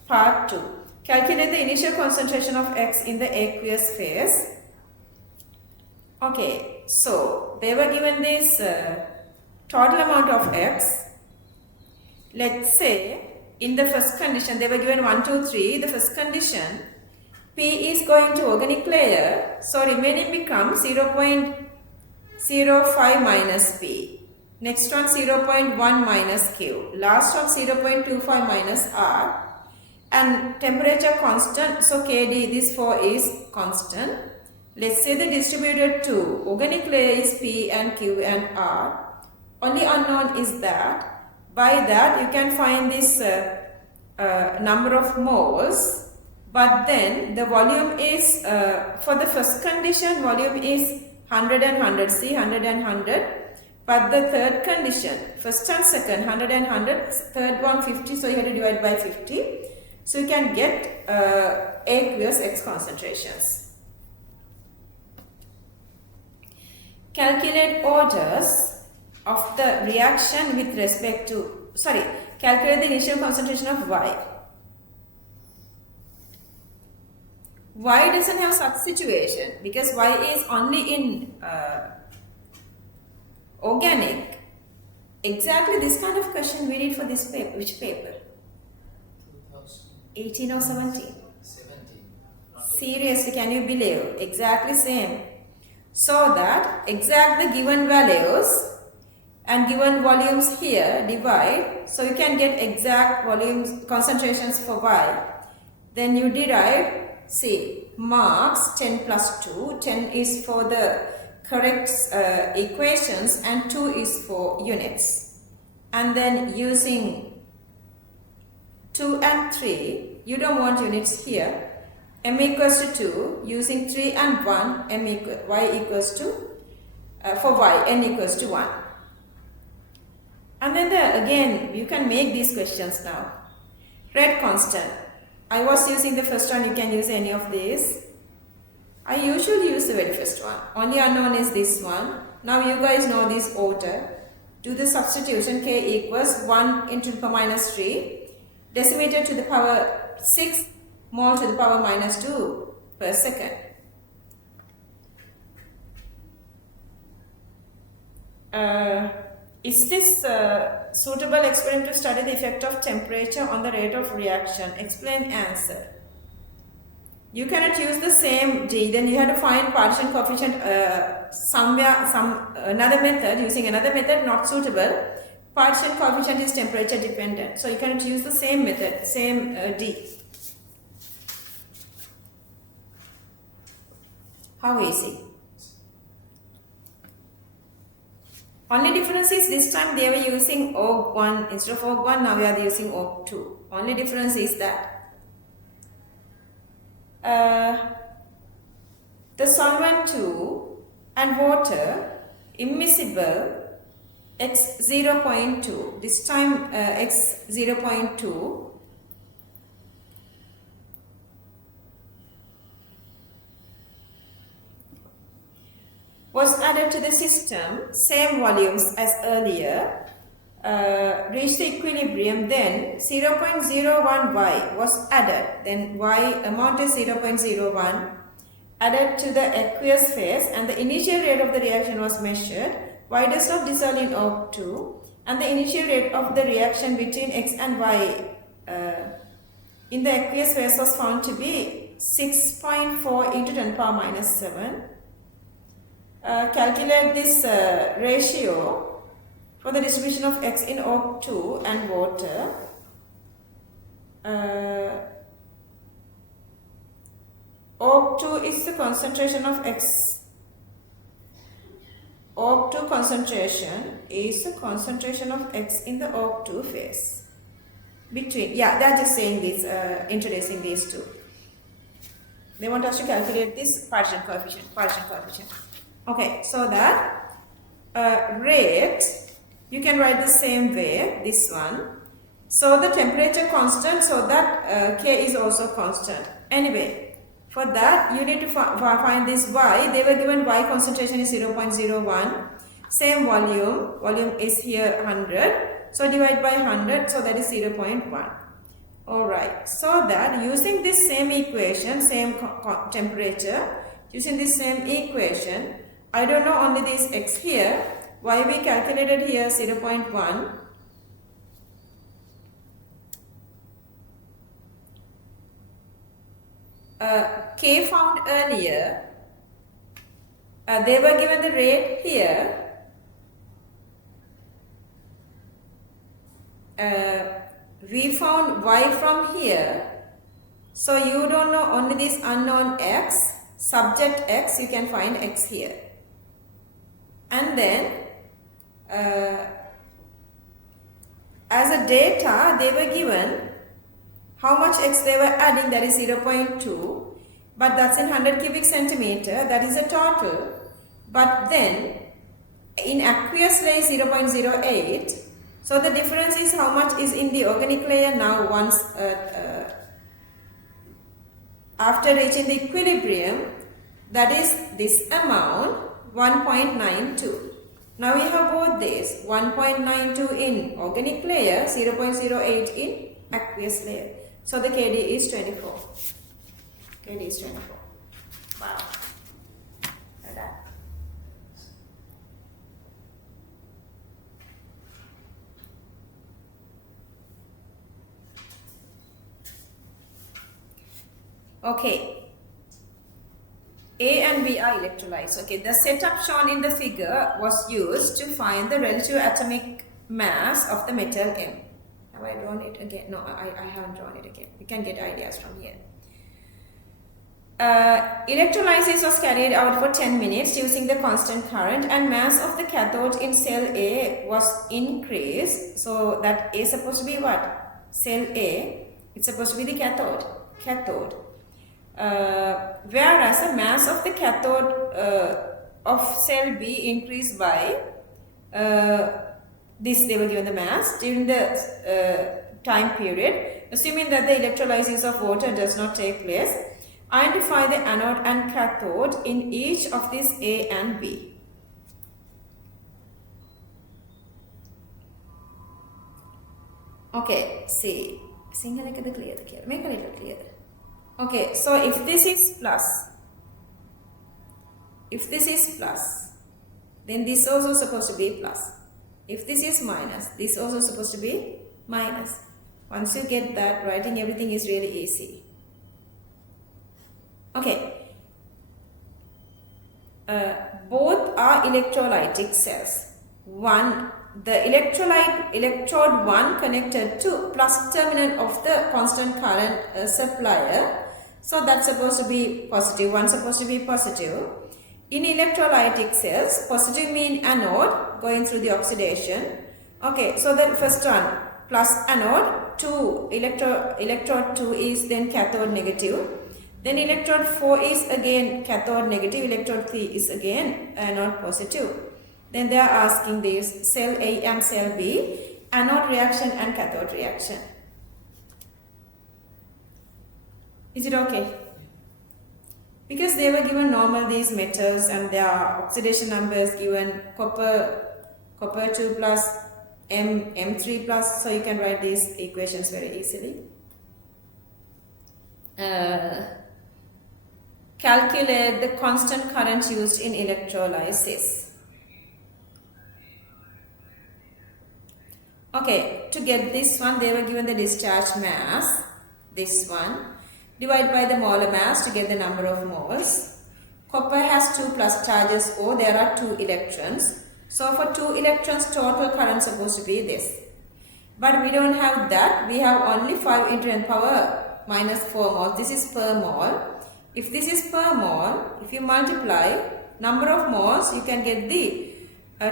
Part 2. Calculate the initial concentration of X in the aqueous phase. Okay, so they were given this total amount of X let's say in the first condition, they were given 1, 2, 3. The first condition, P is going to organic layer. So remaining becomes 0.05 minus P. Next one 0.1 minus Q. Last one 0.25 minus R. And temperature constant. So KD, this 4 is constant. Let's say the distributed 2. Organic layer is P and Q and R. Only unknown is that. By that you can find this number of moles. But then the volume is, for the first condition, volume is 100 and 100, see 100 and 100. But the third condition, first and second, 100 and 100, third one 50, so you have to divide by 50. So you can get aqueous X concentrations. Calculate orders of the reaction with respect to, calculate the initial concentration of Y. Y doesn't have such situation because Y is only in organic. Exactly this kind of question we need for this paper. Which paper? 18 or 17? 17. Seriously, can you believe? Exactly same. So that exact the given values and given volumes here divide. So you can get exact volumes concentrations for Y. Then you derive. See, marks 10 plus 2, 10 is for the correct equations and 2 is for units. And then using 2 and 3, you don't want units here. M equals to 2, using 3 and 1, Y equals to, for Y, N equals to 1. And then again, you can make these questions now. Red constant. I was using the first one, you can use any of these. I usually use the very first one. Only unknown is this one. Now you guys know this order. Do the substitution. K equals 1 into the power minus 3. Decimeter to the power 6. Mole to the power minus 2 per second. Is this suitable experiment to study the effect of temperature on the rate of reaction? Explain answer. You cannot use the same D, then you have to find partition coefficient another method, using another method not suitable. Partition coefficient is temperature dependent, so you cannot use the same method, same D. How easy? Only difference is this time they were using OG1 instead of OG1, now we are using OG2. Only difference is that the solvent 2 and water immiscible X 0.2. This time X 0.2. was added to the system, same volumes as earlier, reached the equilibrium, then 0.01 Y was added, then Y amount is 0.01, added to the aqueous phase, and the initial rate of the reaction was measured. Y does not dissolve in O2, and the initial rate of the reaction between X and Y in the aqueous phase was found to be 6.4 into 10 power minus 7. Calculate this ratio for the distribution of X in O2 and water. O2 is the concentration of X. O2 concentration is the concentration of X in the O2 phase. Between, yeah, they're just saying this, introducing these two. They want us to calculate this partition coefficient. Okay, so that rate, you can write the same way, this one. So the temperature constant, so that K is also constant. Anyway, for that you need to find this Y. They were given Y concentration is 0.01. Same volume is here 100. So divide by 100, so that is 0.1. Alright, so that using this same equation, same temperature, using this same equation, I don't know only this X here, Y we calculated here 0.1. K found earlier, they were given the rate here. We found Y from here. So you don't know only this unknown X, subject X, you can find X here. And then as a data, they were given how much X they were adding, that is 0.2, but that's in 100 cubic centimeter, that is a total. But then in aqueous layer 0.08, so the difference is how much is in the organic layer now once after reaching the equilibrium, that is this amount 1.92. Now we have both this 1.92 in organic layer, 0.08 in aqueous layer. So the KD is 24. KD is 24. Wow. Like that. Okay. A and B are electrolytes. Okay, the setup shown in the figure was used to find the relative atomic mass of the metal M. Have I drawn it again? No, I haven't drawn it again. You can get ideas from here. Electrolysis was carried out for 10 minutes using the constant current, and mass of the cathode in cell A was increased. So that A is supposed to be what? Cell A. It's supposed to be the cathode. Whereas the mass of the cathode of cell B increased by this, they were given the mass during the time period. Assuming that the electrolysis of water does not take place, identify the anode and cathode in each of these A and B. Okay, see. Sinhala ekada clear කියලා. මේක little clear. Okay, so if this is plus, then this also supposed to be plus. If this is minus, this also supposed to be minus. Once you get that, writing everything is really easy. Okay. Both are electrolytic cells. The electrode 1 connected to plus terminal of the constant current supplier. So that's supposed to be positive, 1 supposed to be positive. In electrolytic cells, positive mean anode going through the oxidation. Okay, so the first one, plus anode, 2, electrode 2 is then cathode negative. Then electrode 4 is again cathode negative, electrode 3 is again anode positive. Then they are asking this cell A and cell B, anode reaction and cathode reaction. Is it okay? Because they were given normal these metals and their oxidation numbers given copper 2 plus M3 plus, so you can write these equations very easily. Calculate the constant current used in electrolysis. Okay, to get this one, they were given the discharge mass, this one. Divide by the molar mass to get the number of moles. Copper has 2 plus charges, or there are 2 electrons. So for 2 electrons, total current is supposed to be this. But we don't have that. We have only 5 into 10 power minus 4 moles. This is per mole. If this is per mole, if you multiply number of moles, you can get the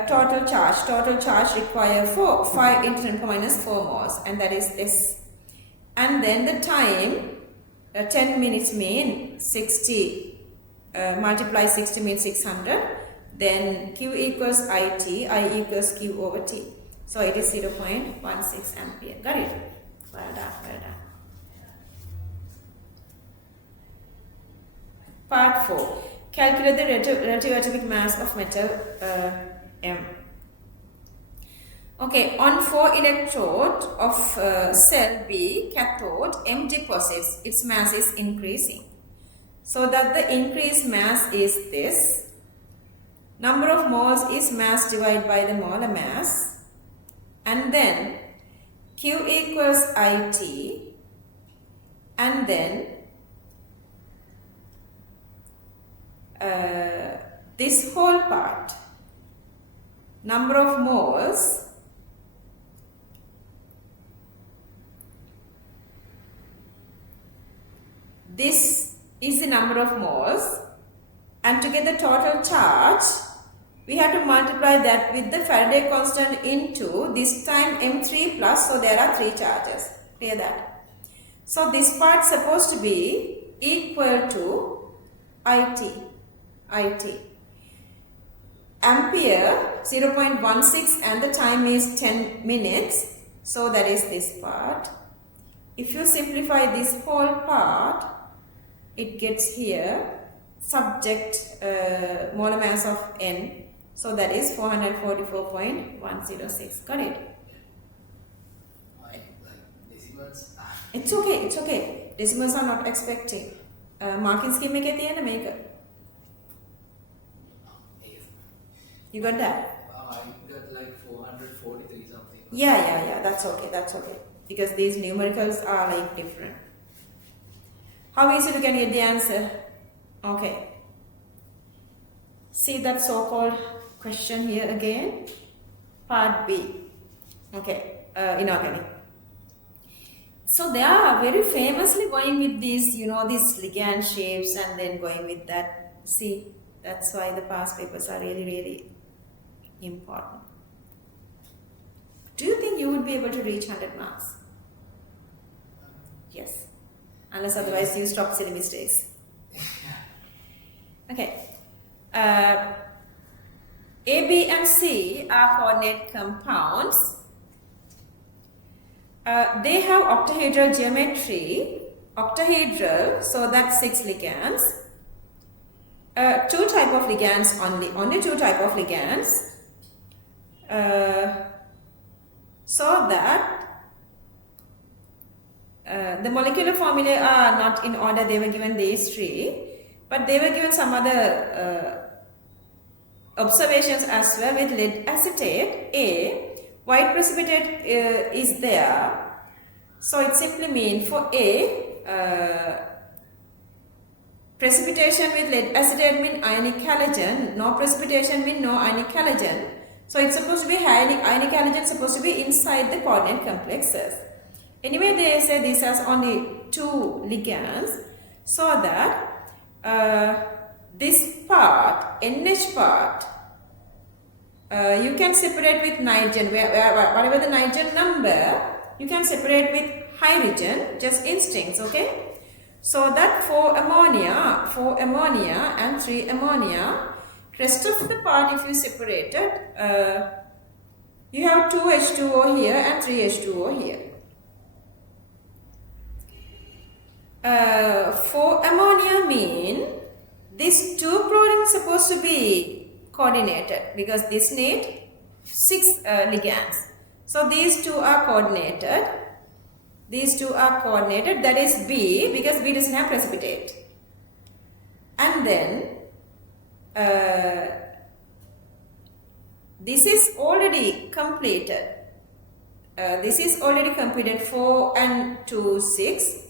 total charge. Total charge required for 5 into 10 power minus 4 moles, and that is this. And then the time, 10 minutes mean 60, multiply 60 means 600, then Q equals IT, I equals Q over T. So it is 0.16 ampere. Got it? Well done, well done. Part 4. Calculate the relative atomic mass of metal M. Okay, on 4 electrode of cell B, cathode, M deposits, its mass is increasing. So that the increased mass is this. Number of moles is mass divided by the molar mass. And then Q equals IT. And then this whole part, number of moles, this is the number of moles, and to get the total charge, we have to multiply that with the Faraday constant into this time m3 plus, so there are 3 charges. Clear that? So this part is supposed to be equal to IT. Ampere 0.16 and the time is 10 minutes. So that is this part. If you simplify this whole part, it gets here subject molar mass of N. So that is 444.106. Got it? Decimals. It's okay. Decimals are not expecting. Marking scheme එකේ තියෙන මේක. You got that? I got like 443 something. Yeah. That's okay. Because these numericals are like different. How easy to get the answer? Okay. See that so-called question here again? Part B. Okay. Inorganic. So they are very famously going with these, these ligand shapes and then going with that. See, that's why the past papers are really, really important. Do you think you would be able to reach 100 marks? Yes. Unless otherwise you stop silly mistakes. Okay. A, B and C are coordinate compounds. They have octahedral geometry. Octahedral, so that's 6 ligands. 2 type of ligands only 2 type of ligands. So that the molecular formulae are not in order. They were given these 3, but they were given some other observations as well. With lead acetate, A, white precipitate is there. So it simply means for A, precipitation with lead acetate mean ionic halogen. No precipitation mean no ionic halogen. So it's supposed to be ionic halogen, supposed to be inside the coordinate complexes. Anyway, they say this has only 2 ligands, so that this part, NH part, you can separate with nitrogen. Whatever the nitrogen number, you can separate with hydrogen, just instincts, okay? So that 4 ammonia and 3 ammonia. Rest of the part, if you separate it, you have 2 H2O here and 3 H2O here. 4 ammonia mean these 2 chlorine is supposed to be coordinated because this need 6 ligands. So these 2 are coordinated. That is B, because B doesn't have precipitate. And then this is already completed. 4 and 2, 6.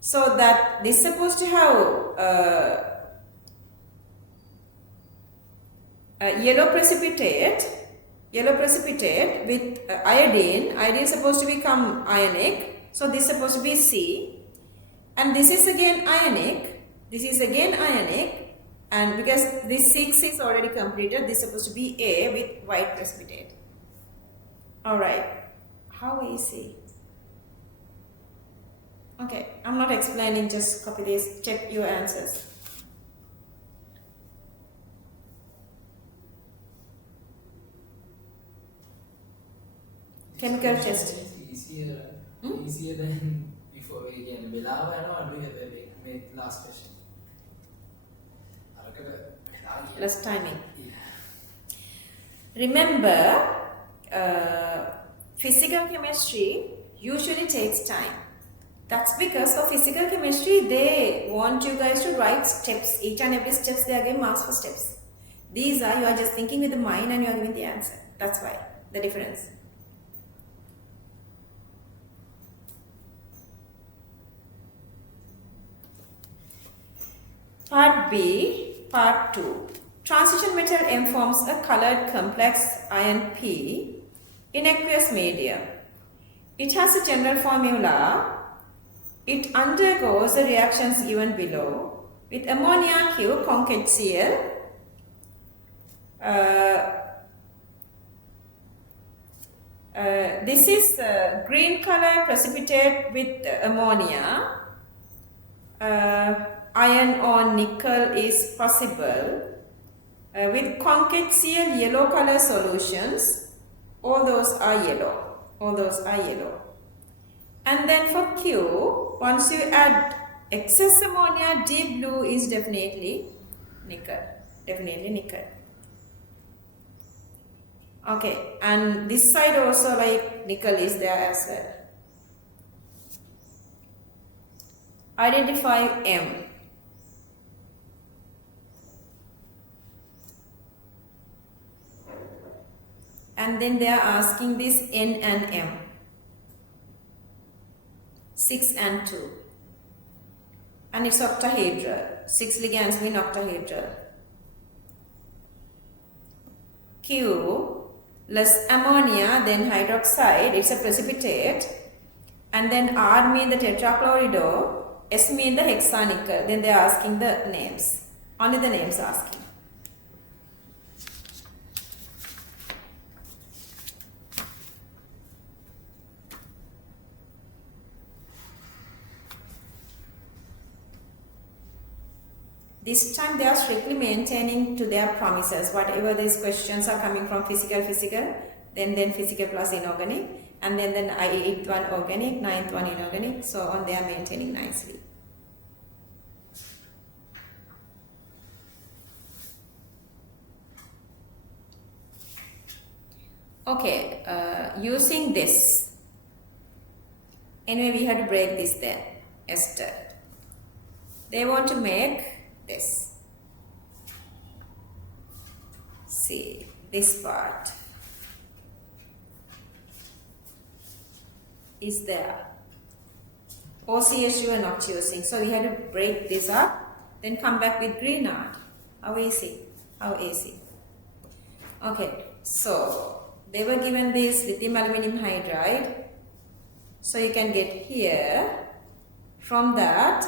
So that this is supposed to have yellow precipitate with iodine. Iodine is supposed to become ionic. So this is supposed to be C. And this is again ionic. And because this 6 is already completed, this is supposed to be A with white precipitate. Alright. How easy? Okay, I'm not explaining, just copy this, check your answers. Chemical test. Easier than before again. Last question. Less timing. Yeah. Remember, physical chemistry usually takes time. That's because for physical chemistry, they want you guys to write steps. Each and every steps, they are giving marks for steps. These are, you are just thinking with the mind and you are giving the answer. That's why, the difference. Part B, Part 2. Transition metal M forms a colored complex iron P in aqueous medium. It has a general formula. It undergoes the reactions given below with ammonia Q, concave Cl, this is green color precipitate with ammonia. Iron or nickel is possible. With concave Cl yellow color solutions, all those are yellow. All those are yellow. And then for Q, once you add excess ammonia, deep blue is definitely nickel. Definitely nickel. Okay, and this side also like nickel is there as well. Identify M. And then they are asking this N and M. 6 and 2. And it's octahedral. 6 ligands mean octahedral. Q, less ammonia, then hydroxide, it's a precipitate. And then R mean the tetrachlorido, S mean the hexanickel. Then they are asking the names. Only the names asking. This time they are strictly maintaining to their promises. Whatever these questions are coming from physical, then physical plus inorganic, and then 8th one organic, 9th one inorganic, so on they are maintaining nicely. Okay, using this, anyway we had to break this then, ester. They want to make this. See, this part is there. OCSU are not using. So we had to break this up, then come back with Grignard. How easy? How easy? Okay, so they were given this lithium aluminum hydride. So you can get here, from that,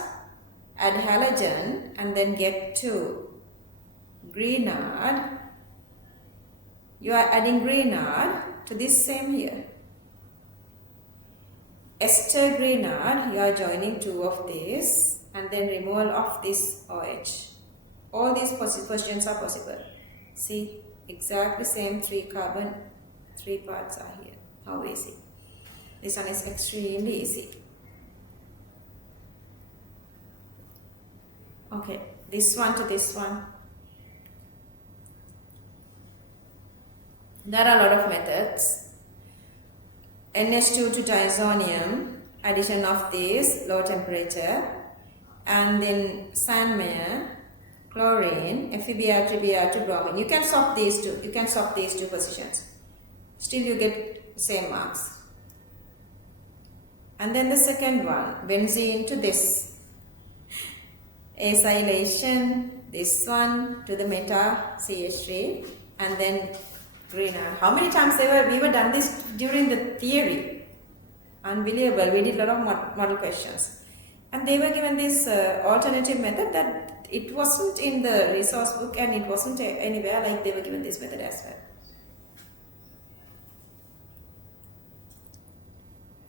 add halogen and then get to Grignard. You are adding Grignard to this same here. Ester Grignard, you are joining 2 of these and then removal of this OH. All these positions are possible. See, exactly same 3 carbon, 3 parts are here. How easy. This one is extremely easy. Okay, this one to this one. There are a lot of methods. NH2 to diazonium, addition of this, low temperature, and then Sandmeyer, chlorine, FeBr3, Br2, bromine. You can swap these two. You can swap these two positions. Still you get same marks. And then the second one, benzene to this. Acylation, this one to the meta CH3, and then Grignard. How many times we were done this during the theory? Unbelievable. We did a lot of model questions. And they were given this alternative method that it wasn't in the resource book and it wasn't anywhere, like they were given this method as well.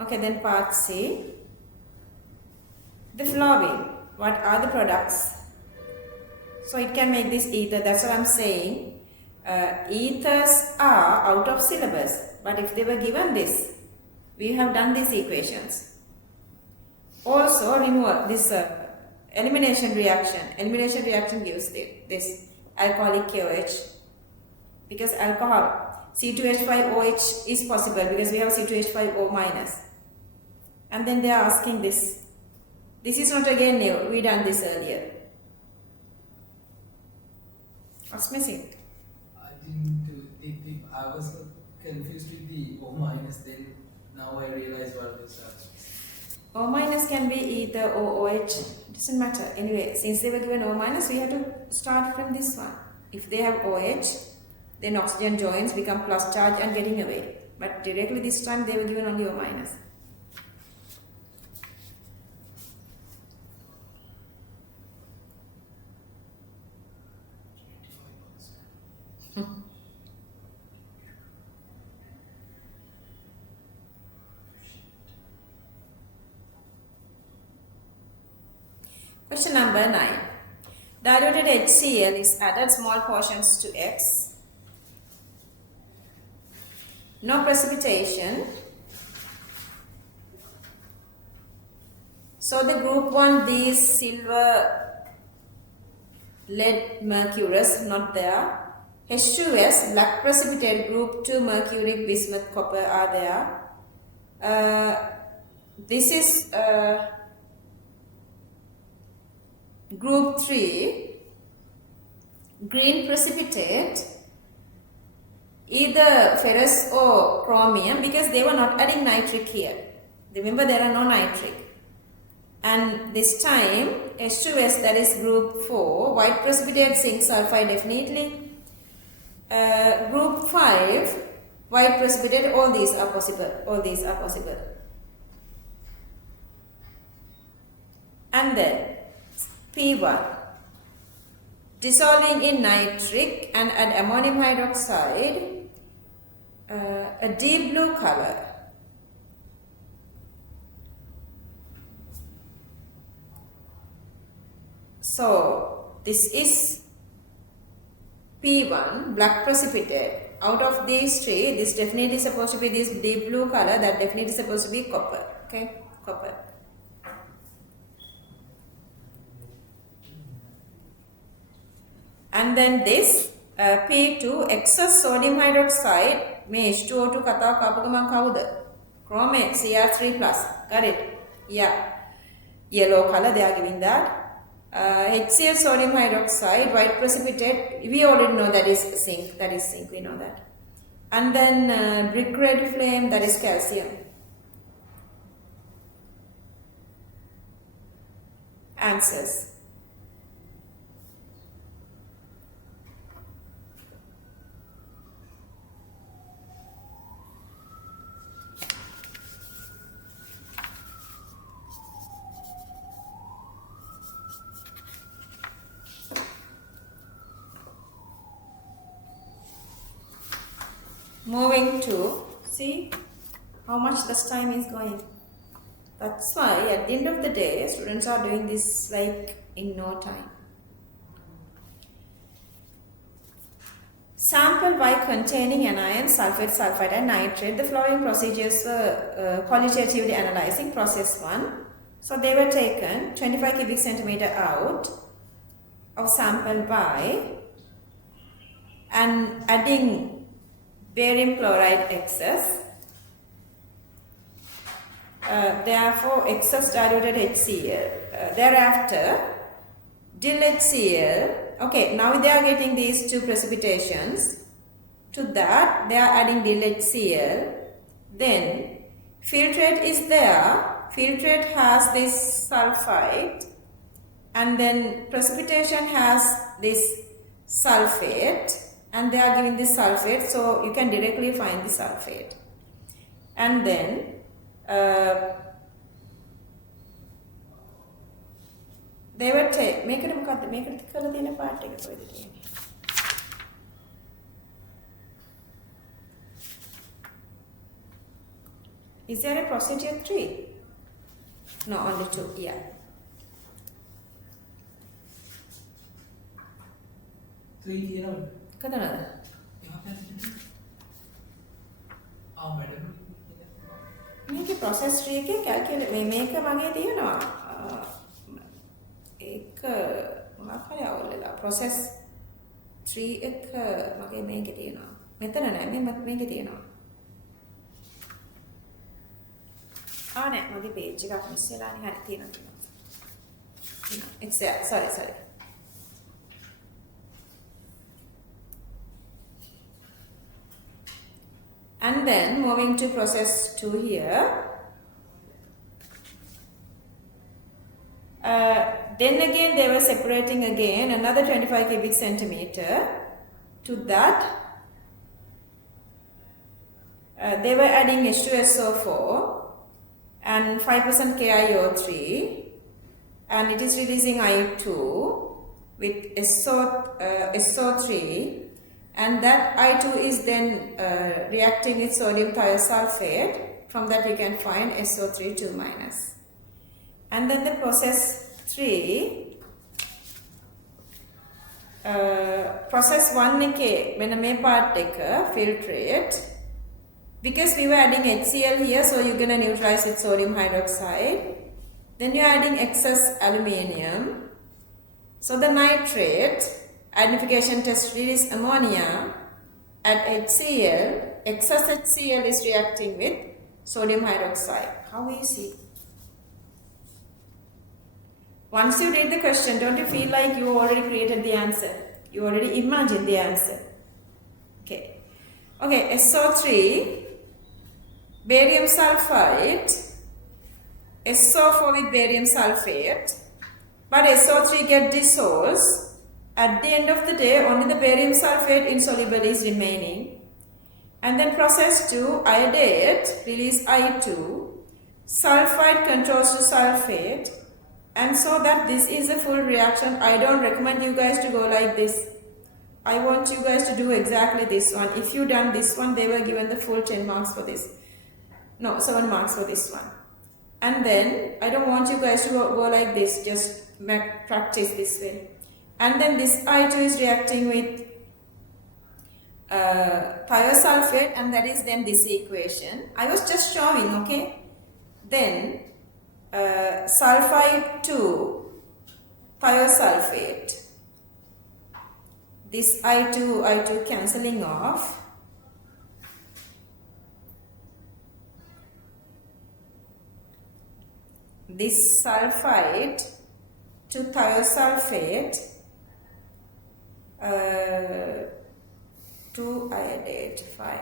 Okay, then part C. The flowing. What are the products? So it can make this ether. That's what I'm saying. Ethers are out of syllabus. But if they were given this, we have done these equations. Also, remove this elimination reaction. Elimination reaction gives this alcoholic KOH. Because alcohol, C2H5OH is possible because we have C2H5O minus. And then they are asking this. This is not again new. We done this earlier. What's missing? I didn't do it. I was confused with the O minus. Then now I realize what was that. O minus can be either OOH doesn't matter. Anyway, since they were given O minus, we have to start from this one. If they have OH, then oxygen joins become plus charge and getting away. But directly this time they were given only O minus. Question number 9. Diluted HCl is added small portions to X. No precipitation. So the group 1, these silver, lead, mercurous, not there. H2S, black precipitate, group 2, mercuric, bismuth, copper are there. This is group 3, green precipitate, either ferrous or chromium, because they were not adding nitric here. Remember, there are no nitric. And this time H2S, that is group 4, white precipitate, zinc sulfide definitely. Group 5, white precipitate, all these are possible. All these are possible. And then P1, dissolving in nitric and add ammonium hydroxide, a deep blue color. So this is P1, black precipitate. Out of these three, this definitely is supposed to be this deep blue color, that definitely is supposed to be copper. Okay, copper. And then this P2, excess sodium hydroxide, may H2O2 kata kapugaman kawuda? Chrome Cr3+. Got it? Yeah. Yellow color, they are giving that. HCl sodium hydroxide, white precipitate, we already know that is zinc. That is zinc, we know that. And then brick red flame, that is calcium. Answers. Moving to, see how much this time is going. That's why at the end of the day, students are doing this like in no time. Sample by containing anions, sulfate, sulfide and nitrate. The following procedures were qualitatively analyzing process 1. So they were taken 25 cubic centimeter out of sample by and adding barium chloride excess, therefore excess diluted HCl. Thereafter, dil HCl. Okay, now they are getting these two precipitations. To that, they are adding dil HCl. Then, filtrate is there. Filtrate has this sulfide. And then precipitation has this sulfate. And they are giving this sulfate, so you can directly find the sulfate. And then they were make it part. Is there a procedure 3? No, only 2. Yeah. කදනද? මේකේ process tree එකේ calculate මේක මගේ තියෙනවා. ඒක මොකක් හරි අවුල් වෙලා process tree එක මගේ මේකේ තියෙනවා. මෙතන නෑ මේකේ තියෙනවා. නෑ මගේ page එකක් miss වෙලානේ හරි තියෙනවා. It's there. Sorry. And then moving to process 2 here. then again they were separating again another 25 cubic centimeter. To that, they were adding H2SO4 and 5% KiO3, and it is releasing I2 with SO3, and that I2 is then reacting with sodium thiosulfate. From that we can find SO3 2 minus. And then the process 3, process 1 එකේ මෙන්න මේ part එක filtrate, because we were adding HCl here, so you're going to neutralize with sodium hydroxide. Then you're adding excess aluminium, so the nitrate acidification test release ammonia at HCl. Excess HCl is reacting with sodium hydroxide. How easy? Once you read the question, don't you feel like you already created the answer? You already imagined the answer. Okay. Okay, SO3, barium sulfide, SO4 with barium sulfate, but SO3 get dissolves. At the end of the day, only the barium sulfate insoluble is remaining. And then process 2, iodate, release I2, sulfide controls to sulfate. And so that this is a full reaction. I don't recommend you guys to go like this. I want you guys to do exactly this one. If you done this one, they were given the full 10 marks for this. No, 7 marks for this one. And then I don't want you guys to go like this. Just practice this way. And then this I2 is reacting with thiosulfate, and that is then this equation. I was just showing, okay? Then sulfide to thiosulfate. This I2 cancelling off. This sulfide to thiosulfate, 2 iodate 5.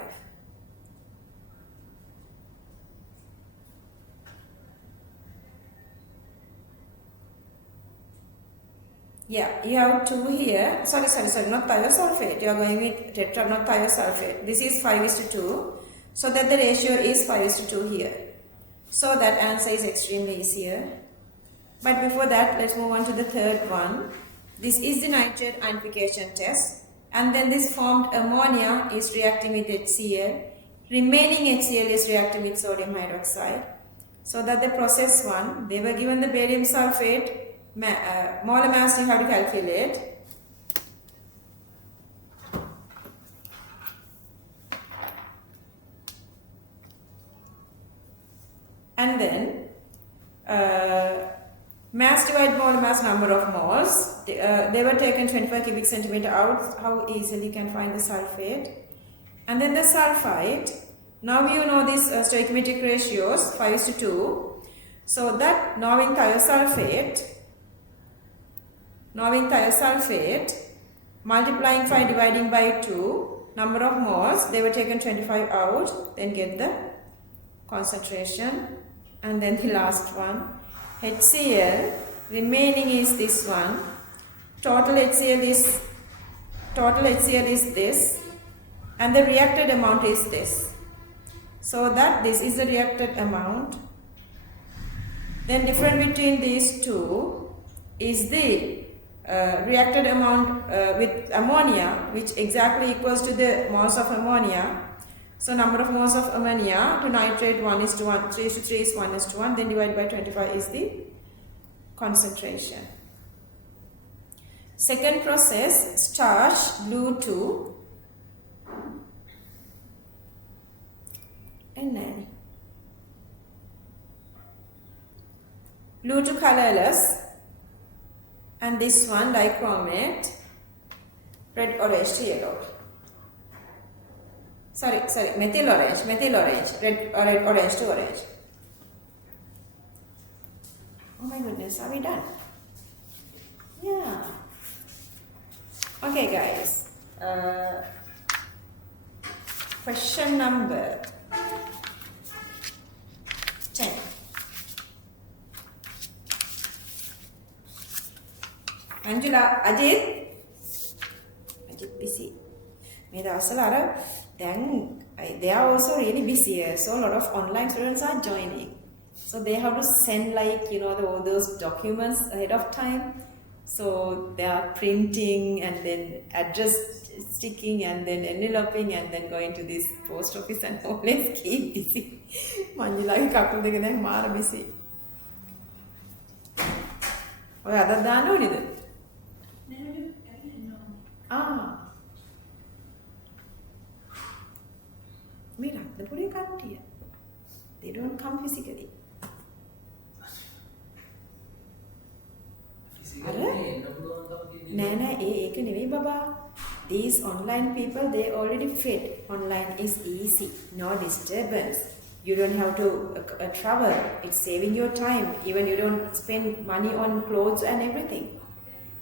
Yeah, you have 2 here. Sorry, not thiosulfate. You are going with tetra, not thiosulfate. This is 5:2. So that the ratio is 5:2 here. So that answer is extremely easier. But before that, let's move on to the third one. This is the nitrate ionification test. And then this formed ammonia is reacting with HCl. Remaining HCl is reacting with sodium hydroxide. So that the process 1, they were given the barium sulfate. Molar mass you have to calculate. And then mass divided molar mass, number of moles. They were taken 25 cubic centimeter out. How easily you can find the sulfate. And then the sulfide. Now you know these stoichiometric ratios 5:2. So that knowing thiosulfate, multiplying 5 dividing by 2, number of moles, they were taken 25 out, then get the concentration. And then the last one, HCl, remaining is this one, total HCl is this, and the reacted amount is this. So that this is the reacted amount. Then difference between these two is the reacted amount with ammonia, which exactly equals to the moles of ammonia. So number of moles of ammonia to nitrate 1:1, 3:3 is 1:1, then divided by 25 is the concentration. Second process, starch, blue to blue to colorless, and this one dichromate, red, orange to yellow. Sorry, methyl orange, red, orange to orange. Oh my goodness, are we done? Yeah. Okay guys, question number 10. Anjula, Ajit busy. They are also really busy, so a lot of online students are joining. So they have to send all those documents ahead of time. So they are printing and then address sticking and then enveloping and then going to this post office and always keep busy. Manjula kakku deka දැන් මාර busy. ඔය අද දාන්න ඕනේද? මේ රත්නපුරේ කට්ටිය. They don't come physically. නෑ ඒක නෙවෙයි බබා. These online people, they already fit. Online is easy, no disturbance. You don't have to travel. It's saving your time. Even you don't spend money on clothes and everything.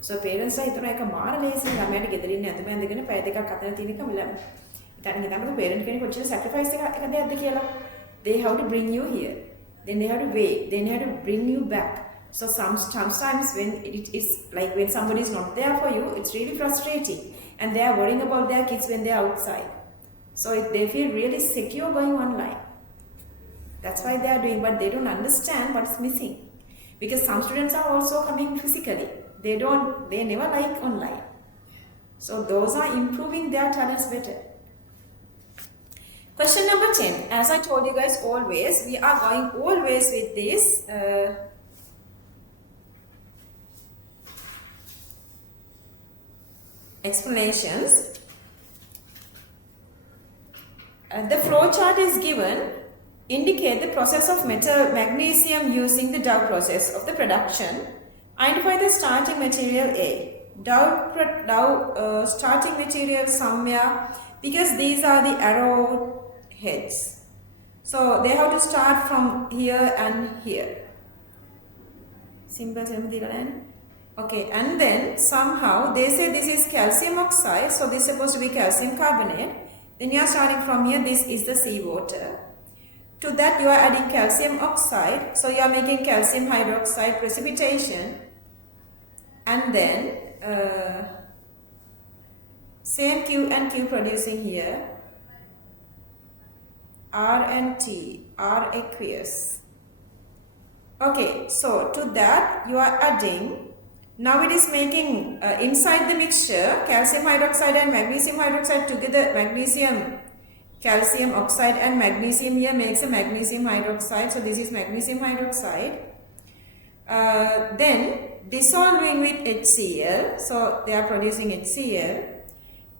So parents are හිතන එක මාර ලේසි ළමයාට ගෙදර ඉන්න ඇඳුම ඇඳගෙන පැය දෙකක් අතර තියෙන එක මිලම. හිතන්නකෝ parent කෙනෙක් කොච්චර sacrifice එකක් දෙයක්ද කියලා. They have to bring you here. Then they have to wait. Then they have to bring you back. So sometimes when it is like when somebody is not there for you, it's really frustrating. And they are worrying about their kids when they are outside. So they feel really secure going online. That's why they are doing, but they don't understand what's missing. Because some students are also coming physically. They never like online. So those are improving their talents better. Question number 10. As I told you guys always, we are going always with this explanations. The flow chart is given. Indicate the process of magnesium using the Dow process of the production. Identify the starting material A. Dow starting material somewhere, because these are the arrow heads. So they have to start from here and here. Simple. Okay, and then somehow they say this is calcium oxide, so this is supposed to be calcium carbonate. Then you are starting from here, this is the seawater. To that you are adding calcium oxide, so you are making calcium hydroxide precipitation. And then same Q and Q producing here. R and T, R aqueous. Okay, so to that you are adding. Now it is making inside the mixture calcium hydroxide and magnesium hydroxide together. Magnesium, calcium oxide and magnesium here makes a magnesium hydroxide. So this is magnesium hydroxide. Then dissolving with HCl. So they are producing HCl.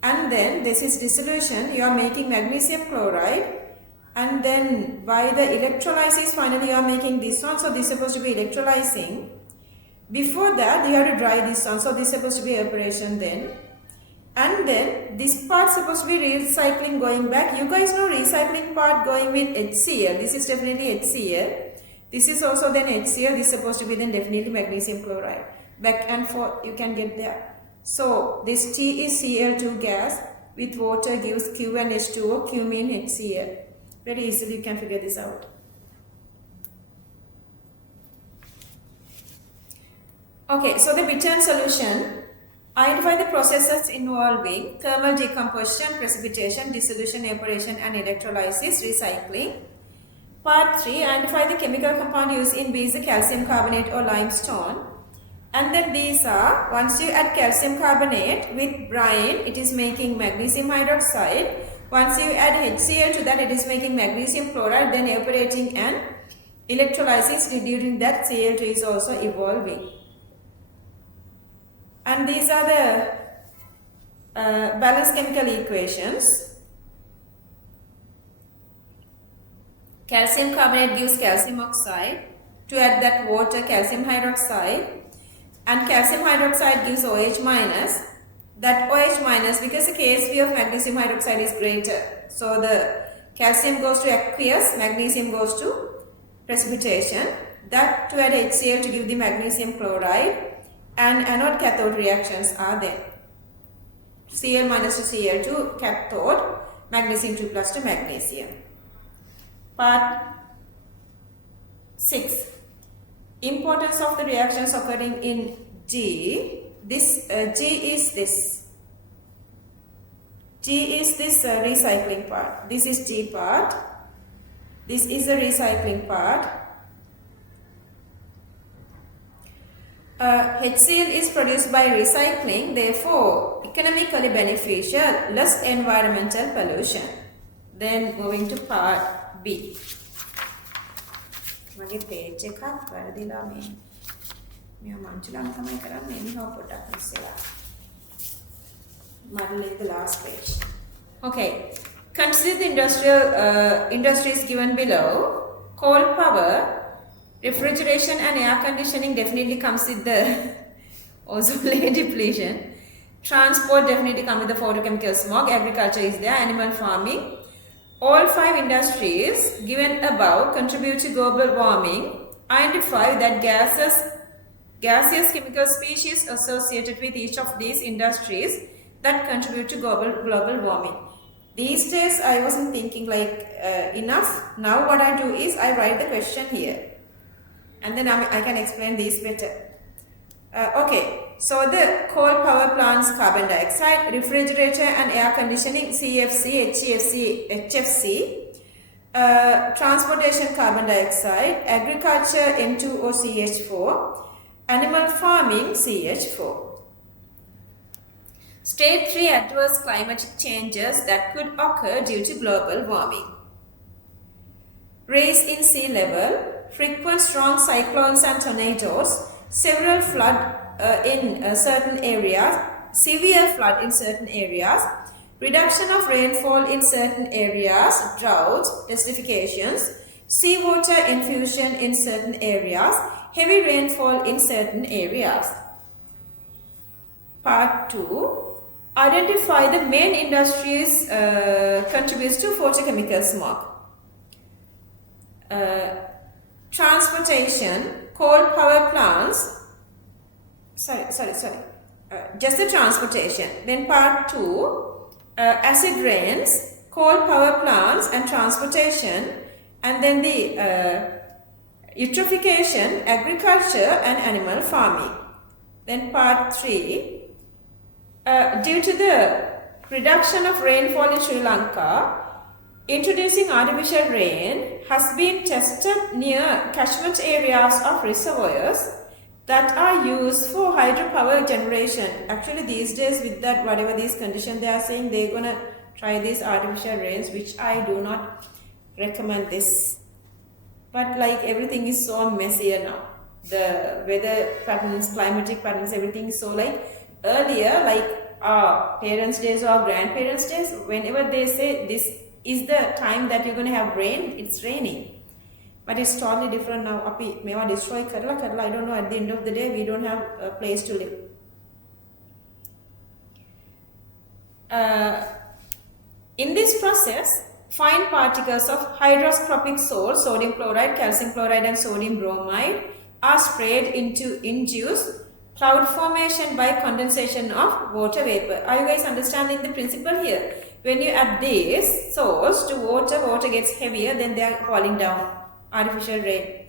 And then this is dissolution. You are making magnesium chloride. And then by the electrolysis finally you are making this one. So this is supposed to be electrolyzing. Before that you have to dry this one, so this is supposed to be evaporation then. And then this part is supposed to be recycling going back. You guys know recycling part going with HCl. This is definitely HCl. This is also then HCl. This is supposed to be then definitely magnesium chloride. Back and forth you can get there. So this T is Cl2 gas with water gives Q and H2O. Q mean HCl. Very easily you can figure this out. Okay, so the Bittern solution. Identify the processes involving thermal decomposition, precipitation, dissolution, evaporation and electrolysis, recycling. Part 3. Identify the chemical compound used in B is the calcium carbonate or limestone. And then these are, once you add calcium carbonate with brine, it is making magnesium hydroxide. Once you add HCl to that, it is making magnesium chloride, then evaporating and electrolysis. During that, Cl2 is also evolving. And these are the balanced chemical equations. Calcium carbonate gives calcium oxide. To add that water, calcium hydroxide. And calcium hydroxide gives OH minus. That OH minus, because the Ksv of magnesium hydroxide is greater. So the calcium goes to aqueous, magnesium goes to precipitation. That to add HCl to give the magnesium chloride. And anode cathode reactions are there. Cl minus to Cl2 cathode, magnesium 2 plus to magnesium. Part 6. Importance of the reactions occurring in D. this G is this. G is this recycling part. This is G part. This is the recycling part. HCl is produced by recycling, therefore economically beneficial, less environmental pollution. Then moving to part B. මගේ page එකක් වැරදිලා මේ මංචලම් තමයි කරන්නේ එනිහා පොඩක් ඉස්සෙල්ලා. Model the last page. Okay. Consider the industries given below. Coal power, refrigeration and air conditioning definitely comes with the ozone layer depletion. Transport definitely comes with the photochemical smog. Agriculture is there. Animal farming. All 5 industries given above contribute to global warming. Identify that gaseous chemical species associated with each of these industries that contribute to global warming. These days I wasn't thinking like enough. Now what I do is I write the question here and then I can explain this better. Okay, so the coal power plants carbon dioxide, refrigerator and air conditioning CFC, HFC, transportation carbon dioxide, agriculture N2O CH4, animal farming CH4. State 3 adverse climatic changes that could occur due to global warming. Rise in sea level, frequent strong cyclones and tornadoes, several flood in certain areas, severe flood in certain areas, reduction of rainfall in certain areas, drought, desertifications, seawater infusion in certain areas, heavy rainfall in certain areas. Part 2. Identify the main industries contributes to photochemical smog. Transportation, coal power plants, just the transportation. Then part 2, acid rains, coal power plants and transportation, and then the eutrophication, agriculture and animal farming. Then part 3, due to the reduction of rainfall in Sri Lanka, introducing artificial rain has been tested near catchment areas of reservoirs that are used for hydropower generation. Actually, these days with that, whatever these conditions they are saying, they're going to try these artificial rains, which I do not recommend this. But like everything is so messier now. The weather patterns, climatic patterns, everything is so like earlier, like our parents' days or our grandparents' days, whenever they say this is the time that you're going to have rain, it's raining. But it's totally different now. Api mewa destroy karla, I don't know, at the end of the day, we don't have a place to live. In this process, fine particles of hygroscopic salt, sodium chloride, calcium chloride and sodium bromide are sprayed into induced cloud formation by condensation of water vapor. Are you guys understanding the principle here? When you add this source to water, water gets heavier, then they are falling down. Artificial rain.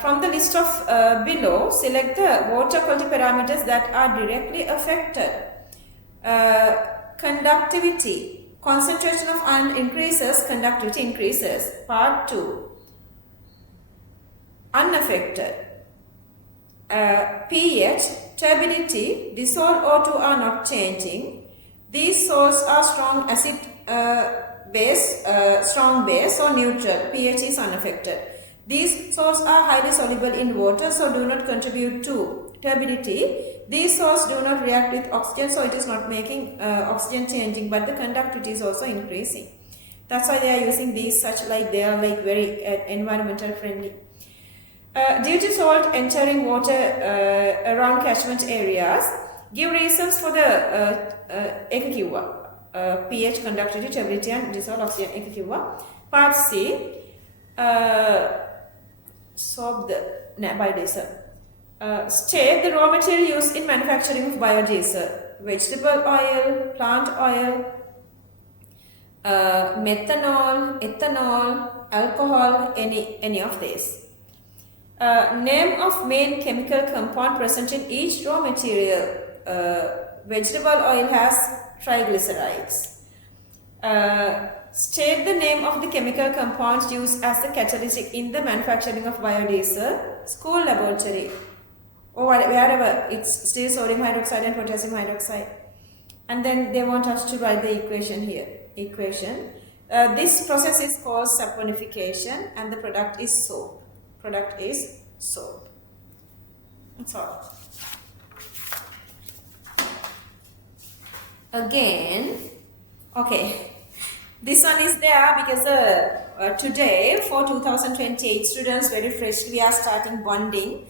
From the list of below, select the water quality parameters that are directly affected. Conductivity. Concentration of iron increases, conductivity increases. Part 2. Unaffected. pH, turbidity, dissolved O2 are not changing. These salts are strong acid base, strong base or neutral. pH is unaffected. These salts are highly soluble in water, so do not contribute to turbidity. These salts do not react with oxygen, so it is not making oxygen changing, but the conductivity is also increasing. That's why they are using these such like they are like very environmental friendly. Due to salt entering water around catchment areas, give reasons for the pH, conductivity, turbidity and dissolved oxygen. Part C, solve the biodiesel. State the raw material used in manufacturing of biodiesel: vegetable oil, plant oil, methanol, ethanol, alcohol, any of these. Name of main chemical compound present in each raw material. Vegetable oil has triglycerides. State the name of the chemical compounds used as the catalytic in the manufacturing of biodiesel. School laboratory. Or wherever it's still sodium hydroxide and potassium hydroxide. And then they want us to write the equation here. This process is called saponification and the product is soap. Product is soap. That's all. Again, okay, this one is there because today for 2028 students very freshly we are starting bonding,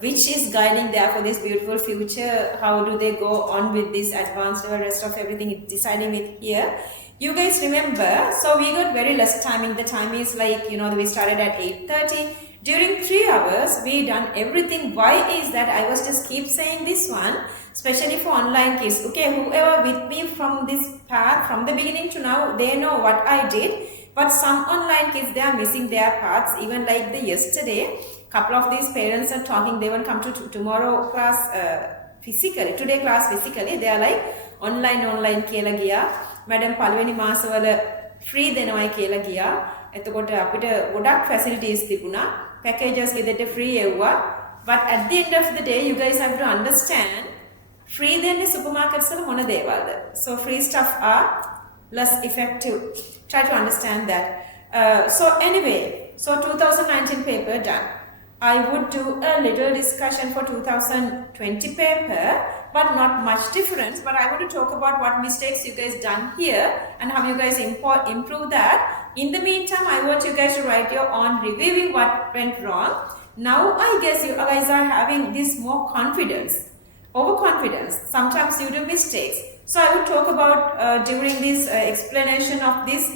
which is guiding there for this beautiful future. How do they go on with this advanced level, rest of everything is deciding with here. You guys remember, so we got very less timing. The time is like, we started at 8:30. During 3 hours, we done everything. Why is that? I was just keep saying this one, especially for online kids. Okay, whoever with me from this path, from the beginning to now, they know what I did. But some online kids, they are missing their paths. Even like the yesterday, couple of these parents are talking, they will come to tomorrow class physically, today class physically. They are like, online කියලා ගියා. Madam පළවෙනි මාසවල free දෙනවයි කියලා ගියා. එතකොට අපිට ගොඩක් facilities තිබුණා. Packages ගෙදරට ෆ්‍රී එව්වා. But at the end of the day, you guys have to understand, free දෙන්නේ supermarkets වල මොන දේවල්ද? So free stuff are less effective. Try to understand that. So anyway, so 2019 paper done. I would do a little discussion for 2020 paper, but not much difference. But I want to talk about what mistakes you guys done here and how you guys improve that. In the meantime, I want you guys to write your own reviewing what went wrong. Now, I guess you guys are having this more confidence, overconfidence. Sometimes you do mistakes. So I will talk about during this explanation of these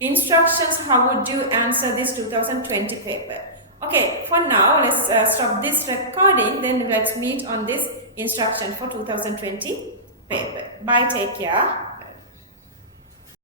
instructions, how would you answer this 2020 paper. Okay, for now, let's stop this recording. Then let's meet on this instruction for 2020 paper. Bye, take care.